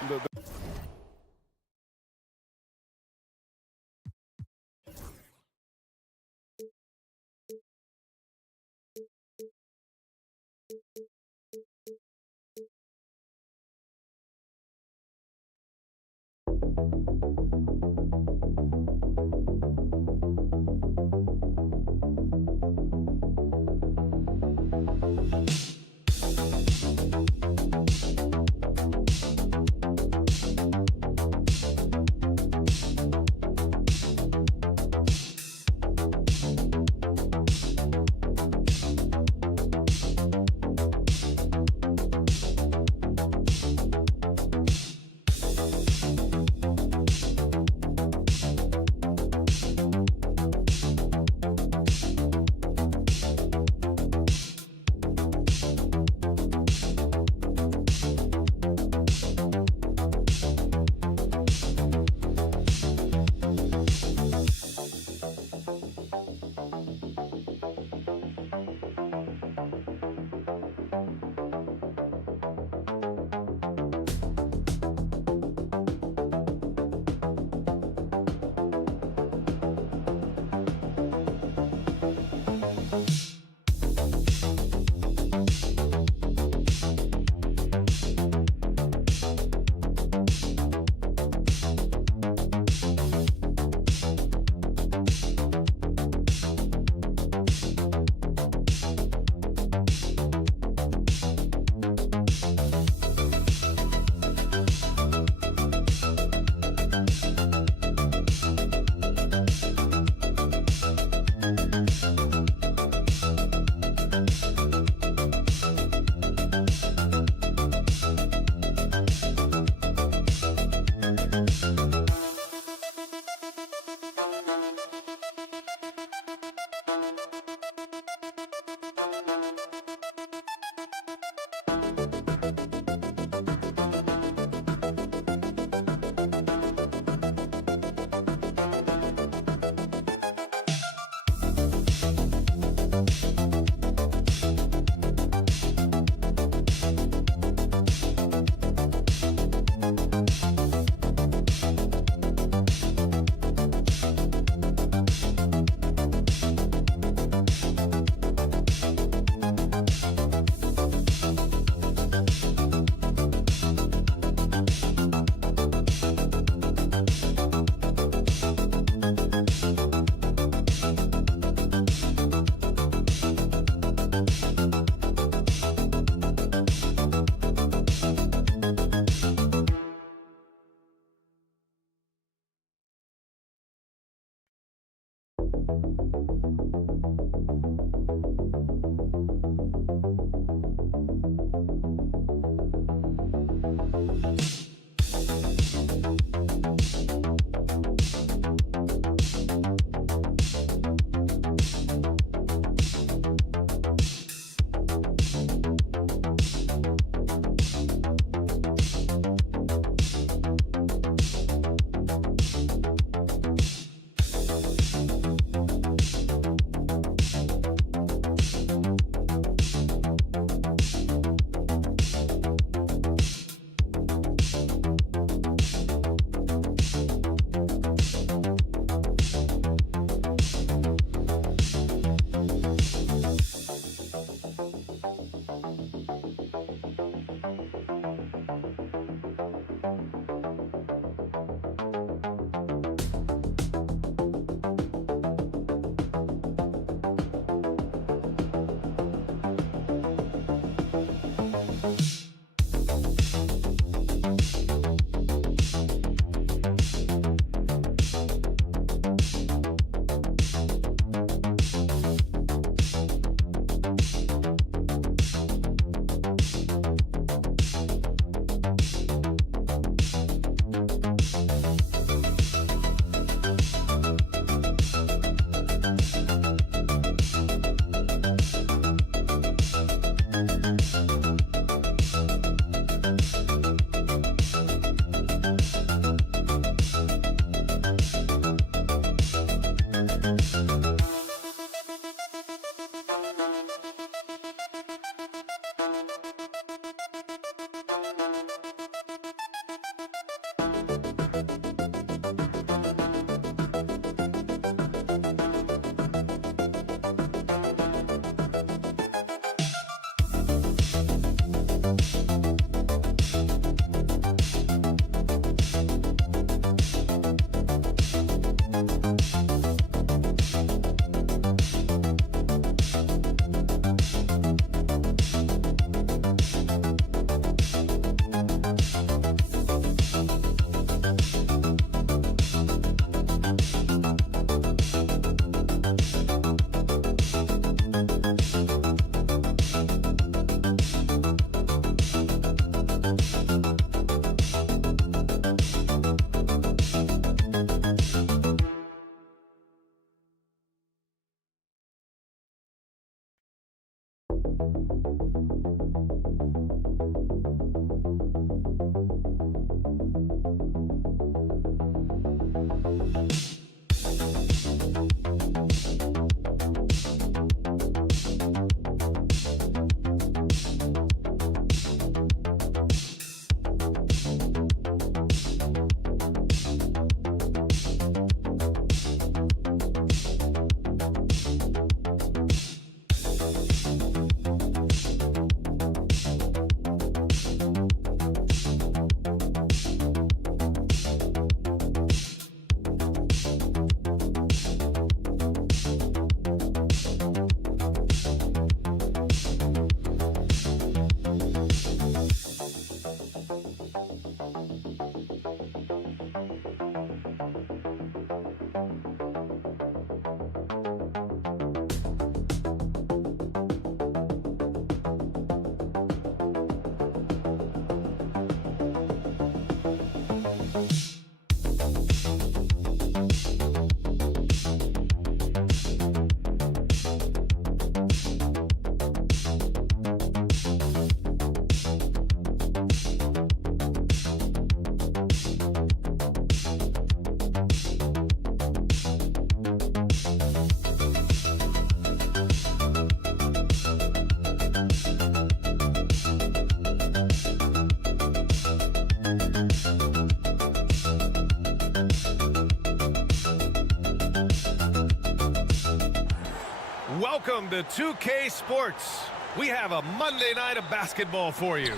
Welcome to 2K Sports. We have a Monday night of basketball for you.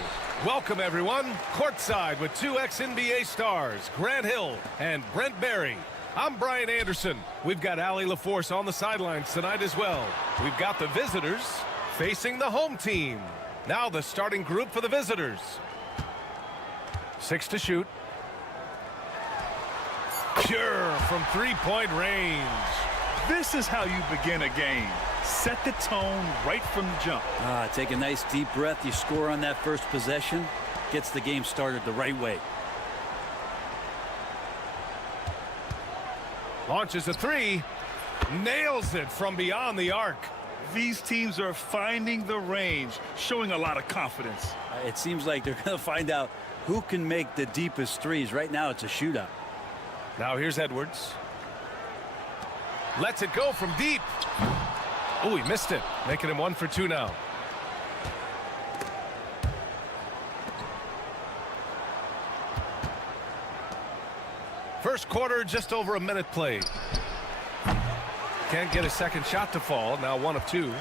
Welcome, everyone. Courtside with two ex-NBA stars, Grant Hill and Brent Barry. I'm Brian Anderson. We've got Allie LaForce on the sidelines tonight as well. We've got the visitors facing the home team. Now the starting group for the visitors. 6 to shoot. Pure from three-point range. This is how you begin a game. Set the tone right from the jump. Take a nice deep breath. You score on that first possession. Gets the game started the right way. Launches a three. Nails it from beyond the arc. These teams are finding the range, showing a lot of confidence. It seems like they're going to find out who can make the deepest threes. Right now, it's a shootout. Now here's Edwards. Lets it go from deep. Oh, he missed it, making him 1 for 2 now. First quarter, just over a minute played. Can't get a second shot to fall. Now 1 of 2.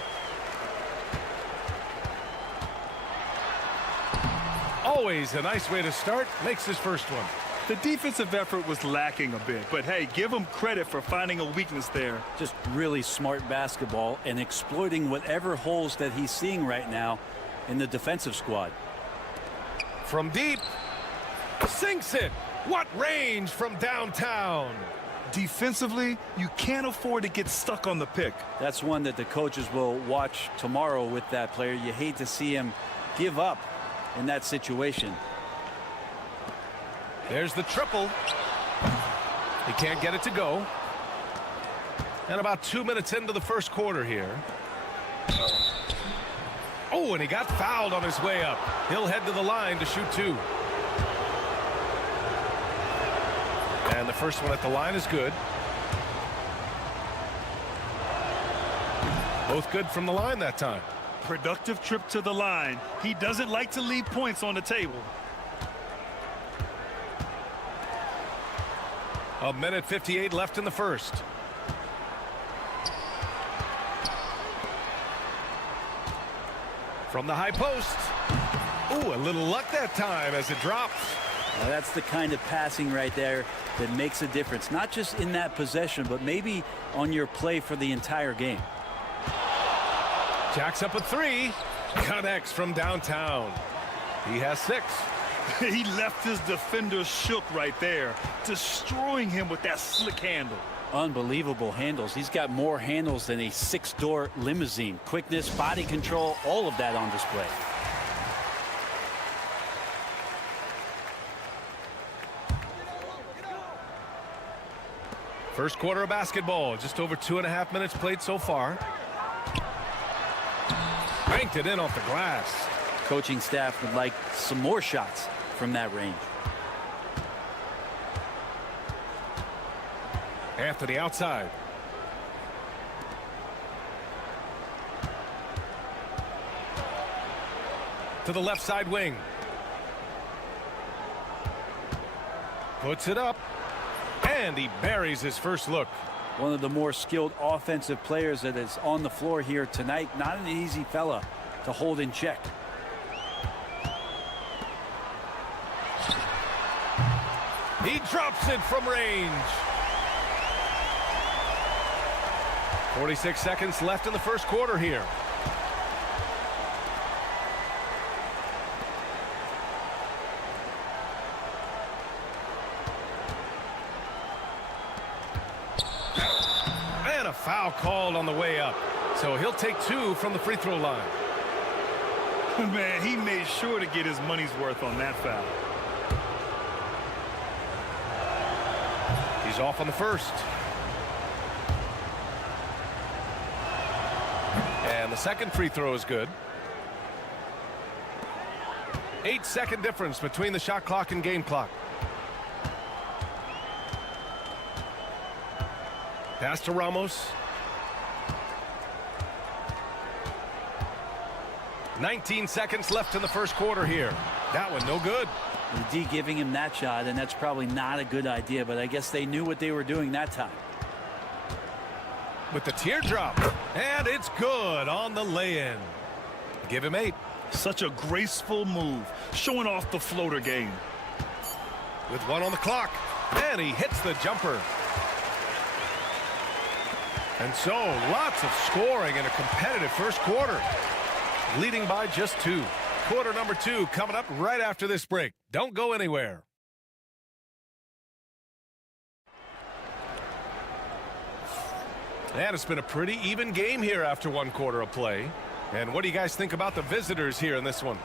Always a nice way to start. Makes his first one. The defensive effort was lacking a bit, but hey, give him credit for finding a weakness there. Just really smart basketball and exploiting whatever holes that he's seeing right now in the defensive squad. From deep. Sinks it. What range from downtown. Defensively, you can't afford to get stuck on the pick. That's one that the coaches will watch tomorrow with that player. You hate to see him give up in that situation. There's the triple. He can't get it to go. And about 2 minutes into the first quarter here. Oh, and he got fouled on his way up. He'll head to the line to shoot 2. And the first one at the line is good. Both good from the line that time. Productive trip to the line. He doesn't like to leave points on the table. A minute 58 left in the first. From the high post. Ooh, a little luck that time as it drops. Now that's the kind of passing right there that makes a difference, not just in that possession, but maybe on your play for the entire game. Jacks up a 3. Connects from downtown. He has 6. He left his defender shook right there, destroying him with that slick handle. Unbelievable handles. He's got more handles than a 6-door limousine. Quickness, body control, all of that on display. First quarter of basketball, just over 2.5 minutes played so far. Banked it in off the glass. Coaching staff would like some more shots from that range. Anthony outside. To the left side wing. Puts it up. And he buries his first look. One of the more skilled offensive players that is on the floor here tonight. Not an easy fella to hold in check. He drops it from range. 46 seconds left in the first quarter here. And a foul called on the way up. So he'll take 2 from the free throw line. Man, he made sure to get his money's worth on that foul. He's off on the first. And the second free throw is good. 8-second difference between the shot clock and game clock. Pass to Ramos. 19 seconds left in the first quarter here. That one no good. The D giving him that shot, and that's probably not a good idea, but I guess they knew what they were doing that time. With the teardrop, and it's good on the lay-in. Give him 8. Such a graceful move, showing off the floater game. With 1 on the clock, and he hits the jumper. And so, lots of scoring in a competitive first quarter. Leading by just 2. Quarter number 2 coming up right after this break. Don't go anywhere. And it's been a pretty even game here after 1 quarter of play. And what do you guys think about the visitors here in this one?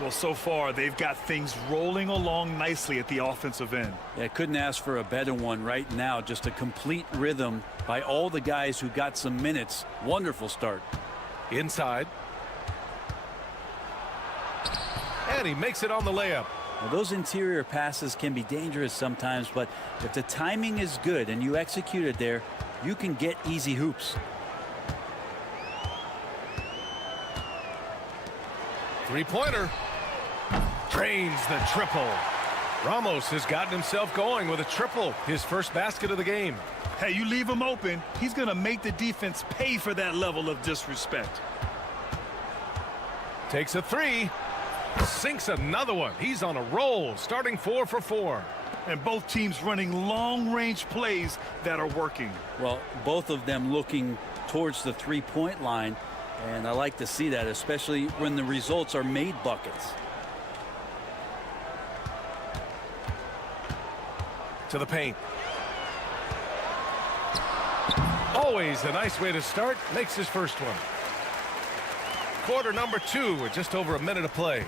Well, so far, they've got things rolling along nicely at the offensive end. Yeah, couldn't ask for a better one right now. Just a complete rhythm by all the guys who got some minutes. Wonderful start. Inside. And he makes it on the layup. Now, those interior passes can be dangerous sometimes, but if the timing is good and you execute it there, you can get easy hoops. Three-pointer. Drains the triple. Ramos has gotten himself going with a triple, his first basket of the game. Hey, you leave him open, he's going to make the defense pay for that level of disrespect. Takes a three. Sinks another one. He's on a roll, starting 4 for 4. And both teams running long-range plays that are working. Well, both of them looking towards the three-point line, and I like to see that, especially when the results are made buckets. To the paint. Always a nice way to start. Makes his first one. Quarter number 2 with just over a minute of play.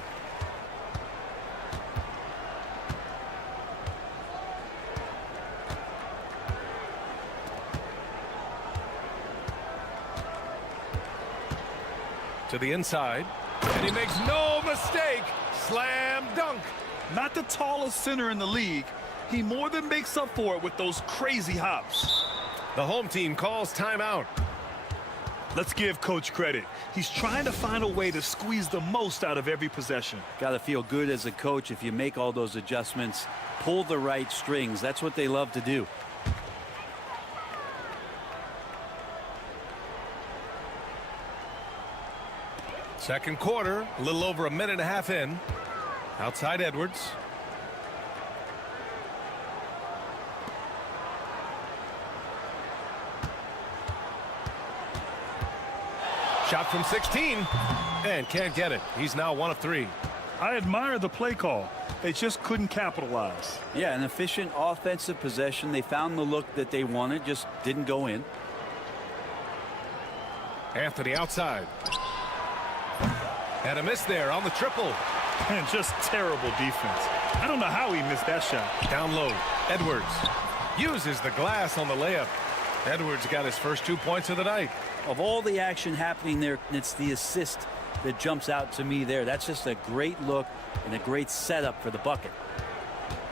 To the inside, and he makes no mistake. Slam dunk. Not the tallest center in the league. He more than makes up for it with those crazy hops. The home team calls timeout. Let's give coach credit. He's trying to find a way to squeeze the most out of every possession. Got to feel good as a coach if you make all those adjustments, pull the right strings. That's what they love to do. Second quarter, a little over a minute and a half in. Outside Edwards. Shot from 16 and can't get it. He's now 1 of 3. I admire the play call. They just couldn't capitalize. Yeah, an efficient offensive possession. They found the look that they wanted, just didn't go in. Anthony outside. And a miss there on the triple. And just terrible defense. I don't know how he missed that shot. Down low. Edwards uses the glass on the layup. Edwards got his first 2 points of the night. Of all the action happening there, it's the assist that jumps out to me there. That's just a great look and a great setup for the bucket.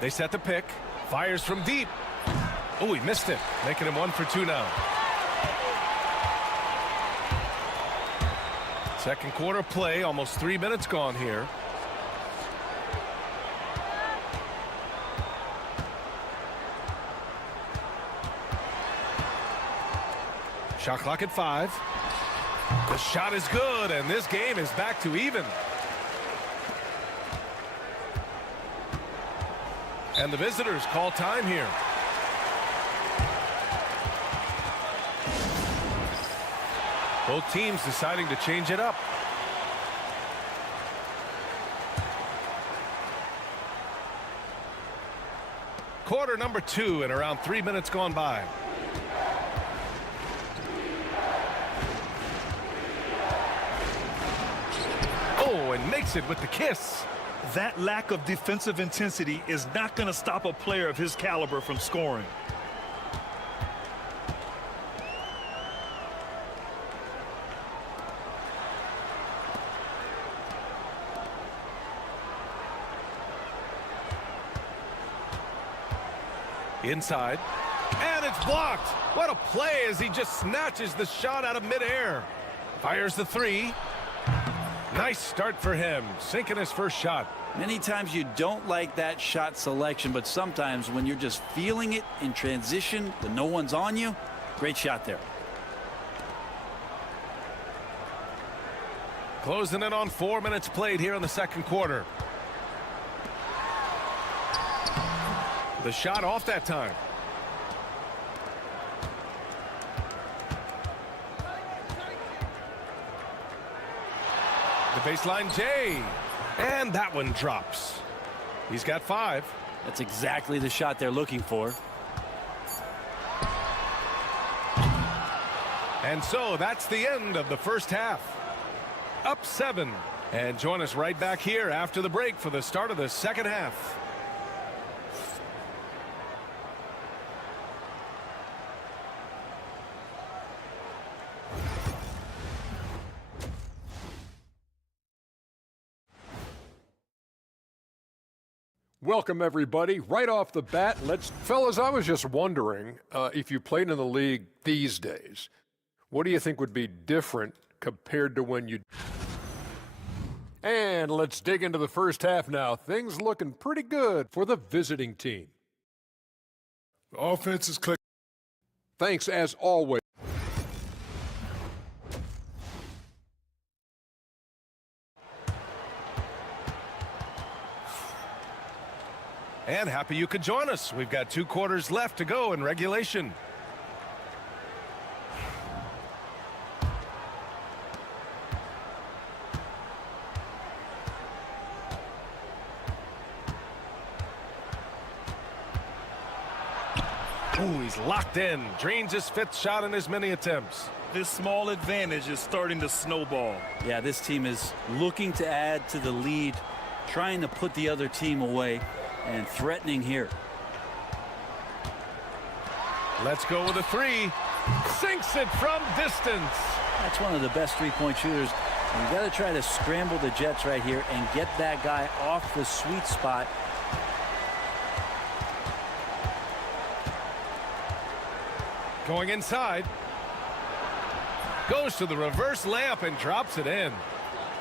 They set the pick. Fires from deep. Oh, he missed it. Making him 1 for 2 now. Second quarter play, almost 3 minutes gone here. Shot clock at 5. The shot is good, and this game is back to even. And the visitors call time here. Both teams deciding to change it up. Quarter number 2 and around 3 minutes gone by. Oh, and makes it with the kiss. That lack of defensive intensity is not going to stop a player of his caliber from scoring. Inside, and it's blocked. What a play as he just snatches the shot out of midair. Fires the 3. Nice start for him, sinking his first shot. Many times you don't like that shot selection, but sometimes when you're just feeling it in transition, that no one's on you, great shot there. Closing in on 4 minutes played here in the second quarter. The shot off that time. The baseline J. And that one drops. He's got 5. That's exactly the shot they're looking for. And so that's the end of the first half. Up 7. And join us right back here after the break for the start of the second half. Welcome, everybody. Right off the bat, fellas, I was just wondering if you played in the league these days, what do you think would be different compared to when you... And let's dig into the first half now. Things looking pretty good for the visiting team. The offense is clicking. Thanks, as always. And happy you could join us. We've got 2 quarters left to go in regulation. Ooh, he's locked in. Drains his 5th shot in as many attempts. This small advantage is starting to snowball. Yeah, this team is looking to add to the lead, trying to put the other team away, and threatening here. Let's go with a 3. Sinks it from distance. That's one of the best three-point shooters. And you got to try to scramble the Jets right here and get that guy off the sweet spot. Going inside. Goes to the reverse layup and drops it in.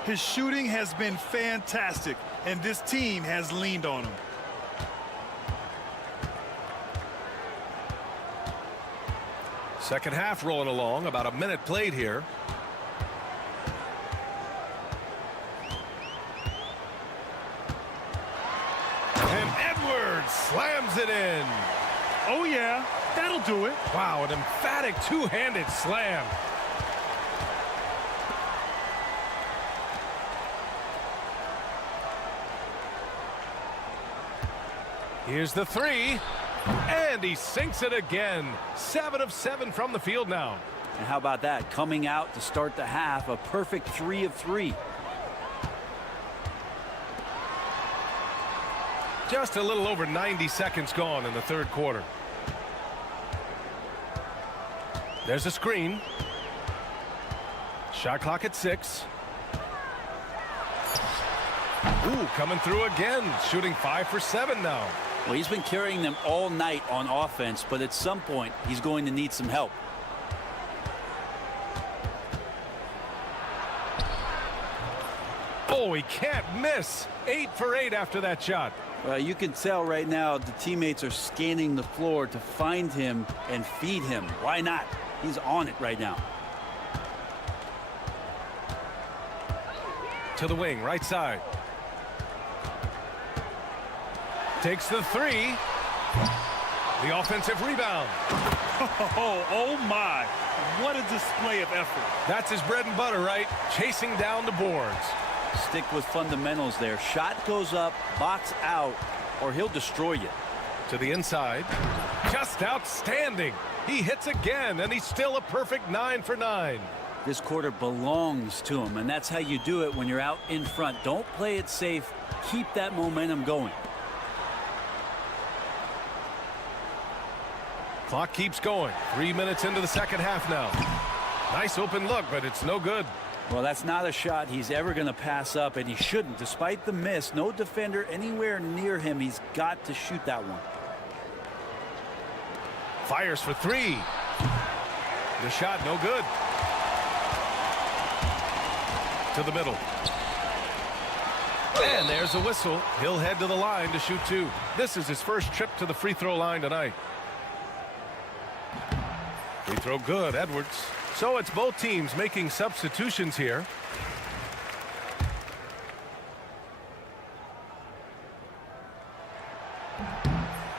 His shooting has been fantastic, and this team has leaned on him. Second half rolling along, about a minute played here. And Edwards slams it in. Oh yeah, that'll do it. Wow, an emphatic two-handed slam. Here's the 3. And he sinks it again. 7 of 7 from the field now. And how about that? Coming out to start the half, a perfect 3 of 3. Just a little over 90 seconds gone in the 3rd quarter. There's a screen. Shot clock at 6. Ooh, coming through again. Shooting 5 for 7 now. Well, he's been carrying them all night on offense, but at some point, he's going to need some help. Oh, he can't miss. 8 for 8 after that shot. Well, you can tell right now the teammates are scanning the floor to find him and feed him. Why not? He's on it right now. To the wing, right side. Takes the 3. The offensive rebound. Oh my. What a display of effort. That's his bread and butter, right? Chasing down the boards. Stick with fundamentals there. Shot goes up, box out, or he'll destroy you. To the inside. Just outstanding. He hits again, and he's still a perfect 9 for 9. This quarter belongs to him, and that's how you do it when you're out in front. Don't play it safe. Keep that momentum going. Clock keeps going. 3 minutes into the second half now. Nice open look, but it's no good. Well, that's not a shot he's ever going to pass up, and he shouldn't. Despite the miss, no defender anywhere near him. He's got to shoot that one. Fires for 3. The shot no good. To the middle. And there's a whistle. He'll head to the line to shoot 2. This is his first trip to the free throw line tonight. Free throw good, Edwards. So it's both teams making substitutions here.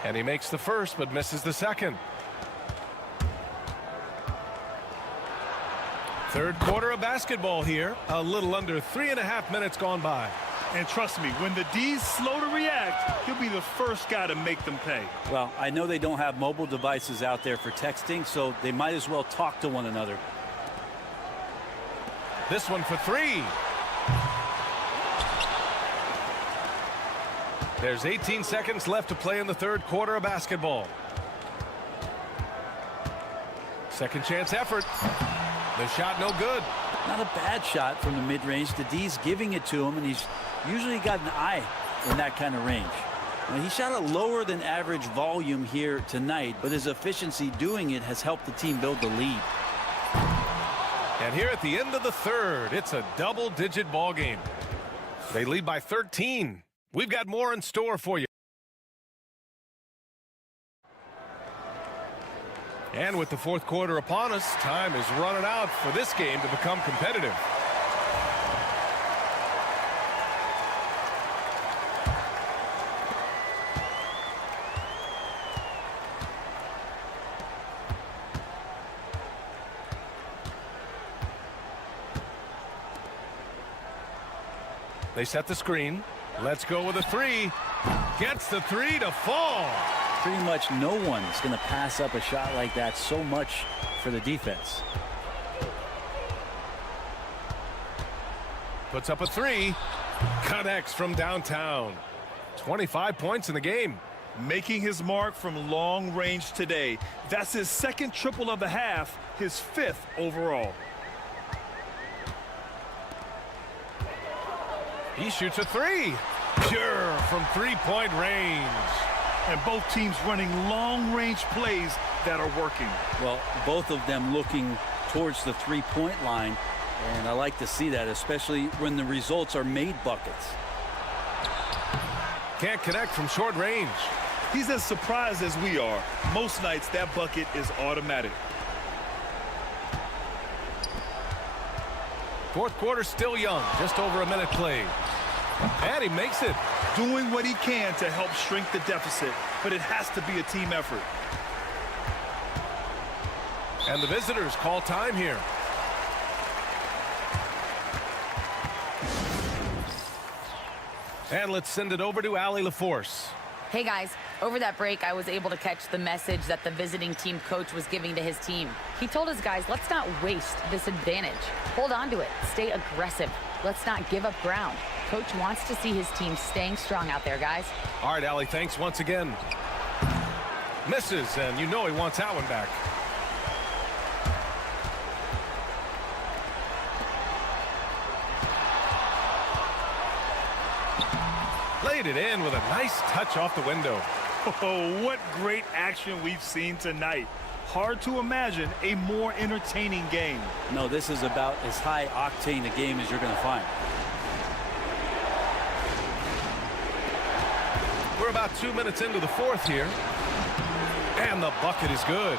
And he makes the first but misses the second. 3rd quarter of basketball here. A little under 3.5 minutes gone by. And trust me, when the D's slow to react, he'll be the first guy to make them pay. Well, I know they don't have mobile devices out there for texting, so they might as well talk to one another. This one for 3. There's 18 seconds left to play in the 3rd quarter of basketball. Second chance effort. The shot no good. Not a bad shot from the mid-range. The D's giving it to him, and he's usually got an eye in that kind of range. Now, he shot a lower than average volume here tonight, but his efficiency doing it has helped the team build the lead. And here at the end of the third, it's a double-digit ball game. They lead by 13. We've got more in store for you. And with the fourth quarter upon us, time is running out for this game to become competitive. They set the screen. Let's go with a three. Gets the three to fall. Pretty much no one's going to pass up a shot like that, so much for the defense. Puts up a three. Connects from downtown. 25 points in the game. Making his mark from long range today. That's his second triple of the half, his 5th overall. He shoots a three. Pure from three-point range. And both teams running long-range plays that are working. Well, both of them looking towards the three-point line, and I like to see that, especially when the results are made buckets. Can't connect from short range. He's as surprised as we are. Most nights that bucket is automatic. Fourth quarter still young, just over a minute played. And he makes it. Doing what he can to help shrink the deficit, but it has to be a team effort. And the visitors call time here. And let's send it over to Allie LaForce. Hey guys, over that break, I was able to catch the message that the visiting team coach was giving to his team. He told his guys, let's not waste this advantage. Hold on to it. Stay aggressive. Let's not give up ground. Coach wants to see his team staying strong out there, guys. All right, Allie, thanks once again. Misses, and you know he wants that one back. Laid it in with a nice touch off the window. Oh, what great action we've seen tonight. Hard to imagine a more entertaining game. No, this is about as high octane a game as you're going to find. We're about 2 minutes into the fourth here. And the bucket is good.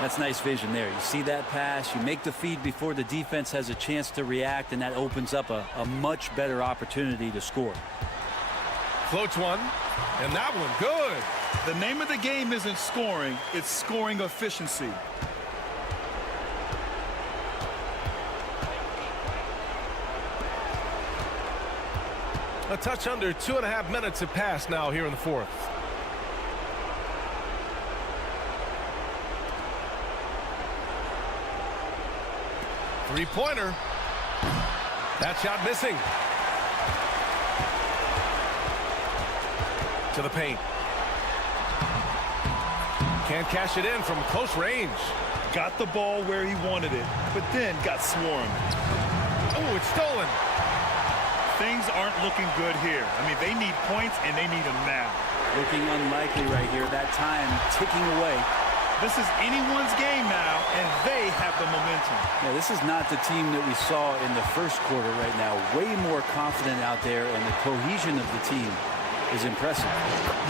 That's nice vision there. You see that pass, you make the feed before the defense has a chance to react, and that opens up a much better opportunity to score. Floats one, and that one good. The name of the game isn't scoring, it's scoring efficiency. A touch under 2.5 minutes have passed now here in the fourth. Three-pointer. That shot missing. To the paint. Can't cash it in from close range. Got the ball where he wanted it, but then got swarmed. Oh, it's stolen. Things aren't looking good here. I mean, they need points, and they need them now. Looking unlikely right here. That time ticking away. This is anyone's game now, and they have the momentum. Yeah, this is not the team that we saw in the first quarter right now. Way more confident out there, and the cohesion of the team is impressive.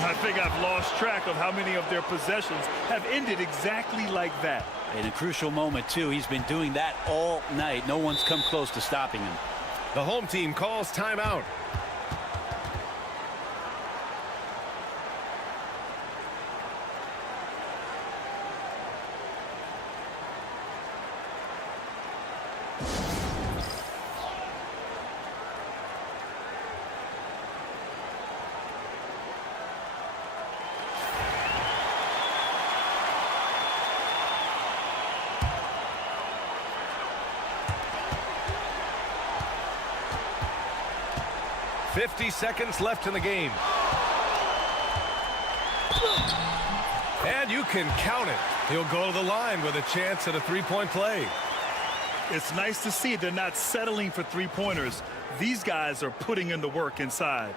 I think I've lost track of how many of their possessions have ended exactly like that. In a crucial moment, too. He's been doing that all night. No one's come close to stopping him. The home team calls timeout. Seconds left in the game. And you can count it. He'll go to the line with a chance at a three-point play. It's nice to see they're not settling for three-pointers. These guys are putting in the work inside.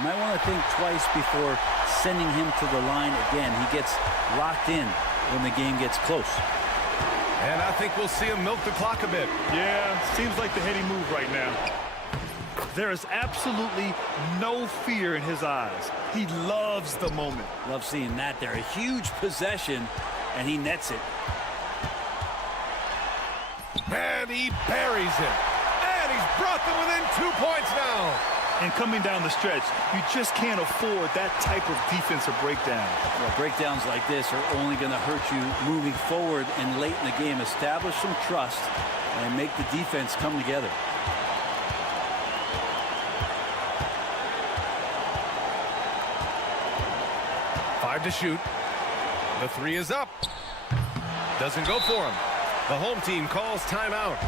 You might want to think twice before sending him to the line again. He gets locked in when the game gets close. And I think we'll see him milk the clock a bit. Yeah, seems like the heady move right now. There is absolutely no fear in his eyes. He loves the moment. Love seeing that there. A huge possession, and he nets it. And he buries it. And he's brought them within 2 points now. And coming down the stretch, you just can't afford that type of defensive breakdown. Well, breakdowns like this are only going to hurt you moving forward and late in the game. Establish some trust and make the defense come together. Five to shoot. The three is up. Doesn't go for him. The home team calls timeout.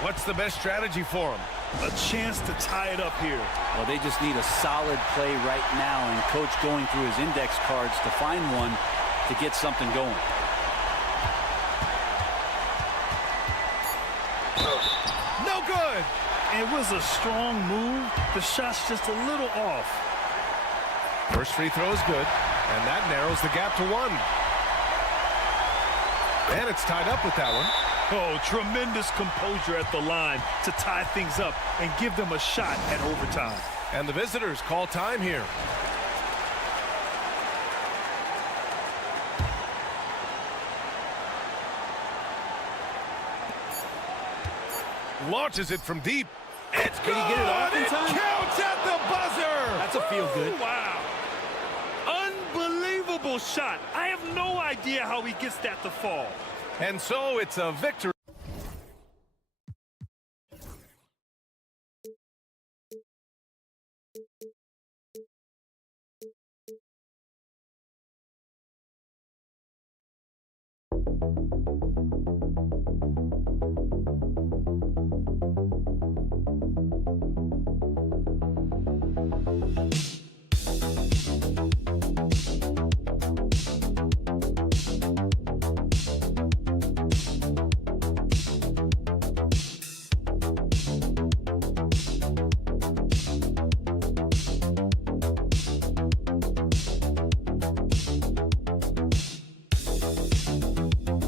What's the best strategy for him? A chance to tie it up here. Well, they just need a solid play right now, and coach going through his index cards to find one to get something going. No good. It was a strong move. The shot's just a little off. First free throw is good, and that narrows the gap to one. And it's tied up with that one. Oh, tremendous composure at the line to tie things up and give them a shot at overtime. And the visitors call time here. Launches it from deep. It's good. Can he get it off in time? It counts at the buzzer. That's a feel good. Wow. Unbelievable shot. I have no idea how he gets that to fall. And so it's a victory.